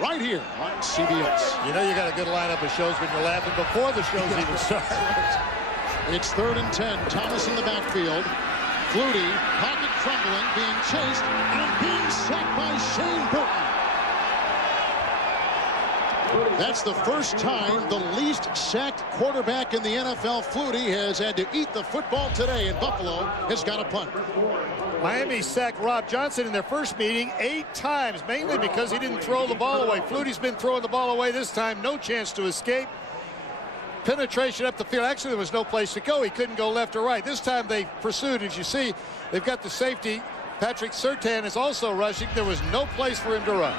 right here on CBS. You know you got a good lineup of shows when you're laughing before the shows even start. It's 3rd and 10. Thomas in the backfield. Flutie, pocket crumbling, being chased, and being sacked by Shane Burton. That's the first time the least sacked quarterback in the NFL, Flutie, has had to eat the football today, and Buffalo has got a punt. Miami sacked Rob Johnson in their first meeting 8 times, mainly because he didn't throw the ball away. Flutie's been throwing the ball away this time. No chance to escape. Penetration up the field. Actually, there was no place to go. He couldn't go left or right. This time they pursued. As you see, they've got the safety. Patrick Surtain is also rushing. There was no place for him to run.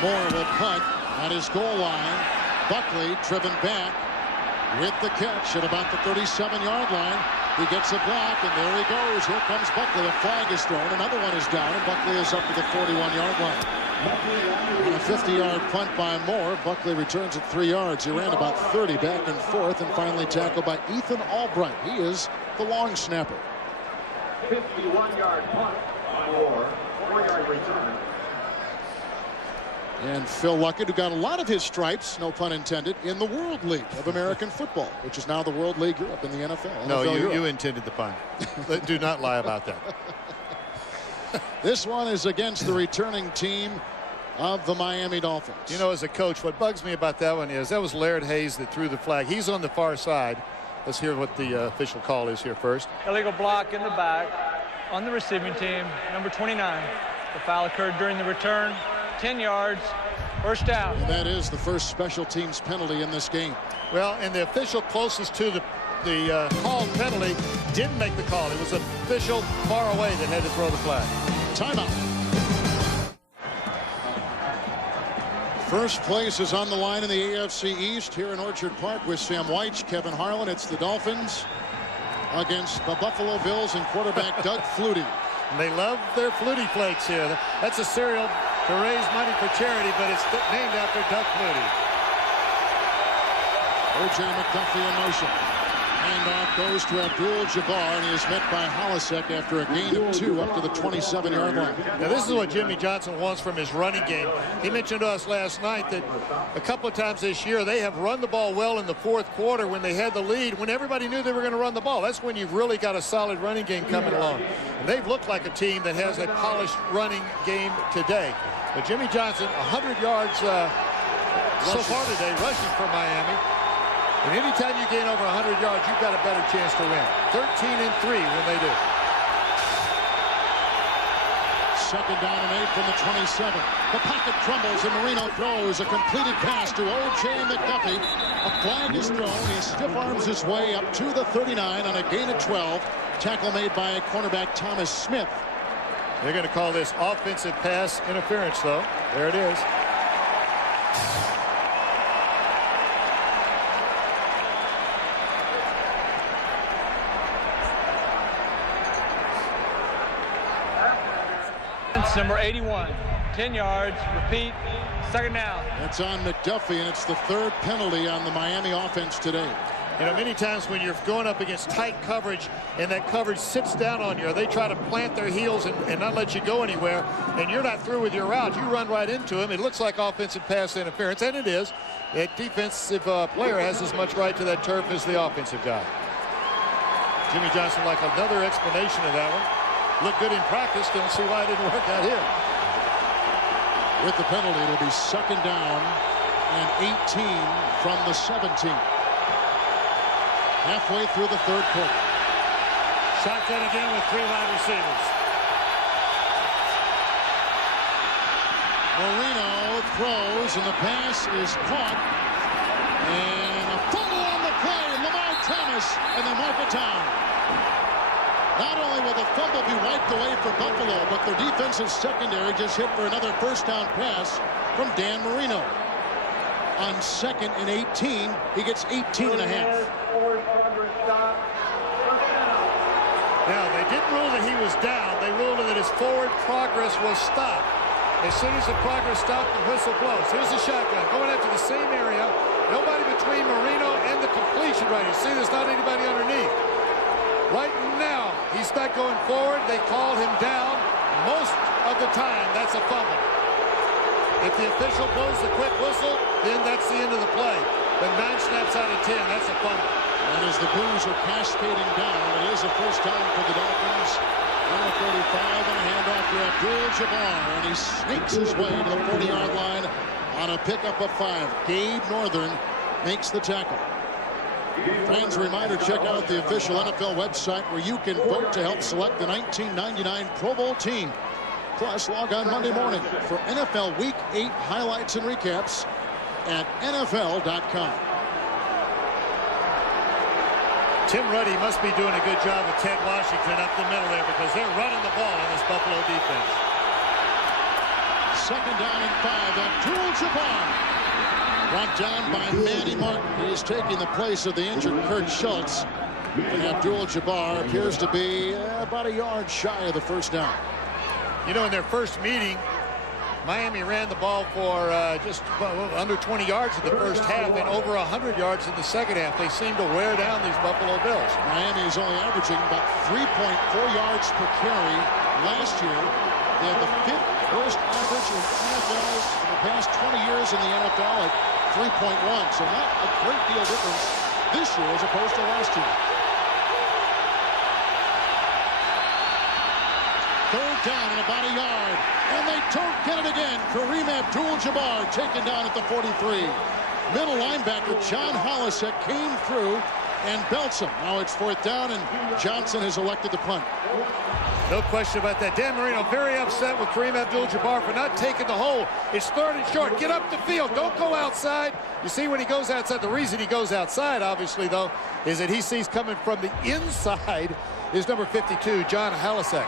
Moore will punt at his goal line. Buckley driven back with the catch at about the 37-yard line. He gets a block, and there he goes. Here comes Buckley. A flag is thrown. Another one is down, and Buckley is up to the 41-yard line. On a 50-yard punt by Moore, Buckley returns at 3 yards. He ran about 30 back and forth, and finally tackled by Ethan Albright. He is the long snapper. 51-yard punt by Moore, 4-yard return. And Phil Luckett, who got a lot of his stripes, no pun intended, in the World League of American Football, which is now the World League Europe in the NFL. No, NFL you intended the pun. Do not lie about that. This one is against the returning team of the Miami Dolphins. You know, as a coach, what bugs me about that one is that was Laird Hayes that threw the flag. He's on the far side. Let's hear what the official call is here first. Illegal block in the back on the receiving team, number 29. The foul occurred during the return, 10 yards, first down. And that is the first special teams penalty in this game. Well, and the official closest to the called penalty didn't make the call. It was an official far away that had to throw the flag. Timeout. First place is on the line in the AFC East here in Orchard Park with Sam Wyche, Kevin Harlan. It's the Dolphins against the Buffalo Bills and quarterback Doug Flutie. They love their Flutie flakes here. That's a cereal to raise money for charity, but it's named after Doug Flutie. O.J. McDuffie in motion. Handoff goes to Abdul-Jabbar, and he is met by Halasek after a gain of 2 up to the 27-yard line. Now, this is what Jimmy Johnson wants from his running game. He mentioned to us last night that a couple of times this year they have run the ball well in the fourth quarter when they had the lead, when everybody knew they were going to run the ball. That's when you've really got a solid running game coming along. And they've looked like a team that has a polished running game today. But Jimmy Johnson, 100 yards so far today, rushing for Miami. And anytime you gain over 100 yards, you've got a better chance to win. 13-3 when they do. Second down and 8 from the 27. The pocket crumbles and Marino throws a completed pass to O.J. McDuffie. A flag is thrown. He stiff arms his way up to the 39 on a gain of 12. Tackle made by cornerback Thomas Smith. They're going to call this offensive pass interference, though. There it is. Number 81, 10 yards, repeat, second down. That's on McDuffie, and it's the third penalty on the Miami offense today. You know, many times when you're going up against tight coverage and that coverage sits down on you, they try to plant their heels and not let you go anywhere, and you're not through with your route. You run right into them. It looks like offensive pass interference, and it is. That defensive player has as much right to that turf as the offensive guy. Jimmy Johnson like another explanation of that one. Looked good in practice, didn't see why it didn't work out here. With the penalty, it'll be second down and 18 from the 17. Halfway through the third quarter. Shotgun again with 3 wide receivers. Marino throws, and the pass is caught. And a fumble on the play. Lamar Thomas, and they mark it down. Not only will the fumble be wiped away for Buffalo, but their defensive secondary just hit for another first down pass from Dan Marino. On 2nd and 18, he gets 18 and a half. Now, they didn't rule that he was down. They ruled that his forward progress was stopped. As soon as the progress stopped, the whistle blows. Here's the shotgun going after the same area. Nobody between Marino and the completion right. You see there's not anybody underneath. Right now, he's not going forward. They called him down. Most of the time, that's a fumble. If the official blows the quick whistle, then that's the end of the play. But 9 snaps out of 10, that's a fumble. And as the boos are cascading down, it is a first down for the Dolphins. Number 35 and a handoff to Abdul-Jabbar, and he sneaks his way to the 40-yard line on a pickup of 5. Gabe Northern makes the tackle. Fans, a reminder, check out the official NFL website where you can vote to help select the 1999 Pro Bowl team. Plus, log on Monday morning for NFL Week 8 highlights and recaps at NFL.com. Tim Ruddy must be doing a good job with Ted Washington up the middle there because they're running the ball on this Buffalo defense. Second down and 5. Abdul-Jabbar brought down by Manny Martin. He is taking the place of the injured Kurt Schultz. And Abdul-Jabbar appears to be about a yard shy of the first down. You know, in their first meeting, Miami ran the ball for just under 20 yards in the first half and over 100 yards in the second half. They seem to wear down these Buffalo Bills. Miami is only averaging about 3.4 yards per carry last year. They had the 5th worst average in NFL in the past 20 years in the NFL at 3.1. So not a great deal difference this year as opposed to last year. Third third down and about a yard. And they don't get it again. Kareem Abdul-Jabbar taken down at the 43. Middle linebacker John Halasek came through and belts him. Now it's fourth down, and Johnson has elected to punt. No question about that. Dan Marino very upset with Kareem Abdul-Jabbar for not taking the hole. It's third and short. Get up the field. Don't go outside. You see when he goes outside, the reason he goes outside, obviously, though, is that he sees coming from the inside is number 52, John Halasek.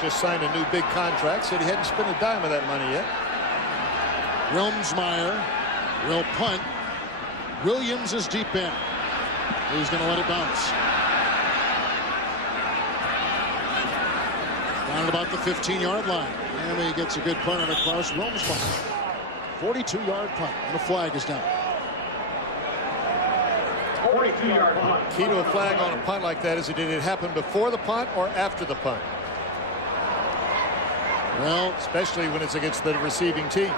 Just signed a new big contract. Said he hadn't spent a dime of that money yet. Wilmsmeyer will punt. Williams is deep in. He's going to let it bounce. Down at about the 15-yard line. Miami gets a good punt on across Wilmsmeyer. 42-yard punt, and a flag is down. 42-yard punt. Key to a flag on a punt like that is, did it happen before the punt or after the punt? Well, especially when it's against the receiving team.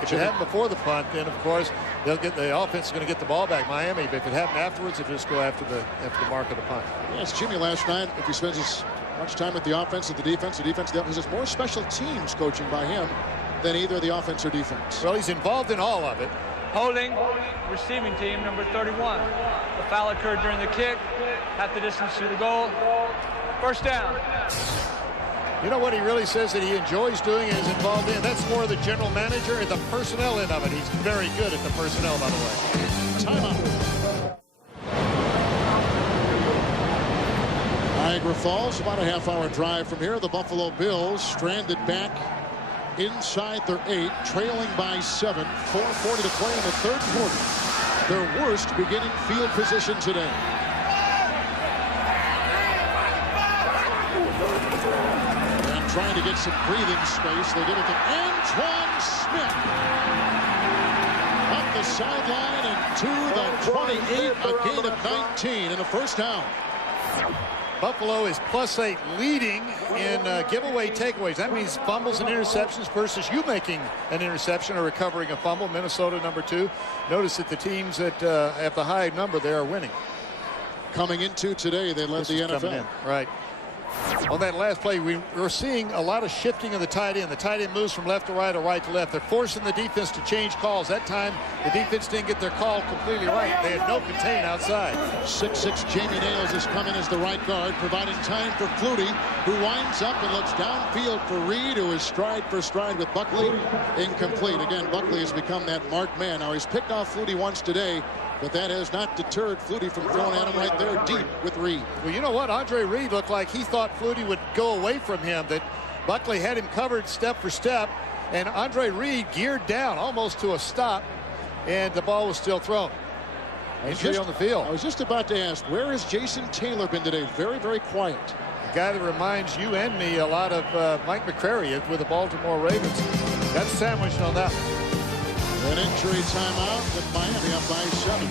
If it happened before the punt, then of course they'll get the offense is going to get the ball back, Miami. But if it happened afterwards, if just go after the mark of the punt. Yes, Jimmy last night, if he spends as much time with the offense as the defense has more special teams coaching by him than either the offense or defense. Well, he's involved in all of it. Holding, receiving team, number 31. The foul occurred during the kick, at the distance to the goal. First down. You know what he really says that he enjoys doing and is involved in? That's more the general manager and the personnel end of it. He's very good at the personnel, by the way. Timeout. Niagara Falls, about a half-hour drive from here. The Buffalo Bills stranded back inside their 8, trailing by 7. 4:40 to play in the third quarter. Their worst beginning field position today. Trying to get some breathing space. They give it to Antoine Smith. Up the sideline and to the 28, a gain of 19 and a first down. Buffalo is +8 leading in giveaway takeaways. That means fumbles and interceptions versus you making an interception or recovering a fumble. Minnesota number 2. Notice that the teams that have the high number there are winning. Coming into today, they led the NFL. Right. On that last play, we're seeing a lot of shifting of the tight end. The tight end moves from left to right or right to left. They're forcing the defense to change calls. That time, the defense didn't get their call completely right. They had no contain outside. 6'6" Jamie Nails has come in as the right guard, providing time for Flutie, who winds up and looks downfield for Reed, who is stride for stride with Buckley. Incomplete. Again, Buckley has become that marked man. Now, he's picked off Flutie once today, but that has not deterred Flutie from throwing at him right there deep with Reed. Well, you know what? Andre Reed looked like he thought Flutie would go away from him, that Buckley had him covered step for step, and Andre Reed geared down almost to a stop, and the ball was still thrown. Injury on the field. I was just about to ask, where has Jason Taylor been today? Very, very quiet. A guy that reminds you and me a lot of Mike McCrary with the Baltimore Ravens. Got sandwiched on that one. An injury timeout with Miami up by 7.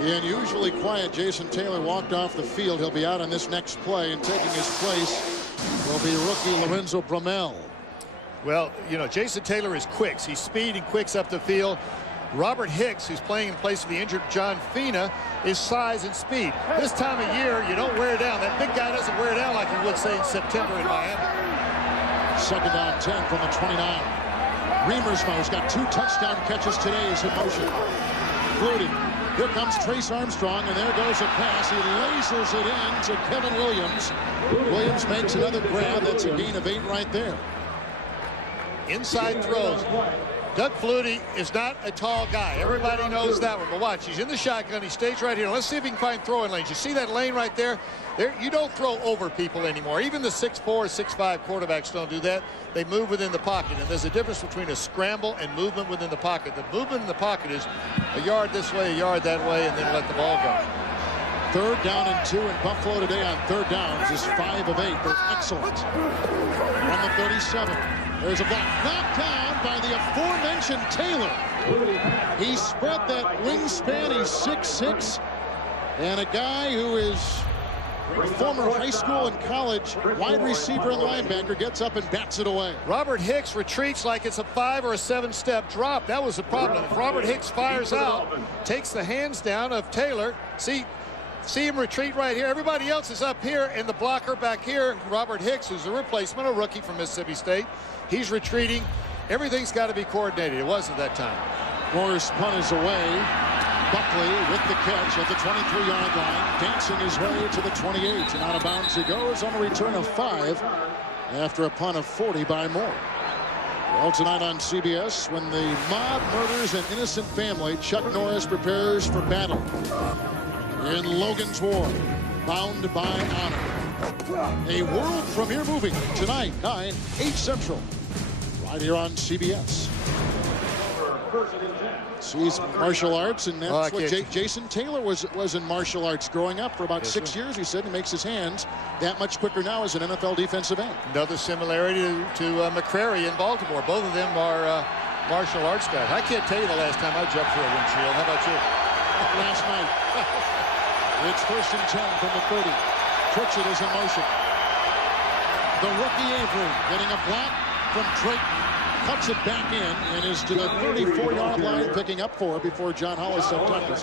The unusually quiet Jason Taylor walked off the field. He'll be out on this next play, and taking his place will be rookie Lorenzo Bromell. Well, you know, Jason Taylor is quicks. He's speed and quicks up the field. Robert Hicks, who's playing in place of the injured John Fina, is size and speed. This time of year, you don't wear down. That big guy doesn't wear down like he would, say, in September in Miami. Second down 10 from the 29. Remersmo's got 2 touchdown catches today as in motion. Flutie. Here comes Trace Armstrong, and there goes a pass. He lasers it in to Kevin Williams. Williams makes another grab. That's a gain of 8 right there. Inside throws. Doug Flutie is not a tall guy. Everybody knows that one. But watch, he's in the shotgun. He stays right here. Let's see if he can find throwing lanes. You see that lane right there? You don't throw over people anymore. Even the 6'4", 6'5" quarterbacks don't do that. They move within the pocket. And there's a difference between a scramble and movement within the pocket. The movement in the pocket is a yard this way, a yard that way, and then let the ball go. Third down and 2, and Buffalo today on third downs is 5 of 8. They're excellent. From the 37. There's a block knocked down by the aforementioned Taylor. He spread that wingspan. He's 6'6", and a guy who is a former high school and college wide receiver and linebacker gets up and bats it away. Robert Hicks retreats like it's a 5 or a 7-step drop. That was the problem. If Robert Hicks fires out, takes the hands down of Taylor. See, See him retreat right here. Everybody else is up here, and the blocker back here, Robert Hicks, who's a replacement, a rookie from Mississippi State. He's retreating. Everything's got to be coordinated. It wasn't that time. Moore's punt is away. Buckley with the catch at the 23-yard line, dancing his way to the 28, and out of bounds he goes on a return of 5 after a punt of 40 by Moore. Well, tonight on CBS, when the mob murders an innocent family, Chuck Norris prepares for battle in Logan's War, Bound by Honor. A world premiere movie tonight, 9, 8 Central, right here on CBS. Sees martial arts, and that's what Jason Taylor was in martial arts growing up for about 6 years. He said he makes his hands that much quicker now as an NFL defensive end. Another similarity to McCrary in Baltimore. Both of them are martial arts guys. I can't tell you the last time I jumped through a windshield. How about you? Last night. It's 1st and 10 from the 30. Pritchett is in motion. The rookie Avery getting a block from Drayton. Cuts it back in and is to the 34-yard line, picking up 4 before John Hollister touches.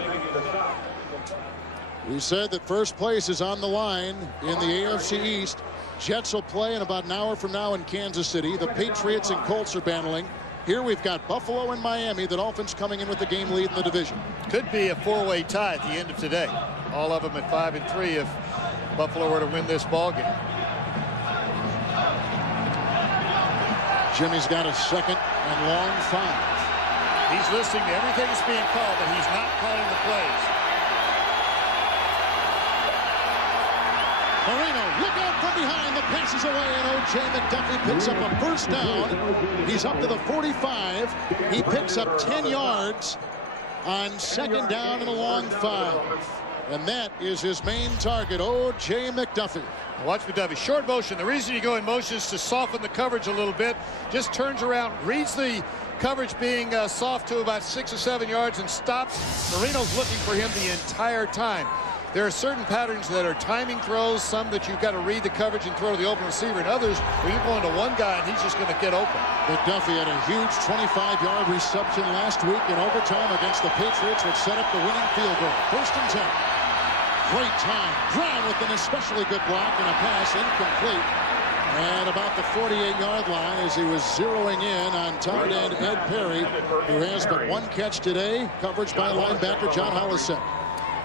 We said that first place is on the line in the AFC East. Jets will play in about an hour from now in Kansas City. The Patriots and Colts are battling. Here we've got Buffalo and Miami. The Dolphins coming in with the game lead in the division. Could be a 4-way tie at the end of today. All of them at 5-3 if Buffalo were to win this ball game. Jimmy's got a 2nd and long 5. He's listening to everything that's being called, but he's not calling the plays. Marino, look out from behind. The pass is away, and O.J. McDuffie picks up a first down. He's up to the 45. He picks up 10 yards on 2nd down and a long 5. And that is his main target, O.J. McDuffie. Watch McDuffie. Short motion. The reason you go in motion is to soften the coverage a little bit. Just turns around, reads the coverage being soft to about 6 or 7 yards and stops. Marino's looking for him the entire time. There are certain patterns that are timing throws, some that you've got to read the coverage and throw to the open receiver, and others where you're going to one guy and he's just going to get open. McDuffie had a huge 25-yard reception last week in overtime against the Patriots, which set up the winning field goal. 1st and 10. Great time. Brown with an especially good block and a pass incomplete. And about the 48-yard line as he was zeroing in on tight end Ed Perry, who has but 1 catch today. Coverage by linebacker John Hollister.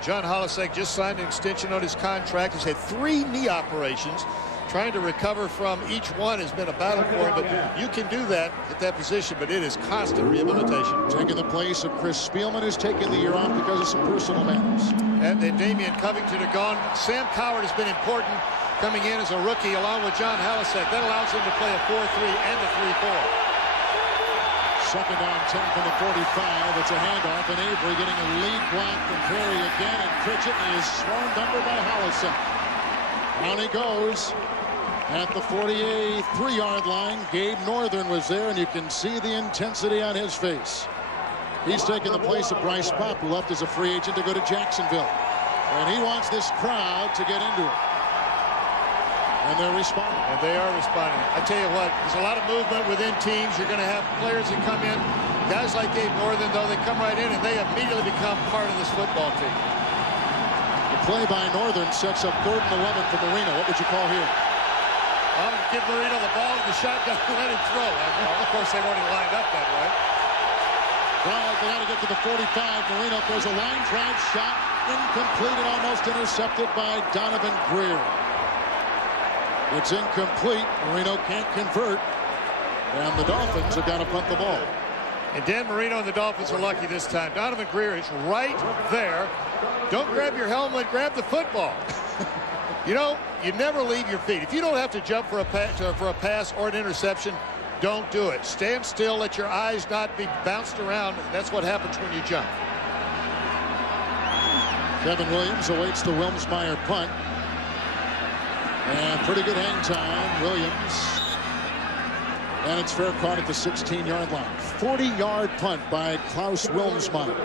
John Hollister just signed an extension on his contract. He's had 3 knee operations. Trying to recover from each one has been a battle for him, but you can do that at that position, but it is constant rehabilitation. Taking the place of Chris Spielman, who's taken the year off because of some personal matters. And then Damian Covington are gone. Sam Coward has been important coming in as a rookie along with John Hollister. That allows him to play a 4-3 and a 3-4. 2nd down 10 from the 45. It's a handoff, and Avery getting a lead block from Perry again, and Pritchett is swarmed under by Hollister. Down he goes at the 43-yard line. Gabe Northern was there, and you can see the intensity on his face. He's taking the place of Bryce Popp, who left as a free agent to go to Jacksonville. And he wants this crowd to get into it. And they're responding. And they are responding. I tell you what, there's a lot of movement within teams. You're going to have players that come in. Guys like Gabe Northern, though, they come right in and they immediately become part of this football team. The play by Northern sets up 3rd and 11 for Marino. What would you call here? I'll give Marino the ball and the shotgun and let him throw. Of course, they've already lined up that way. Well, they got to get to the 45. Marino throws a line drive shot. Incomplete and almost intercepted by Donovan Greer. It's incomplete. Marino can't convert. And the Dolphins have got to punt the ball. And Dan Marino and the Dolphins are lucky this time. Donovan Greer is right there. Don't grab your helmet, grab the football. You know, you never leave your feet. If you don't have to jump for a pass or an interception, don't do it. Stand still, let your eyes not be bounced around. That's what happens when you jump. Kevin Williams awaits the Wilmsmeyer punt. And pretty good hang time, Williams. And it's fair caught at the 16-yard line. 40-yard punt by Klaus Wilmsmeyer.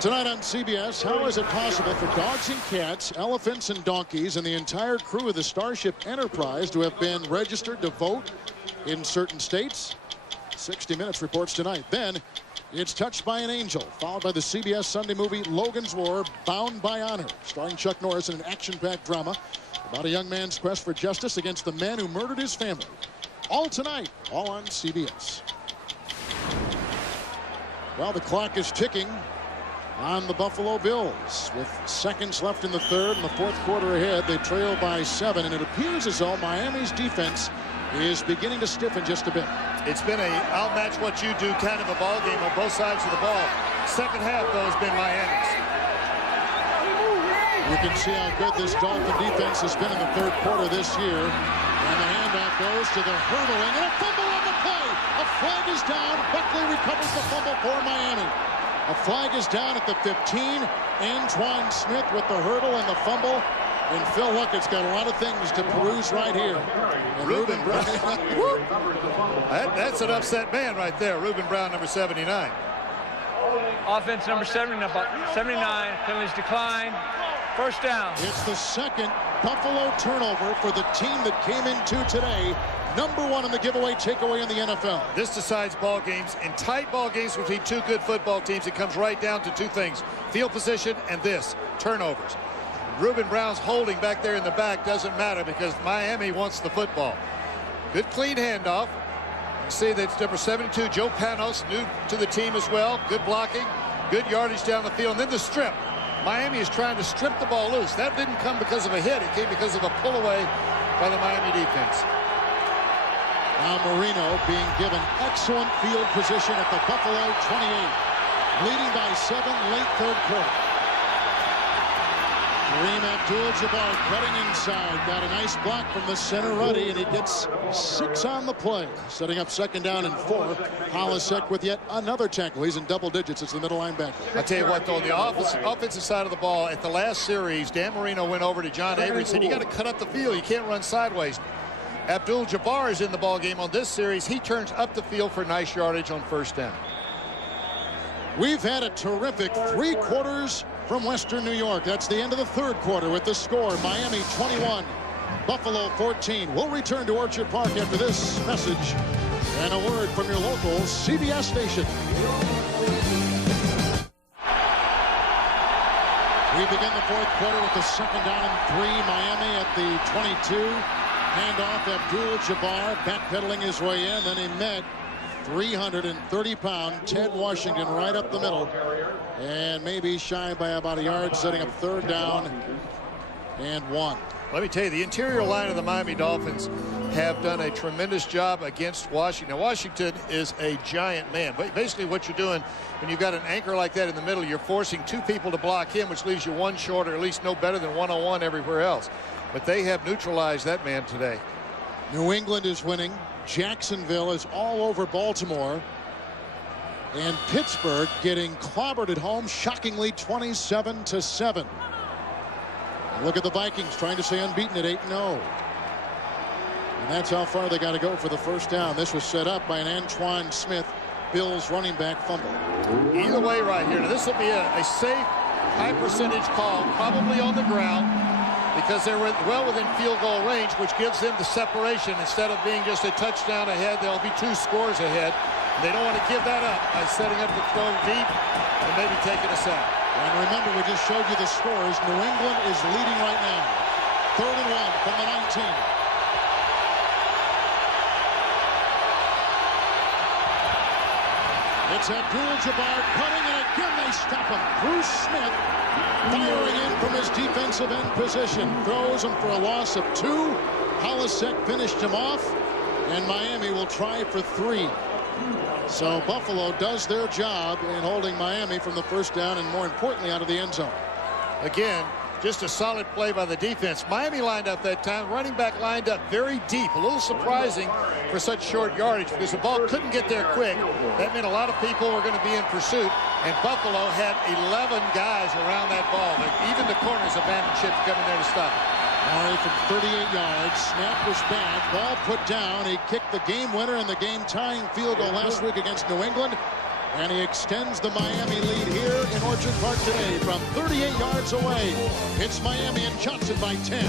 Tonight on CBS, how is it possible for dogs and cats, elephants and donkeys, and the entire crew of the Starship Enterprise to have been registered to vote in certain states? 60 Minutes reports tonight. Then, It's Touched by an Angel, followed by the CBS Sunday movie Logan's War, Bound by Honor, starring Chuck Norris in an action-packed drama about a young man's quest for justice against the man who murdered his family. All tonight, all on CBS. Well, the clock is ticking on the Buffalo Bills. With seconds left in the third and the fourth quarter ahead, they trail by 7, and it appears as though Miami's defense is beginning to stiffen just a bit. It's been a I'll match what you do kind of a ball game on both sides of the ball. Second half, though, has been Miami's. You can see how good this Dolphin defense has been in the third quarter this year. And the handoff goes to the hurdling, and a fumble on the play. A flag is down. Buckley recovers the fumble for Miami. A flag is down at the 15. Antoine Smith with the hurdle and the fumble. And Phil Luckett's got a lot of things to peruse right here. And Reuben Brown. That's an upset man right there. Reuben Brown, number 79. Offense number 79. Penalties decline. First down. It's the second Buffalo turnover for the team that came into today. Number 1 in the giveaway takeaway in the NFL. This decides ball games. In tight ball games between two good football teams, it comes right down to two things: field position and turnovers. Reuben Brown's holding back there in the back doesn't matter because Miami wants the football. Good clean handoff. You see that's number 72, Joe Panos, new to the team as well. Good blocking, good yardage down the field. And then the strip. Miami is trying to strip the ball loose. That didn't come because of a hit. It came because of a pull away by the Miami defense. Now Marino being given excellent field position at the Buffalo 28. Leading by 7 late third quarter. Kareem Abdul-Jabbar cutting inside. Got a nice block from the center Ruddy, and he gets 6 on the play. Setting up second down and 4. Holisek with yet another tackle. He's in double digits. It's the middle linebacker. I'll tell you what, though, the offensive side of the ball, at the last series, Dan Marino went over to John Avery and said, you got to cut up the field. You can't run sideways. Abdul-Jabbar is in the ball game on this series. He turns up the field for nice yardage on first down. We've had a terrific 3 quarters from Western New York. That's the end of the third quarter with the score: Miami 21, Buffalo 14. We'll return to Orchard Park after this message and a word from your local CBS station. We begin the fourth quarter with the second down and 3. Miami at the 22. Handoff, Abdul-Jabbar backpedaling his way in. Then he met 330-pound Ted Washington right up the middle, and maybe shy by about a yard, setting up third down and 1. Let me tell you, the interior line of the Miami Dolphins have done a tremendous job against Washington. Now, Washington is a giant man, but basically what you're doing when you've got an anchor like that in the middle, you're forcing 2 people to block him, which leaves you 1 short, or at least no better than 1-on-1 everywhere else. But they have neutralized that man today. New England is winning. Jacksonville is all over Baltimore. And Pittsburgh getting clobbered at home, shockingly 27-7. Look at the Vikings trying to stay unbeaten at 8-0. And that's how far they got to go for the first down. This was set up by an Antoine Smith, Bills running back fumble. Either way right here. Now this will be a safe, high percentage call, probably on the ground, because they're well within field goal range, which gives them the separation. Instead of being just a touchdown ahead, they'll be 2 scores ahead. They don't want to give that up by setting up the throw deep and maybe taking a sack. And remember, we just showed you the scores. New England is leading right now. 3rd and 1 from the 19. It's Abdul-Jabbar cutting, and again they stop him. Bruce Smith firing in from his defensive end position. Throws him for a loss of 2. Holisek finished him off, and Miami will try for 3. So Buffalo does their job in holding Miami from the first down and, more importantly, out of the end zone. Again, just a solid play by the defense. Miami lined up that time. Running back lined up very deep. A little surprising for such short yardage because the ball couldn't get there quick. That meant a lot of people were going to be in pursuit. And Buffalo had 11 guys around that ball. Even the corners abandoned ship to come in there to stop it. Murray from 38 yards. Snap was bad. Ball put down. He kicked the game winner in the game-tying field goal last week against New England. And he extends the Miami lead here in Orchard Park today from 38 yards away. It's Miami and Johnson by 10.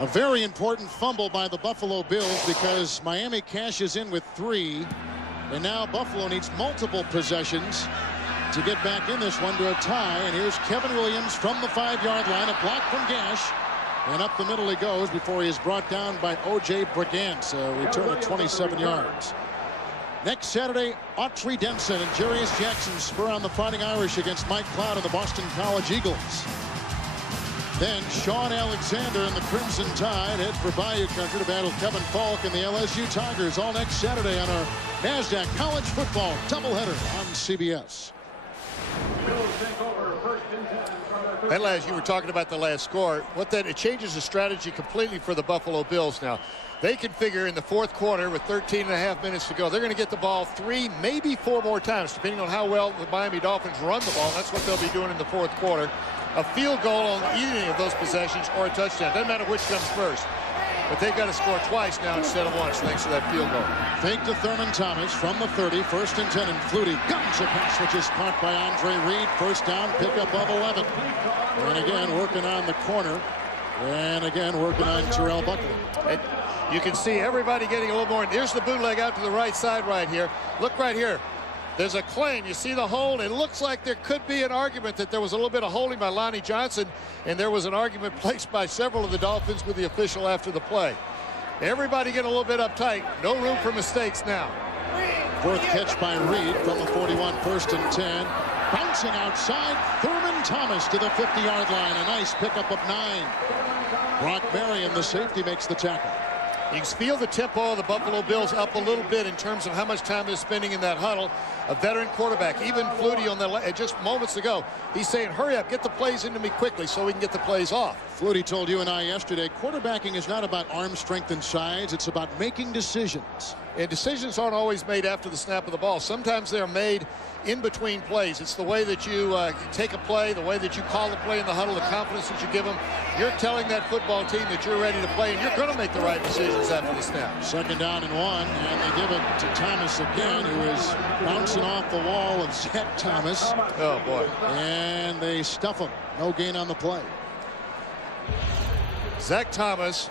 A very important fumble by the Buffalo Bills because Miami cashes in with 3. And now Buffalo needs multiple possessions to get back in this one to a tie. And here's Kevin Williams from the 5-yard line. A block from Gash. And up the middle he goes before he is brought down by O.J. Brigance. A return of 27 yards. Next Saturday, Autry Denson and Jarius Jackson spur on the Fighting Irish against Mike Cloud and the Boston College Eagles. Then Sean Alexander and the Crimson Tide head for Bayou Country to battle Kevin Falk and the LSU Tigers all next Saturday on our NASDAQ College Football doubleheader on CBS. And as you were talking about the last score, it changes the strategy completely for the Buffalo Bills now. They can figure in the fourth quarter with 13.5 minutes to go, they're going to get the ball 3, maybe 4 more times, depending on how well the Miami Dolphins run the ball. That's what they'll be doing in the fourth quarter. A field goal on either of those possessions or a touchdown. Doesn't matter which comes first. But they've got to score twice now instead of once, thanks to that field goal. Fake to Thurman Thomas from the 30, 1st and 10, and Flutie guns a pass, which is caught by Andre Reed. First down, pickup of 11. And again, working on the corner. And again, working on Terrell Buckley. And you can see everybody getting a little more. Here's the bootleg out to the right side right here. Look right here. There's a claim. You see the hold. It looks like there could be an argument that there was a little bit of holding by Lonnie Johnson, and there was an argument placed by several of the Dolphins with the official after the play. Everybody getting a little bit uptight. No room for mistakes now. Fourth catch by Reed from the 41, 1st and 10. Bouncing outside, Thurman Thomas to the 50-yard line. A nice pickup of 9. Brock Marion, the safety, makes the tackle. You can feel the tempo of the Buffalo Bills up a little bit in terms of how much time they're spending in that huddle. A veteran quarterback, even Flutie on the just moments ago, he's saying, hurry up, get the plays into me quickly so we can get the plays off. Flutie told you and I yesterday, quarterbacking is not about arm strength and size. It's about making decisions. And decisions aren't always made after the snap of the ball. Sometimes they're made in between plays. It's the way that you take a play, the way that you call the play in the huddle, the confidence that you give them. You're telling that football team that you're ready to play, and you're going to make the right decisions after the snap. 2nd down and 1, and they give it to Thomas again, who is bouncing off the wall of Zach Thomas. Oh, boy. And they stuff him. No gain on the play. Zach Thomas,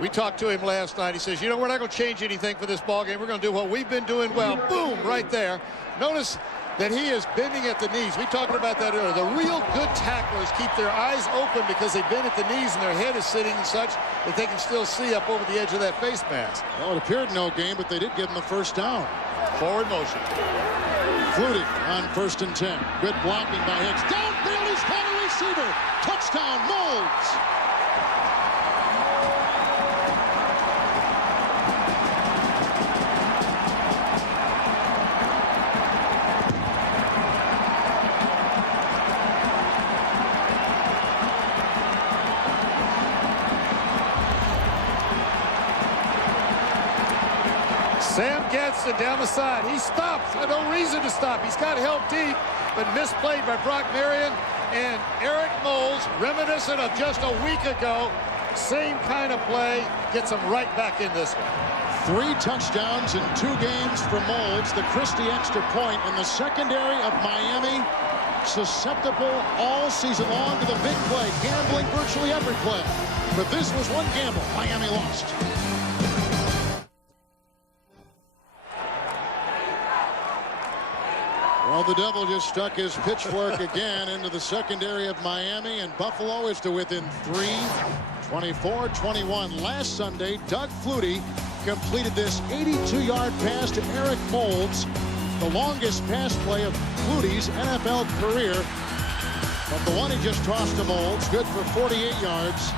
we talked to him last night. He says, you know, we're not going to change anything for this ball game. We're going to do what we've been doing well. Boom, right there. Notice that he is bending at the knees. We talked about that earlier. The real good tacklers keep their eyes open because they bend at the knees and their head is sitting and such that they can still see up over the edge of that face mask. Well, it appeared no gain, but they did give him the first down. Forward motion. Flutie on 1st and 10. Good blocking by Hicks. Downfield, he's got a receiver. Touchdown, Molds. Sam Gadsden down the side. He stops. No reason to stop. He's got help deep, but misplayed by Brock Marion. And Eric Moles, reminiscent of just a week ago, same kind of play, gets him right back in this one. 3 touchdowns in 2 games for Molds. The Christie extra point in the secondary of Miami. Susceptible all season long to the big play. Gambling virtually every play. But this was one gamble. Miami lost. Well, the devil just stuck his pitchfork again into the secondary of Miami, and Buffalo is to within 3, 24-21. Last Sunday, Doug Flutie completed this 82-yard pass to Eric Molds, the longest pass play of Flutie's NFL career. But the one he just tossed to Molds, good for 48 yards,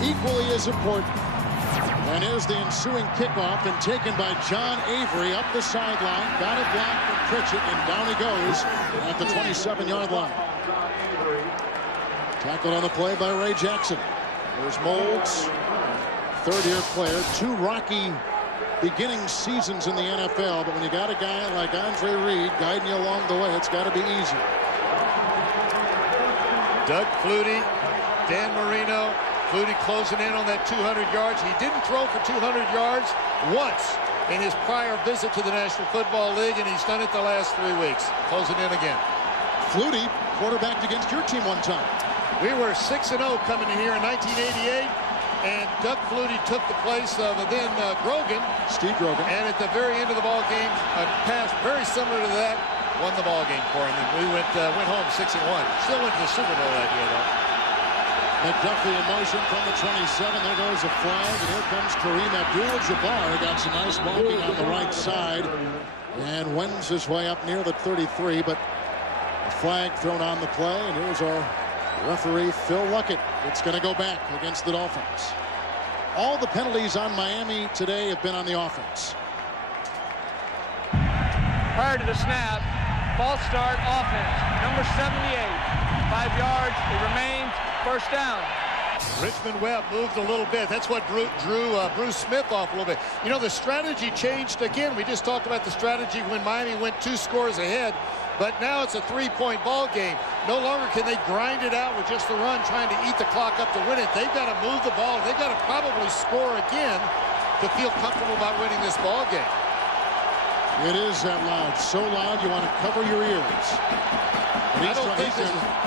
equally as important. And here's the ensuing kickoff, and taken by John Avery up the sideline. Got a block from Pritchett, and down he goes at the 27-yard line. Tackled on the play by Ray Jackson. There's Molds, 3rd-year player. 2 rocky beginning seasons in the NFL, but when you got a guy like Andre Reed guiding you along the way, it's got to be easy. Doug Flutie, Dan Marino. Flutie closing in on that 200 yards. He didn't throw for 200 yards once in his prior visit to the National Football League, and he's done it the last 3 weeks. Closing in again. Flutie quarterbacked against your team one time. We were 6-0 coming in here in 1988. and Doug Flutie took the place of then Grogan. Steve Grogan. And at the very end of the ball game, a pass very similar to that won the ball game for him. And we went home 6-1. Still went to the Super Bowl that year, though. McDuffie in motion from the 27. There goes a flag, and here comes Kareem Abdul-Jabbar. Got some nice blocking on the right side and wins his way up near the 33, but a flag thrown on the play, and here's our referee, Phil Luckett. It's going to go back against the Dolphins. All the penalties on Miami today have been on the offense. Prior to the snap, false start, offense, number 78, 5 yards, it remains, first down. Richmond Webb moved a little bit. That's what drew Bruce Smith off a little bit. You know, the strategy changed again. We just talked about the strategy when Miami went 2 scores ahead, but now it's a 3-point ball game. No longer can they grind it out with just the run, trying to eat the clock up to win it. They've got to move the ball. They've got to probably score again to feel comfortable about winning this ball game. It is that loud. So loud you want to cover your ears. I don't think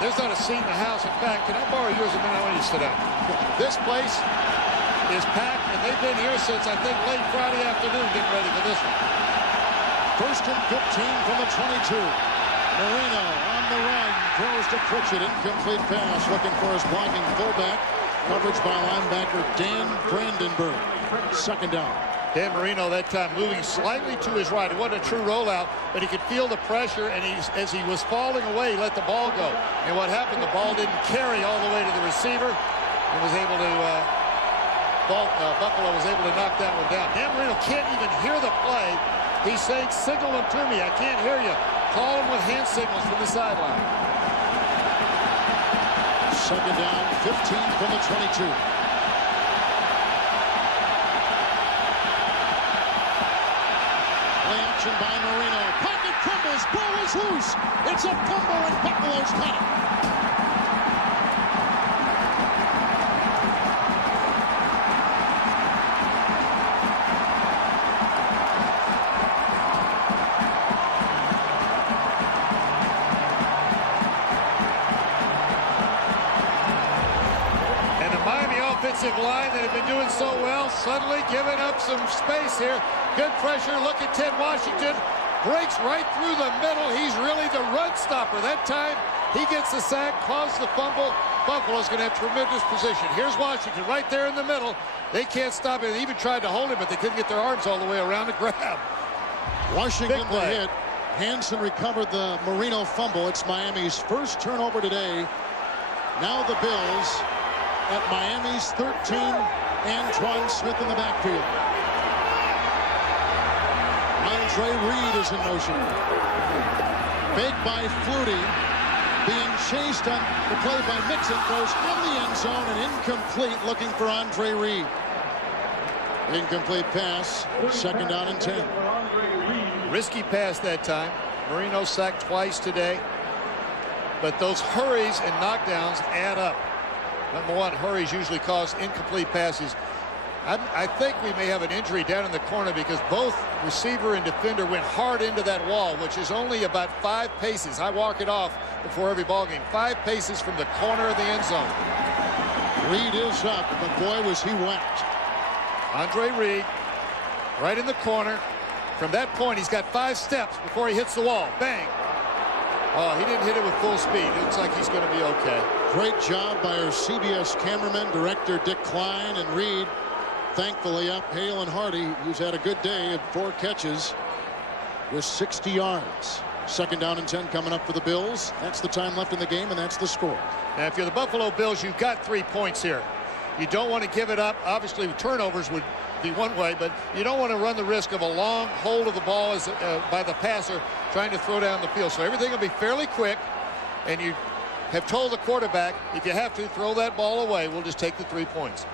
there's not a seat in the house. In fact, can I borrow yours a minute? I want you to sit down. This place is packed, and they've been here since, I think, late Friday afternoon getting ready for this one. First and 15 from the 22. Marino on the run. Throws to Pritchett. Incomplete pass. Looking for his blocking fullback. Coverage by linebacker Dan Brandenburg. Second down. Dan Marino that time moving slightly to his right. It wasn't a true rollout, but he could feel the pressure, and as he was falling away, he let the ball go. And what happened, the ball didn't carry all the way to the receiver and was able to, Buffalo was able to knock that one down. Dan Marino can't even hear the play. He's saying, signal him to me. I can't hear you. Call him with hand signals from the sideline. Second down, 15 from the 22. Action by Marino. Pocket crumbles. Ball is loose. It's a fumble, and Buffalo's got it. And the Miami offensive line that had been doing so well, suddenly giving up some space here. Good pressure. Look at Ted Washington. Breaks right through the middle. He's really the run stopper. That time, he gets the sack, causes the fumble. Buffalo's going to have tremendous position. Here's Washington right there in the middle. They can't stop it. They even tried to hold him, but they couldn't get their arms all the way around to grab. Washington the hit. Hansen recovered the Marino fumble. It's Miami's first turnover today. Now the Bills at Miami's 13. Antoine Smith in the backfield. Andre Reed is in motion. Fake by Flutie. Being chased on the play by Mixon. Goes in the end zone and incomplete, looking for Andre Reed. Incomplete pass. Second down and 10. Risky pass that time. Marino sacked twice today. But those hurries and knockdowns add up. Number one, hurries usually cause incomplete passes. I think we may have an injury down in the corner because both receiver and defender went hard into that wall, which is only about 5 paces. I walk it off before every ball game. 5 paces from the corner of the end zone. Reed is up, but boy, was he whacked. Andre Reed, right in the corner. From that point, he's got 5 steps before he hits the wall. Bang. Oh, he didn't hit it with full speed. It looks like he's going to be okay. Great job by our CBS cameraman, director Dick Klein, and Reed. Thankfully up hale and hearty. He's had a good day at 4 catches with 60 yards. Second down and 10 coming up for the Bills. That's the time left in the game, and that's the score. Now, if you're the Buffalo Bills, you've got 3 points here. You don't want to give it up. Obviously, turnovers would be one way, but you don't want to run the risk of a long hold of the ball by the passer trying to throw down the field. So everything will be fairly quick, and you have told the quarterback, if you have to, throw that ball away. We'll just take the 3 points.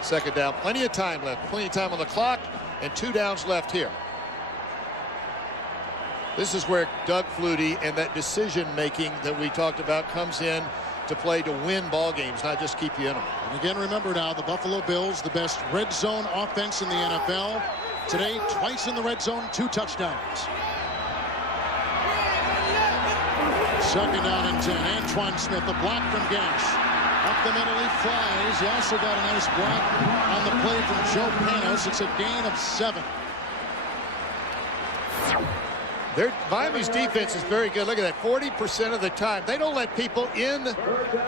Second down, plenty of time left, plenty of time on the clock, and 2 downs left here. This is where Doug Flutie and that decision-making that we talked about comes in to play to win ball games, not just keep you in them. And again, remember now, the Buffalo Bills, the best red zone offense in the NFL. Today, twice in the red zone, 2 touchdowns. Second down and 10. Antoine Smith, the block from Gash. Up Complimentary flies. He also got a nice block on the play from Joe Panos. It's a gain of 7. Miami's defense is very good. Look at that, 40% of the time. They don't let people in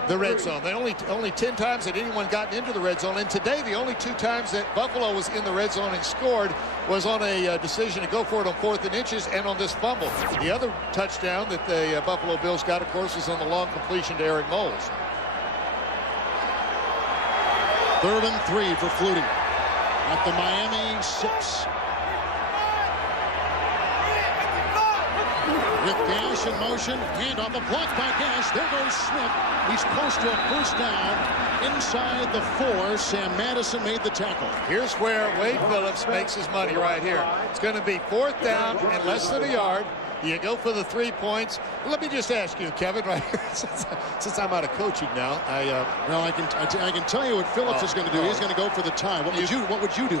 the red zone. They only 10 times that anyone got into the red zone. And today, the only 2 times that Buffalo was in the red zone and scored was on a decision to go for it on 4th and inches and on this fumble. The other touchdown that the Buffalo Bills got, of course, was on the long completion to Eric Moles. 3rd and 3 for Flutie at the Miami 6. With Gash in motion, handoff, a block by Gash. There goes Smith. He's close to a first down inside the 4. Sam Madison made the tackle. Here's where Wade Phillips makes his money right here. It's going to be 4th down and less than a yard. You go for the 3 points. Let me just ask you, Kevin, right here, since I'm out of coaching now, I can tell you what Phillips is going to do. He's going to go for the tie. What would you do?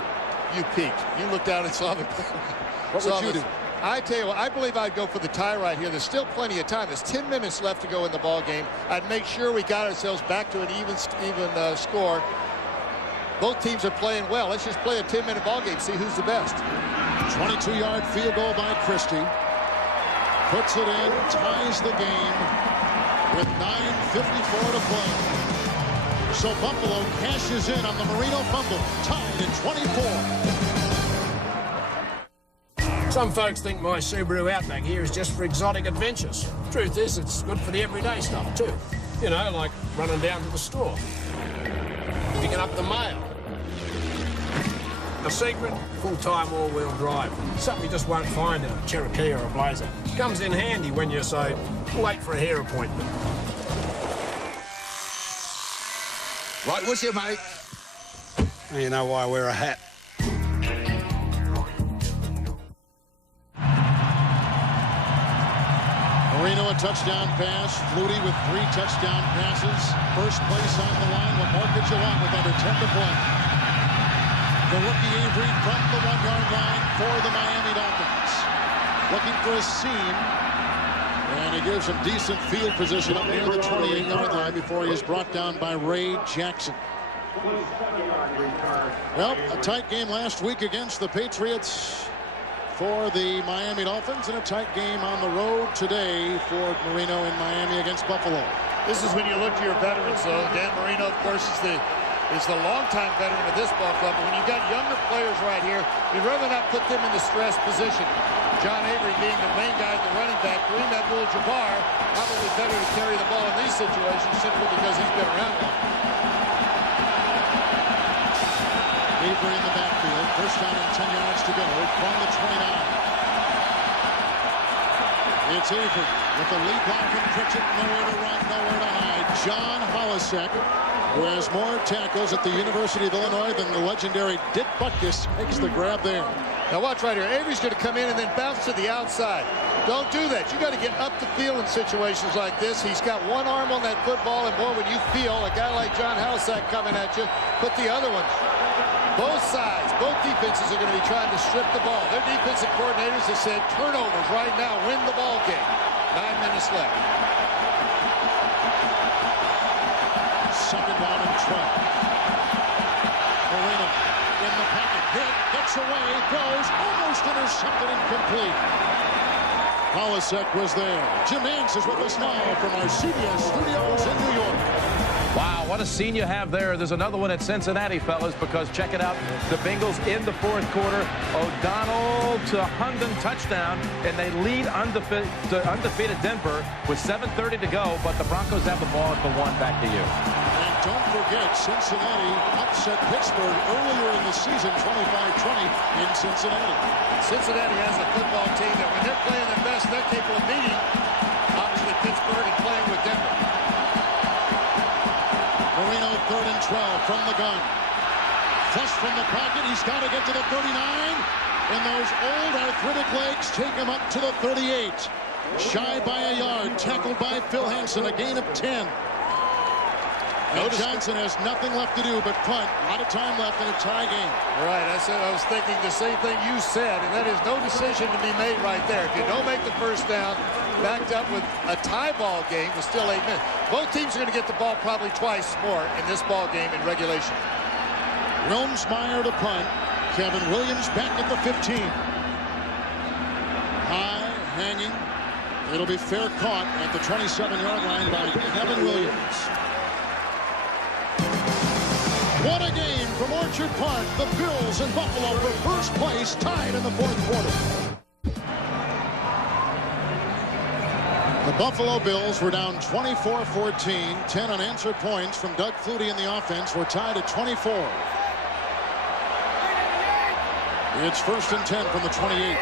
You peeked. You looked down and saw the. What would you do? I tell you what, I believe I'd go for the tie right here. There's still plenty of time. There's 10 minutes left to go in the ball game. I'd make sure we got ourselves back to an even score. Both teams are playing well. Let's just play a 10-minute ball game, see who's the best. 22-yard field goal by Christie. Puts it in, ties the game with 9:54 to play. So Buffalo cashes in on the Marino fumble, tied at 24. Some folks think my Subaru Outback here is just for exotic adventures. Truth is, it's good for the everyday stuff too. You know, like running down to the store, picking up the mail. The secret, full-time all-wheel drive. Something you just won't find in a Cherokee or a Blazer. Comes in handy when you, say, late for a hair appointment. Right, what's your mate? You know why I wear a hat. Marino a touchdown pass. Flutie with 3 touchdown passes. First place on the line. What more could you want with under 10 to play? The rookie Avery from the 1-yard line for the Miami Dolphins. Looking for a seam. And he gives him decent field position up near the 28-yard line before he is brought down by Ray Jackson. Well, a tight game last week against the Patriots for the Miami Dolphins, and a tight game on the road today for Marino in Miami against Buffalo. This is when you look to your veterans, though. Dan Marino, of course, is the longtime veteran of this ball club. But when you've got younger players right here, you'd rather not put them in the stress position. John Avery being the main guy, the running back, Kareem Abdul-Jabbar, probably better to carry the ball in these situations simply because he's been around long. Avery in the backfield. First down and 10 yards to go from the 29. It's Avery with the lead block from Pritchett. Nowhere to run, nowhere to hide. John Holisek, who has more tackles at the University of Illinois than the legendary Dick Butkus, makes the grab there. Now watch right here. Avery's going to come in and then bounce to the outside. Don't do that. You got to get up the field in situations like this. He's got one arm on that football, and boy, when you feel a guy like John Holisek coming at you, put the other one. Both sides, both defenses are going to be trying to strip the ball. Their defensive coordinators have said turnovers right now win the ball game. 9 minutes left. Second down and 12. Marino in the pocket. Hit, gets away, throws, almost intercepted, incomplete. Holisek was there. Jim Nance is with us now from our CBS studios in New York. Wow, what a scene you have there. There's another one at Cincinnati, fellas, because check it out. The Bengals in the 4th quarter. O'Donnell to Hunden touchdown, and they lead undefeated Denver with 7:30 to go, but the Broncos have the ball at the 1. Back to you. And don't forget, Cincinnati upset Pittsburgh earlier in the season, 25-20 in Cincinnati. Cincinnati has a football team that when they're playing their best, they're capable of beating, obviously, Pittsburgh and playing with Denver. Marino 3rd and 12 from the gun. Flush from the pocket. He's got to get to the 39. And those old arthritic legs take him up to the 38. Shy by a yard. Tackled by Phil Hansen. A gain of 10. And Johnson has nothing left to do but punt. A lot of time left in a tie game. Right. I was thinking the same thing you said, and that is no decision to be made right there. If you don't make the first down, backed up with a tie ball game with still 8 minutes. Both teams are going to get the ball probably twice more in this ball game in regulation. Wilmsmeyer to punt. Kevin Williams back at the 15. High, hanging. It'll be fair caught at the 27-yard line by Kevin Williams. What a game from Orchard Park. The Bills and Buffalo for first place, tied in the fourth quarter. The Buffalo Bills were down 24-14. 10 unanswered points from Doug Flutie in the offense. We're tied at 24. It's 1st and 10 from the 28.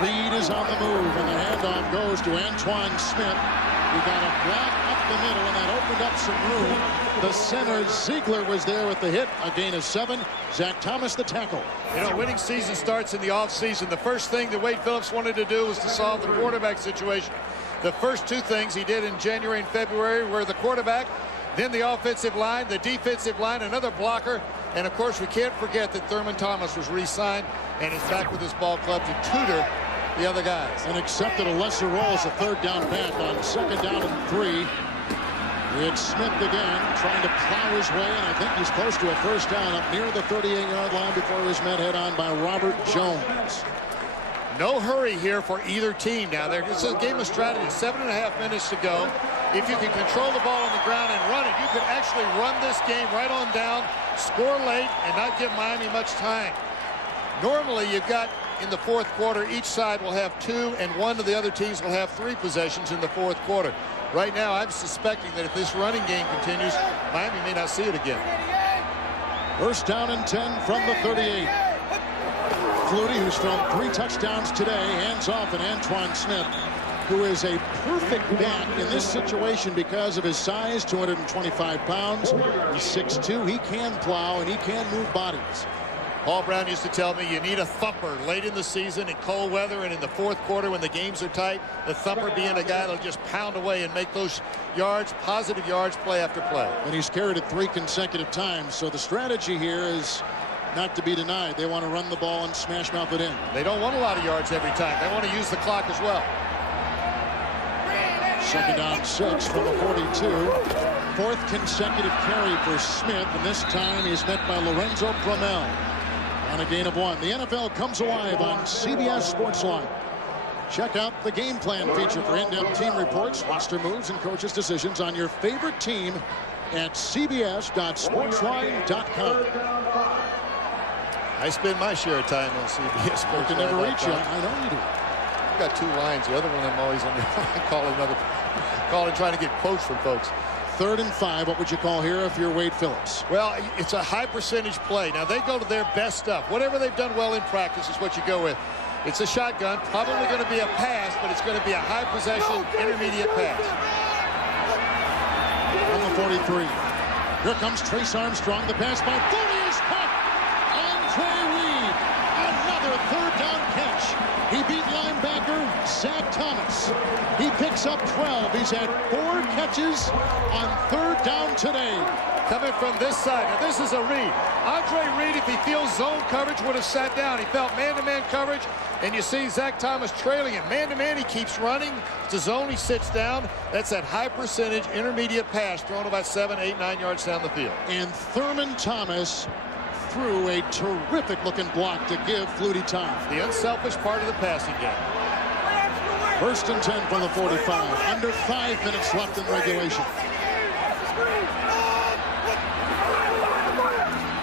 Reed is on the move, and the handoff goes to Antoine Smith. He got a block up the middle, and that opened up some room. The center, Ziegler, was there with the hit. A gain of 7. Zach Thomas, the tackle. You know, winning season starts in the offseason. The first thing that Wade Phillips wanted to do was to solve the quarterback situation. The first 2 things he did in January and February were the quarterback, then the offensive line, the defensive line, another blocker. And, of course, we can't forget that Thurman Thomas was re-signed and is back with his ball club to tutor the other guys. And accepted a lesser role as a 3rd down back on 2nd down and 3. It's Smith again trying to plow his way, and I think he's close to a 1st down up near the 38-yard line before he was met head-on by Robert Jones. No hurry here for either team now. It's a game of strategy. 7.5 minutes to go. If you can control the ball on the ground and run it, you could actually run this game right on down, score late, and not give Miami much time. Normally, you've got in the fourth quarter, each side will have 2, and one of the other teams will have 3 possessions in the fourth quarter. Right now, I'm suspecting that if this running game continues, Miami may not see it again. 1st down and 10 from the 38. Flutie, who's thrown 3 touchdowns today, hands off, and Antoine Smith, who is a perfect back in this situation because of his size, 225 pounds. He's 6'2". He can plow, and he can move bodies. Paul Brown used to tell me you need a thumper late in the season in cold weather and in the fourth quarter when the games are tight. The thumper being a guy that'll just pound away and make those yards, positive yards, play after play. And he's carried it 3 consecutive times. So the strategy here is not to be denied. They want to run the ball and smash mouth it in. They don't want a lot of yards every time. They want to use the clock as well. 2nd down 6 from the 42. 4th consecutive carry for Smith, and this time he's met by Lorenzo Bromell on a gain of 1. The NFL comes alive on CBS Sportsline. Check out the game plan feature for in-depth team reports, roster moves, and coaches' decisions on your favorite team at cbs.sportsline.com. I spend my share of time on CBS Sportsline. I can never reach you. I know you do. I've got 2 lines. The other one I'm always on calling, trying to get quotes from folks. 3rd and 5. What would you call here if you're Wade Phillips? Well, it's a high percentage play. Now, they go to their best stuff. Whatever they've done well in practice is what you go with. It's a shotgun. Probably going to be a pass, but it's going to be a high possession, intermediate pass. On the 43. Here comes Trace Armstrong. The pass by Flutie is caught. Andre Reed. Another 3rd down catch. He beat linebacker Zach Thomas. He picks up 12. He's had 4 catches on 3rd down today. Coming from this side. Now, this is a Reed. Andre Reed, if he feels zone coverage, would have sat down. He felt man-to-man coverage, and you see Zach Thomas trailing him. Man-to-man, he keeps running. To zone, he sits down. That's that high percentage intermediate pass thrown about 7, 8, 9 yards down the field. And Thurman Thomas threw a terrific-looking block to give Flutie time. The unselfish part of the passing game. 1st and 10 from the 45. Under 5 minutes left in regulation.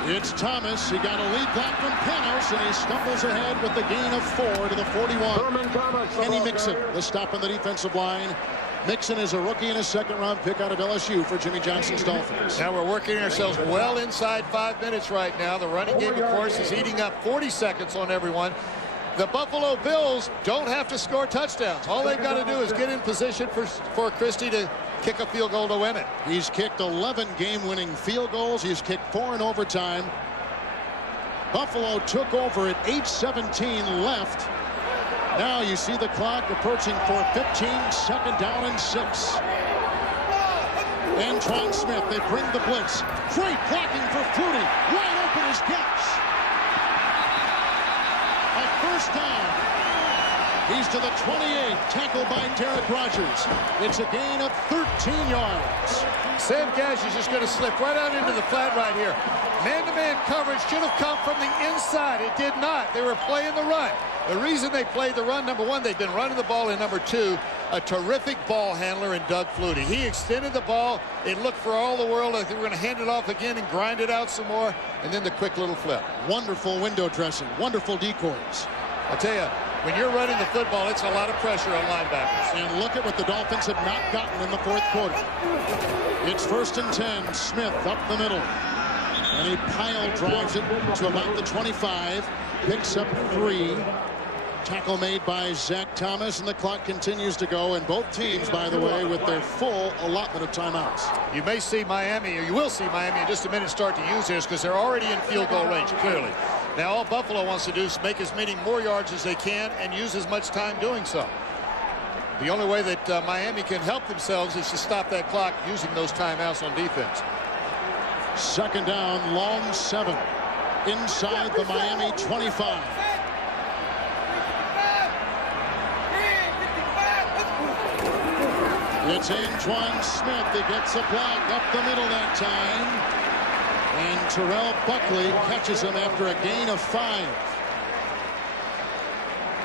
It's Thomas. He got a lead block from Panos, and he stumbles ahead with the gain of 4 to the 41. Kenny Mixon, the stop on the defensive line. Mixon is a rookie and a 2nd-round pick out of LSU for Jimmy Johnson's Dolphins. Now we're working ourselves well inside 5 minutes right now. The running game, of course, is eating up 40 seconds on everyone. The Buffalo Bills don't have to score touchdowns. All they've got to do is get in position for Christie to kick a field goal to win it. He's kicked 11 game-winning field goals. He's kicked 4 in overtime. Buffalo took over at 8:17 left. Now you see the clock approaching for 15, 2nd down and 6. Antoine Smith, they bring the blitz. Great blocking for Flutie. Wide open is catch. A 1st down. He's to the 28. Tackled by Derek Rogers. It's a gain of 13 yards. Sam Gash is just going to slip right out into the flat right here. Man-to-man coverage should have come from the inside. It did not. They were playing the run. The reason they played the run, number one, they've been running the ball, and number two, a terrific ball handler in Doug Flutie. He extended the ball. It looked for all the world like they were going to hand it off again and grind it out some more, and then the quick little flip. Wonderful window dressing. Wonderful decoys. I tell you, when you're running the football, it's a lot of pressure on linebackers. And look at what the Dolphins have not gotten in the fourth quarter. It's 1st and 10. Smith up the middle. And he pile drives it to about the 25. Picks up 3. Tackle made by Zach Thomas, and the clock continues to go. And both teams, by the way, with their full allotment of timeouts. You may see Miami, or you will see Miami in just a minute start to use this because they're already in field goal range, clearly. Now all Buffalo wants to do is make as many more yards as they can and use as much time doing so. The only way that Miami can help themselves is to stop that clock using those timeouts on defense. 2nd down, long 7. Inside the Miami 25. It's Antoine Smith. He gets a block up the middle that time. And Terrell Buckley catches him after a gain of 5.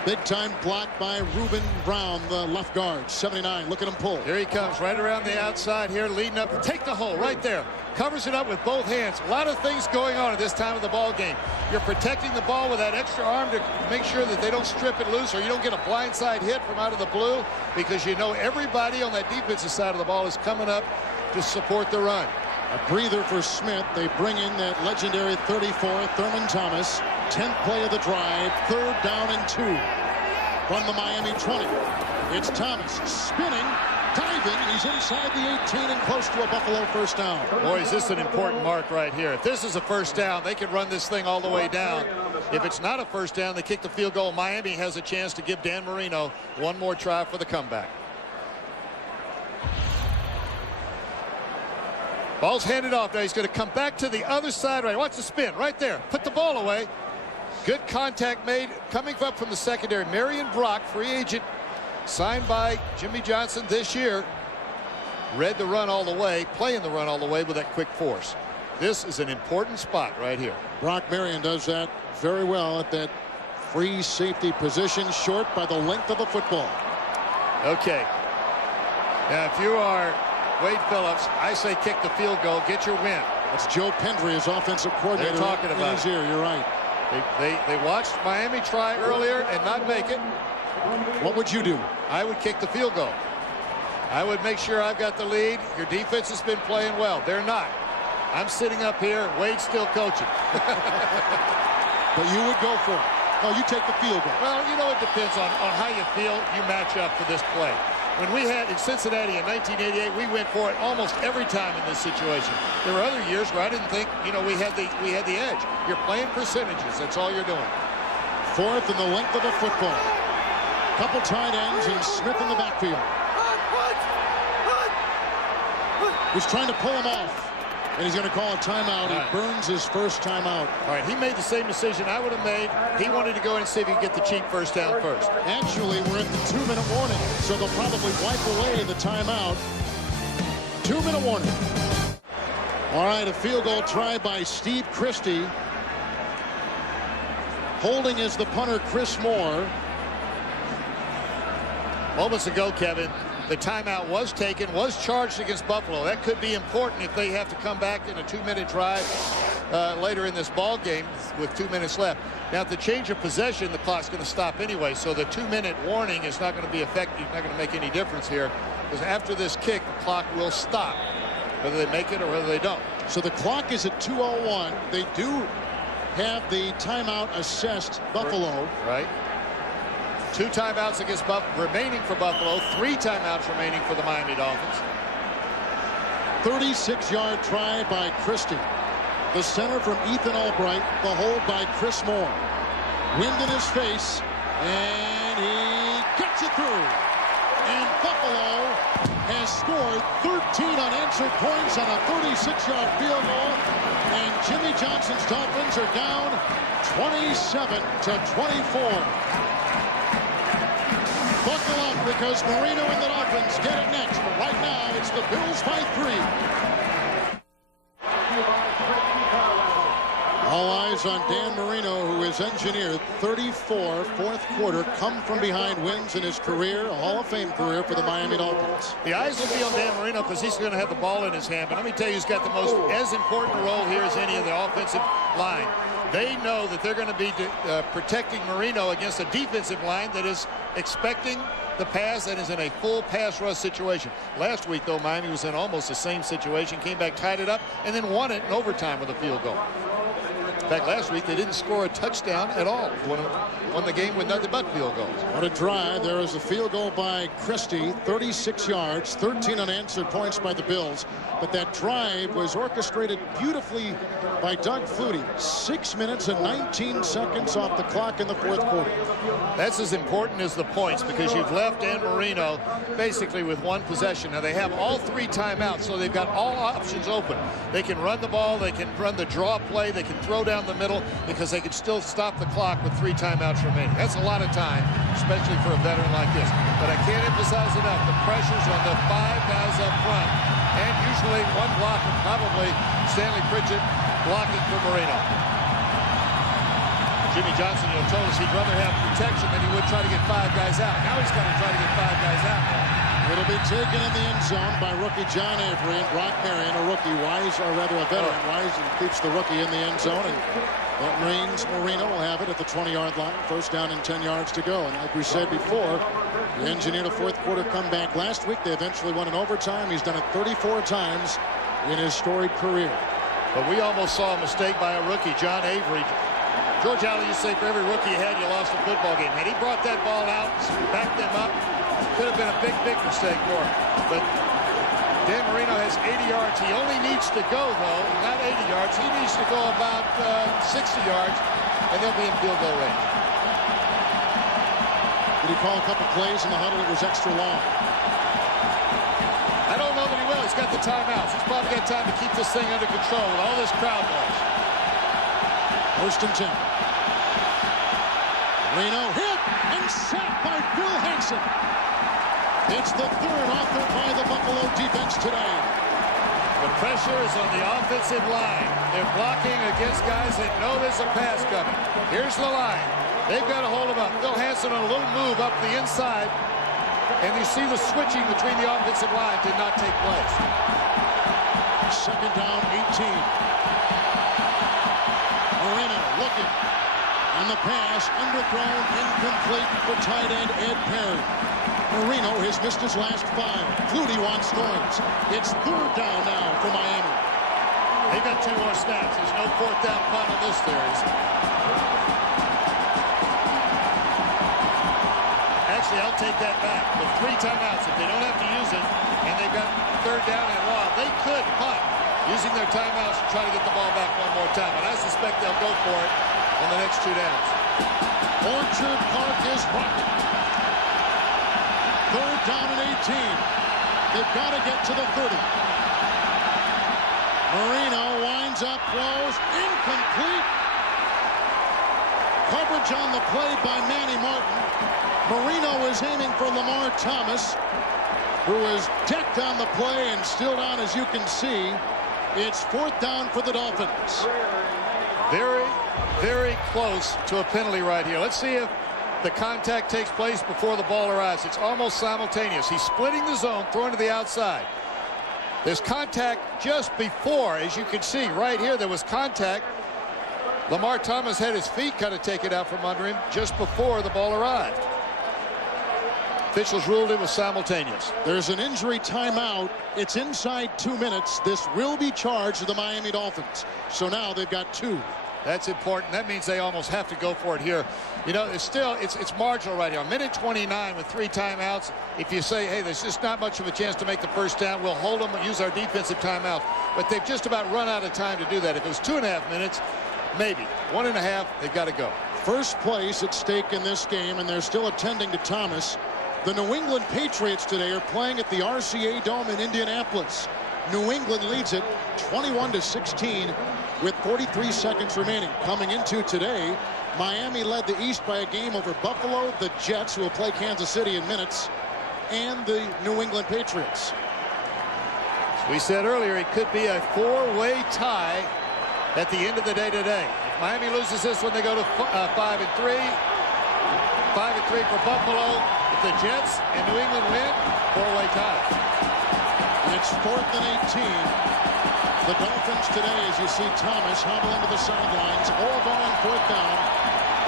Big time block by Reuben Brown, the left guard, 79. Look at him pull. Here he comes right around the outside here, leading up. Take the hole right there. Covers it up with both hands. A lot of things going on at this time of the ball game. You're protecting the ball with that extra arm to make sure that they don't strip it loose or you don't get a blindside hit from out of the blue, because you know everybody on that defensive side of the ball is coming up to support the run. A breather for Smith. They bring in that legendary 34, Thurman Thomas. 10th play of the drive. 3rd down and 2 from the Miami 20. It's Thomas spinning, diving. He's inside the 18 and close to a Buffalo 1st down. Boy, is this an important mark right here. If this is a 1st down, they can run this thing all the way down. If it's not a 1st down, they kick the field goal. Miami has a chance to give Dan Marino one more try for the comeback. Ball's handed off. Now he's going to come back to the other side. Right, watch the spin right there. Put the ball away. Good contact made coming up from the secondary. Marion Brock, free agent, signed by Jimmy Johnson this year. Read the run all the way, playing the run all the way with that quick force. This is an important spot right here. Brock Marion does that very well at that free safety position, short by the length of the football. Okay. Now, if you are Wade Phillips, I say kick the field goal, get your win. That's Joe Pendry, his offensive coordinator. They're talking about his ear. You're right. They watched Miami try earlier and not make it. What would you do? I would kick the field goal. I would make sure I've got the lead. Your defense has been playing well. They're not. I'm sitting up here. Wade's still coaching. But you would go for it. No, you take the field goal. Well, you know, it depends on how you feel you match up for this play. When we had in Cincinnati in 1988, we went for it almost every time in this situation. There were other years where I didn't think, you know, we had the edge. You're playing percentages. That's all you're doing. 4th and the length of a football. Couple tight ends and Smith in the backfield. He's trying to pull him off. And he's going to call a timeout. He burns his 1st timeout. All right, he made the same decision I would have made. He wanted to go in and see if he could get the cheap 1st down first. Actually, we're at the 2-minute warning, so they'll probably wipe away the timeout. 2-minute warning. All right, a field goal try by Steve Christie. Holding is the punter, Chris Moore. Moments ago, Kevin, the timeout was taken, was charged against Buffalo. That could be important if they have to come back in a 2-minute drive later in this ball game with 2 minutes left. Now, at the change of possession, the clock's going to stop anyway, so the 2-minute warning is not going to be effective, not going to make any difference here, because after this kick, the clock will stop, whether they make it or whether they don't. So the clock is at 2:01. They do have the timeout assessed, Buffalo. Right. 2 timeouts against remaining for Buffalo, 3 timeouts remaining for the Miami Dolphins. 36-yard try by Christie. The center from Ethan Albright, the hold by Chris Moore. Wind in his face, and he gets it through. And Buffalo has scored 13 unanswered points on a 36-yard field goal. And Jimmy Johnson's Dolphins are down 27-24. Buckle up because Marino and the Dolphins get it next. But right now, it's the Bills by 3. All eyes on Dan Marino, who has engineered 34 fourth quarter come-from-behind wins in his career, a Hall of Fame career for the Miami Dolphins. The eyes will be on Dan Marino because he's going to have the ball in his hand. But let me tell you, he's got the most as important role here as any of the offensive line. They know that they're going to be protecting Marino against a defensive line that is expecting the pass and is in a full pass rush situation. Last week, though, Miami was in almost the same situation, came back, tied it up, and then won it in overtime with a field goal. In fact, last week they didn't score a touchdown at all. Won the game with nothing but field goals. What a drive. There is a field goal by Christie, 36 yards, 13 unanswered points by the Bills. But that drive was orchestrated beautifully by Doug Flutie. 6 minutes and 19 seconds off the clock in the fourth quarter. That's as important as the points because you've left Dan Marino basically with one possession. Now they have all 3 timeouts, so they've got all options open. They can run the ball, they can run the draw play, they can throw down the middle because they can still stop the clock with 3 timeouts remaining. That's a lot of time, especially for a veteran like this. But I can't emphasize enough the pressures on the 5 guys up front, and usually one blocker, probably Stanley Pritchett blocking for Marino. Jimmy Johnson, told us he'd rather have protection than he would try to get 5 guys out. Now he's got to try to get 5 guys out. It'll be taken in the end zone by rookie John Avery and Brock Marion, a rookie. Wyche, or rather a veteran. Wyche keeps the rookie in the end zone, and that means Marino will have it at the 20-yard line. First down and 10 yards to go. And like we said before, he engineered a fourth quarter comeback last week. They eventually won in overtime. He's done it 34 times in his storied career. But we almost saw a mistake by a rookie, John Avery. George Allen used to say for every rookie you had, you lost a football game. Had he brought that ball out, backed them up, could have been a big, big mistake for him. But Dan Marino has 80 yards. He only needs to go, though, not 80 yards. He needs to go about 60 yards, and they'll be in field goal range. Did he call a couple plays in the huddle that was extra long? I don't know that he will. He's got the timeouts. He's probably got time to keep this thing under control with all this crowd noise. First and 10. Marino hit and sacked by Phil Hansen. It's the third offered by the Buffalo defense today. The pressure is on the offensive line. They're blocking against guys that know there's a pass coming. Here's the line. They've got to hold him up. Phil Hansen on a little move up the inside. And you see the switching between the offensive line did not take place. Second down, 18. Marino looking. And the pass underthrown, incomplete for tight end Ed Perry. Marino has missed his last 5. Flutie wants noise. It's third down now for Miami. They got 2 more snaps. There's no fourth down punt on this series. Actually, I'll take that back. With 3 timeouts, if they don't have to use it, and they've got third down and long, they could punt using their timeouts and try to get the ball back one more time. But I suspect they'll go for it on the next 2 downs. Orchard Park is rocking. Third down and 18. They've got to get to the 30. Marino winds up, throws, incomplete. Coverage on the play by Manny Martin. Marino is aiming for Lamar Thomas, who is decked on the play and still down, as you can see. It's fourth down for the Dolphins. Very, very close to a penalty right here. Let's see if the contact takes place before the ball arrives. It's almost simultaneous. He's splitting the zone, throwing to the outside. There's contact just before, as you can see right here, there was contact. Lamar Thomas had his feet kind of taken out from under him just before the ball arrived. Officials ruled it was simultaneous. There's an injury timeout. It's inside 2 minutes. This will be charged to the Miami Dolphins. So now they've got 2. That's important. That means they almost have to go for it here. You know, it's still, it's marginal right here. Minute 29 with 3 timeouts. If you say, hey, there's just not much of a chance to make the first down, we'll hold them and use our defensive timeout. But they've just about run out of time to do that. If it was 2.5 minutes, maybe. 1.5, they've got to go. First place at stake in this game, and they're still attending to Thomas. The New England Patriots today are playing at the RCA Dome in Indianapolis. New England leads it 21-16 with 43 seconds remaining. Coming into today, Miami led the East by a game over Buffalo, the Jets, who will play Kansas City in minutes, and the New England Patriots. We said earlier it could be a 4-way tie at the end of the day today. If Miami loses this one, they go to 5-3. 5-3 for Buffalo. If the Jets and New England win, 4-way tie. And it's 4th and 18. The Dolphins today, as you see Thomas hobble into the sidelines, all ball on 4th down.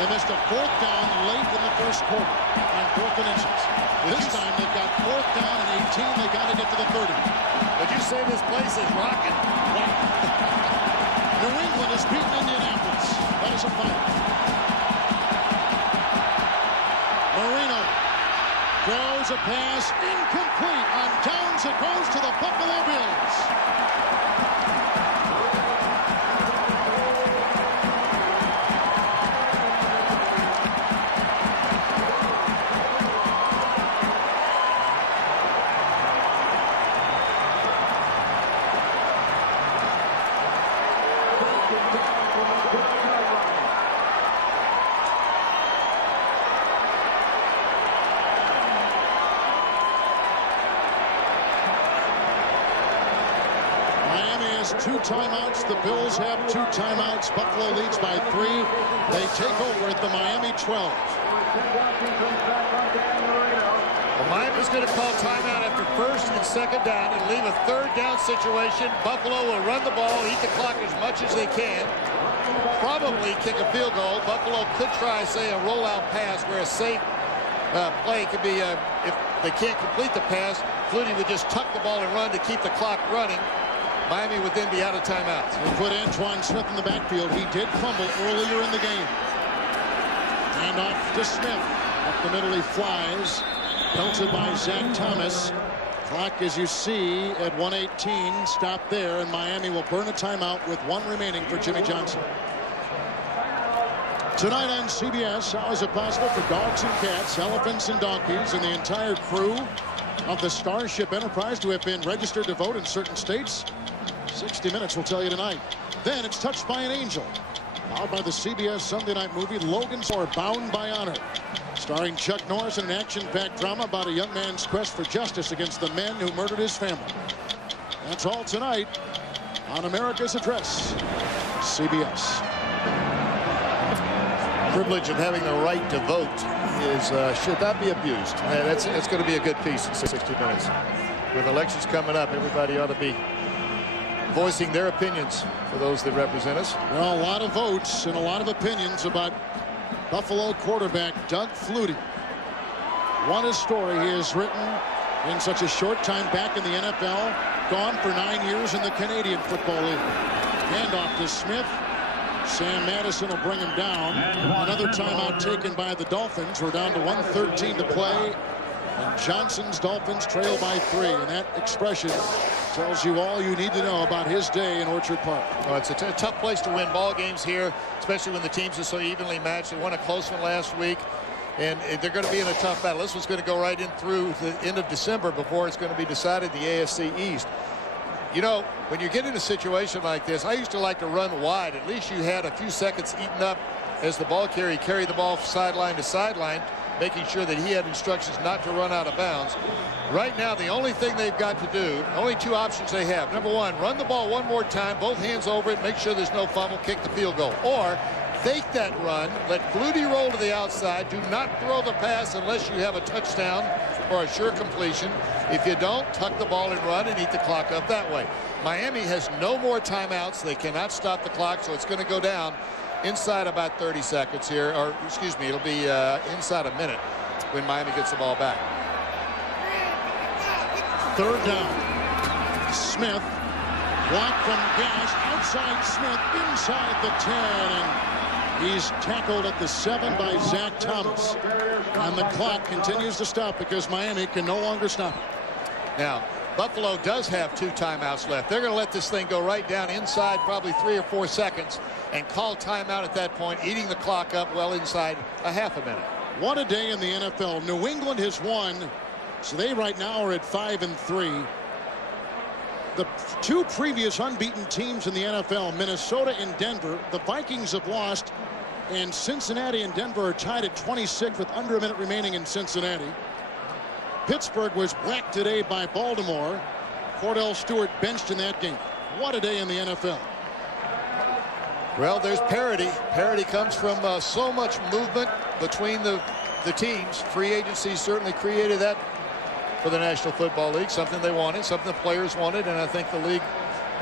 They missed a 4th down late in the first quarter on 4th and inches. This time they've got 4th down and 18. They got to get to the 30. Would you say this place is rocking? New England has beaten Indianapolis. That is a fight. Marino throws a pass incomplete. On downs it goes to the Buffalo Bills. Two timeouts. The Bills have 2 timeouts. Buffalo leads by 3. They take over at the Miami 12. Well, Miami's going to call timeout after 1st and 2nd down and leave a 3rd down situation. Buffalo will run the ball, eat the clock as much as they can. Probably kick a field goal. Buffalo could try, say, a rollout pass where a safe play could be, if they can't complete the pass, Flutie would just tuck the ball and run to keep the clock running. Miami would then be out of timeouts. They put Antoine Smith in the backfield. He did fumble earlier in the game. Hand off to Smith. Up the middle he flies. Belted by Zach Thomas. Clock, as you see, at 1:18. Stop there, and Miami will burn a timeout with 1 remaining for Jimmy Johnson. Tonight on CBS, how is it possible for dogs and cats, elephants and donkeys, and the entire crew of the Starship Enterprise to have been registered to vote in certain states? 60 Minutes will tell you tonight. Then it's Touched by an Angel, followed by the CBS Sunday night movie Logan's or Bound by Honor, starring Chuck Norris in an action-packed drama about a young man's quest for justice against the men who murdered his family. That's all tonight on America's Address, CBS. The privilege of having the right to vote should not be abused. That's going to be a good piece in 60 Minutes. With elections coming up, everybody ought to be voicing their opinions for those that represent us. Well, a lot of votes and a lot of opinions about Buffalo quarterback Doug Flutie. What a story he has written in such a short time back in the NFL. Gone for 9 years in the Canadian Football League. Handoff to Smith. Sam Madison will bring him down. Another timeout taken by the Dolphins. We're down to 1:13 to play. And Johnson's Dolphins trail by 3. And that expression tells you all you need to know about his day in Orchard Park. Oh, it's a tough place to win ball games here, especially when the teams are so evenly matched. They won a close one last week, and they're going to be in a tough battle. This one's going to go right in through the end of December before it's going to be decided the AFC East. You know, when you get in a situation like this, I used to like to run wide. At least you had a few seconds eaten up as the ball carrier carried the ball sideline to sideline, making sure that he had instructions not to run out of bounds. Right now, the only thing they've got to do, only 2 options they have. Number 1, run the ball one more time, both hands over it, make sure there's no fumble, kick the field goal. Or fake that run, let Flutie roll to the outside, do not throw the pass unless you have a touchdown or a sure completion. If you don't, tuck the ball and run and eat the clock up that way. Miami has no more timeouts. They cannot stop the clock, so it's going to go down inside about 30 seconds here, or excuse me, it'll be inside a minute when Miami gets the ball back. 3rd down. Smith, blocked from Gash, outside Smith, inside the 10, and he's tackled at the 7 by Zach Thomas. And the clock continues to stop because Miami can no longer stop it. Now, Buffalo does have 2 timeouts left. They're going to let this thing go right down inside probably 3 or 4 seconds and call timeout at that point, eating the clock up well inside a half a minute. What a day in the NFL. New England has won, so they right now are at 5-3. The 2 previous unbeaten teams in the NFL, Minnesota and Denver, the Vikings have lost And Cincinnati and Denver are tied at 26 with under a minute remaining in Cincinnati. Pittsburgh was whacked today by Baltimore. Cordell Stewart benched in that game. What a day in the NFL. Well, there's parity. Parity comes from so much movement between the teams. Free agency certainly created that for the National Football League. Something they wanted, something the players wanted, and I think the league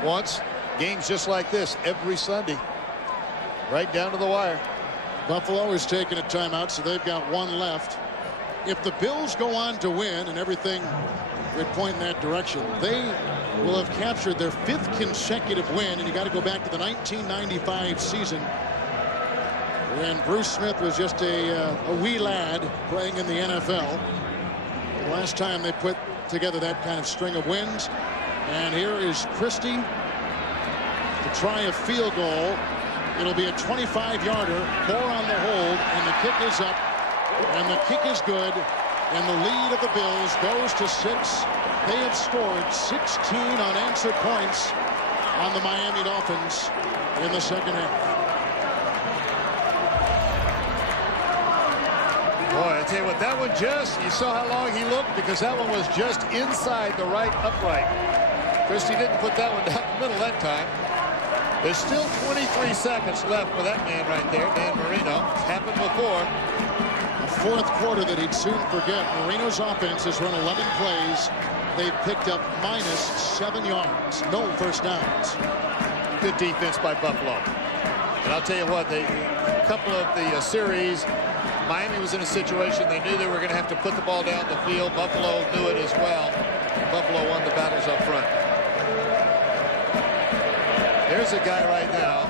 wants games just like this every Sunday. Right down to the wire. Buffalo is taking a timeout, so they've got one left. If the Bills go on to win, and everything would point in that direction, they will have captured their 5th consecutive win, and you got to go back to the 1995 season when Bruce Smith was just a wee lad playing in the NFL. The last time they put together that kind of string of wins. And here is Christie to try a field goal. It'll be a 25-yarder, 4 on the hold, and the kick is up, and the kick is good, and the lead of the Bills goes to 6. They have scored 16 unanswered points on the Miami Dolphins in the second half. Boy, I tell you what, that one you saw how long he looked, because that one was just inside the right upright. Christie didn't put that one down the middle that time. There's still 23 seconds left for that man right there, Dan Marino. It's happened before. A fourth quarter that he'd soon forget. Marino's offense has run 11 plays. They've picked up -7 yards. No first downs. Good defense by Buffalo. And I'll tell you what, a couple of the series, Miami was in a situation they knew they were going to have to put the ball down the field. Buffalo knew it as well. Buffalo won the battles up front. There's a guy right now.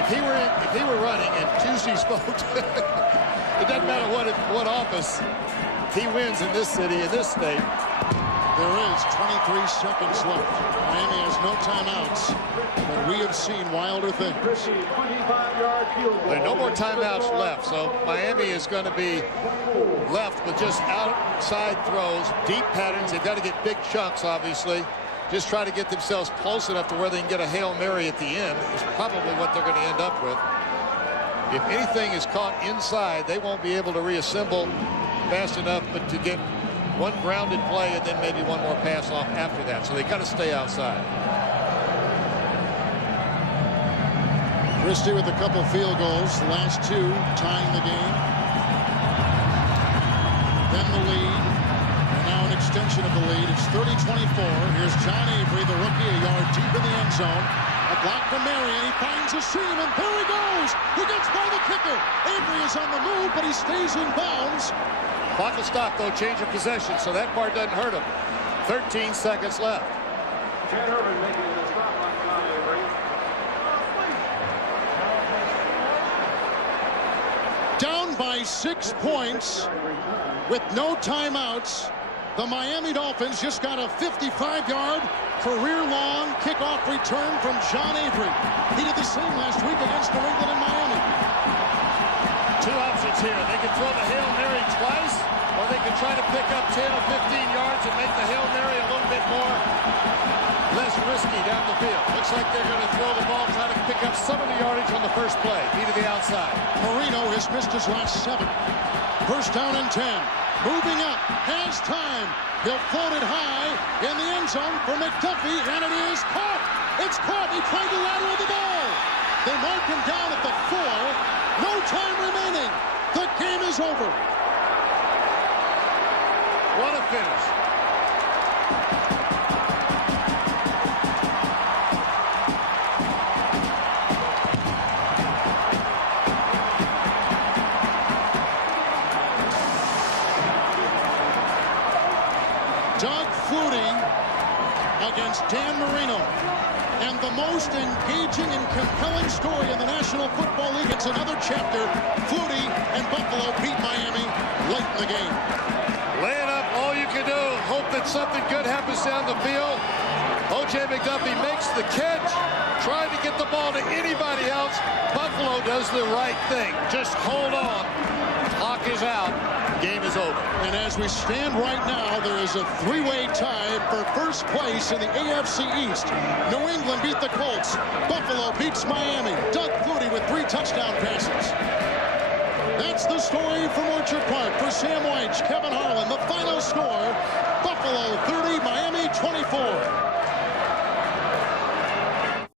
If he were running, and Tuesday's vote, it doesn't matter what office he wins in this city, in this state. There is 23 seconds left. Miami has no timeouts, but we have seen wilder things. There are no more timeouts left, so Miami is going to be left with just outside throws, deep patterns. They've got to get big chunks, obviously. Just try to get themselves close enough to where they can get a Hail Mary at the end is probably what they're going to end up with. If anything is caught inside, they won't be able to reassemble fast enough but to get one grounded play and then maybe one more pass off after that. So they got to stay outside. Christie with a couple field goals, the last 2 tying the game. Then the lead. Now an extension of the lead. It's 30-24. Here's John Avery, the rookie, a yard deep in the end zone. A block from Marion. He finds a seam, and there he goes. He gets by the kicker. Avery is on the move, but he stays in bounds. Clock will stop, though. Change of possession, so that part doesn't hurt him. 13 seconds left. Down by 6 points with no timeouts. The Miami Dolphins just got a 55-yard career-long kickoff return from John Avery. He did the same last week against New England and Miami. 2 options here. They can throw the Hail Mary twice, or they can try to pick up 10 or 15 yards and make the Hail Mary a little bit less risky down the field. Looks like they're going to throw the ball, try to pick up some of the yardage on the first play. Feet to the outside. Marino has missed his last 7. First down and 10. Moving up, has time. He'll float it high in the end zone for McDuffie, and it is caught. It's caught. He tried to lateral the ball. They mark him down at the 4. No time remaining. The game is over. What a finish. Flutie against Dan Marino. And the most engaging and compelling story in the National Football League. It's another chapter. Flutie and Buffalo beat Miami late in the game. Lay it up, all you can do. Hope that something good happens down the field. O.J. McDuffie makes the catch. Trying to get the ball to anybody else. Buffalo does the right thing. Just hold on. Clock is out. Game is over. And as we stand right now, there is a 3-way tie for first place in the AFC East. New England beat the Colts. Buffalo beats Miami. Doug Flutie with 3 touchdown passes. That's the story from Orchard Park for Sam Wyche, Kevin Harlan. The final score, Buffalo 30, Miami 24.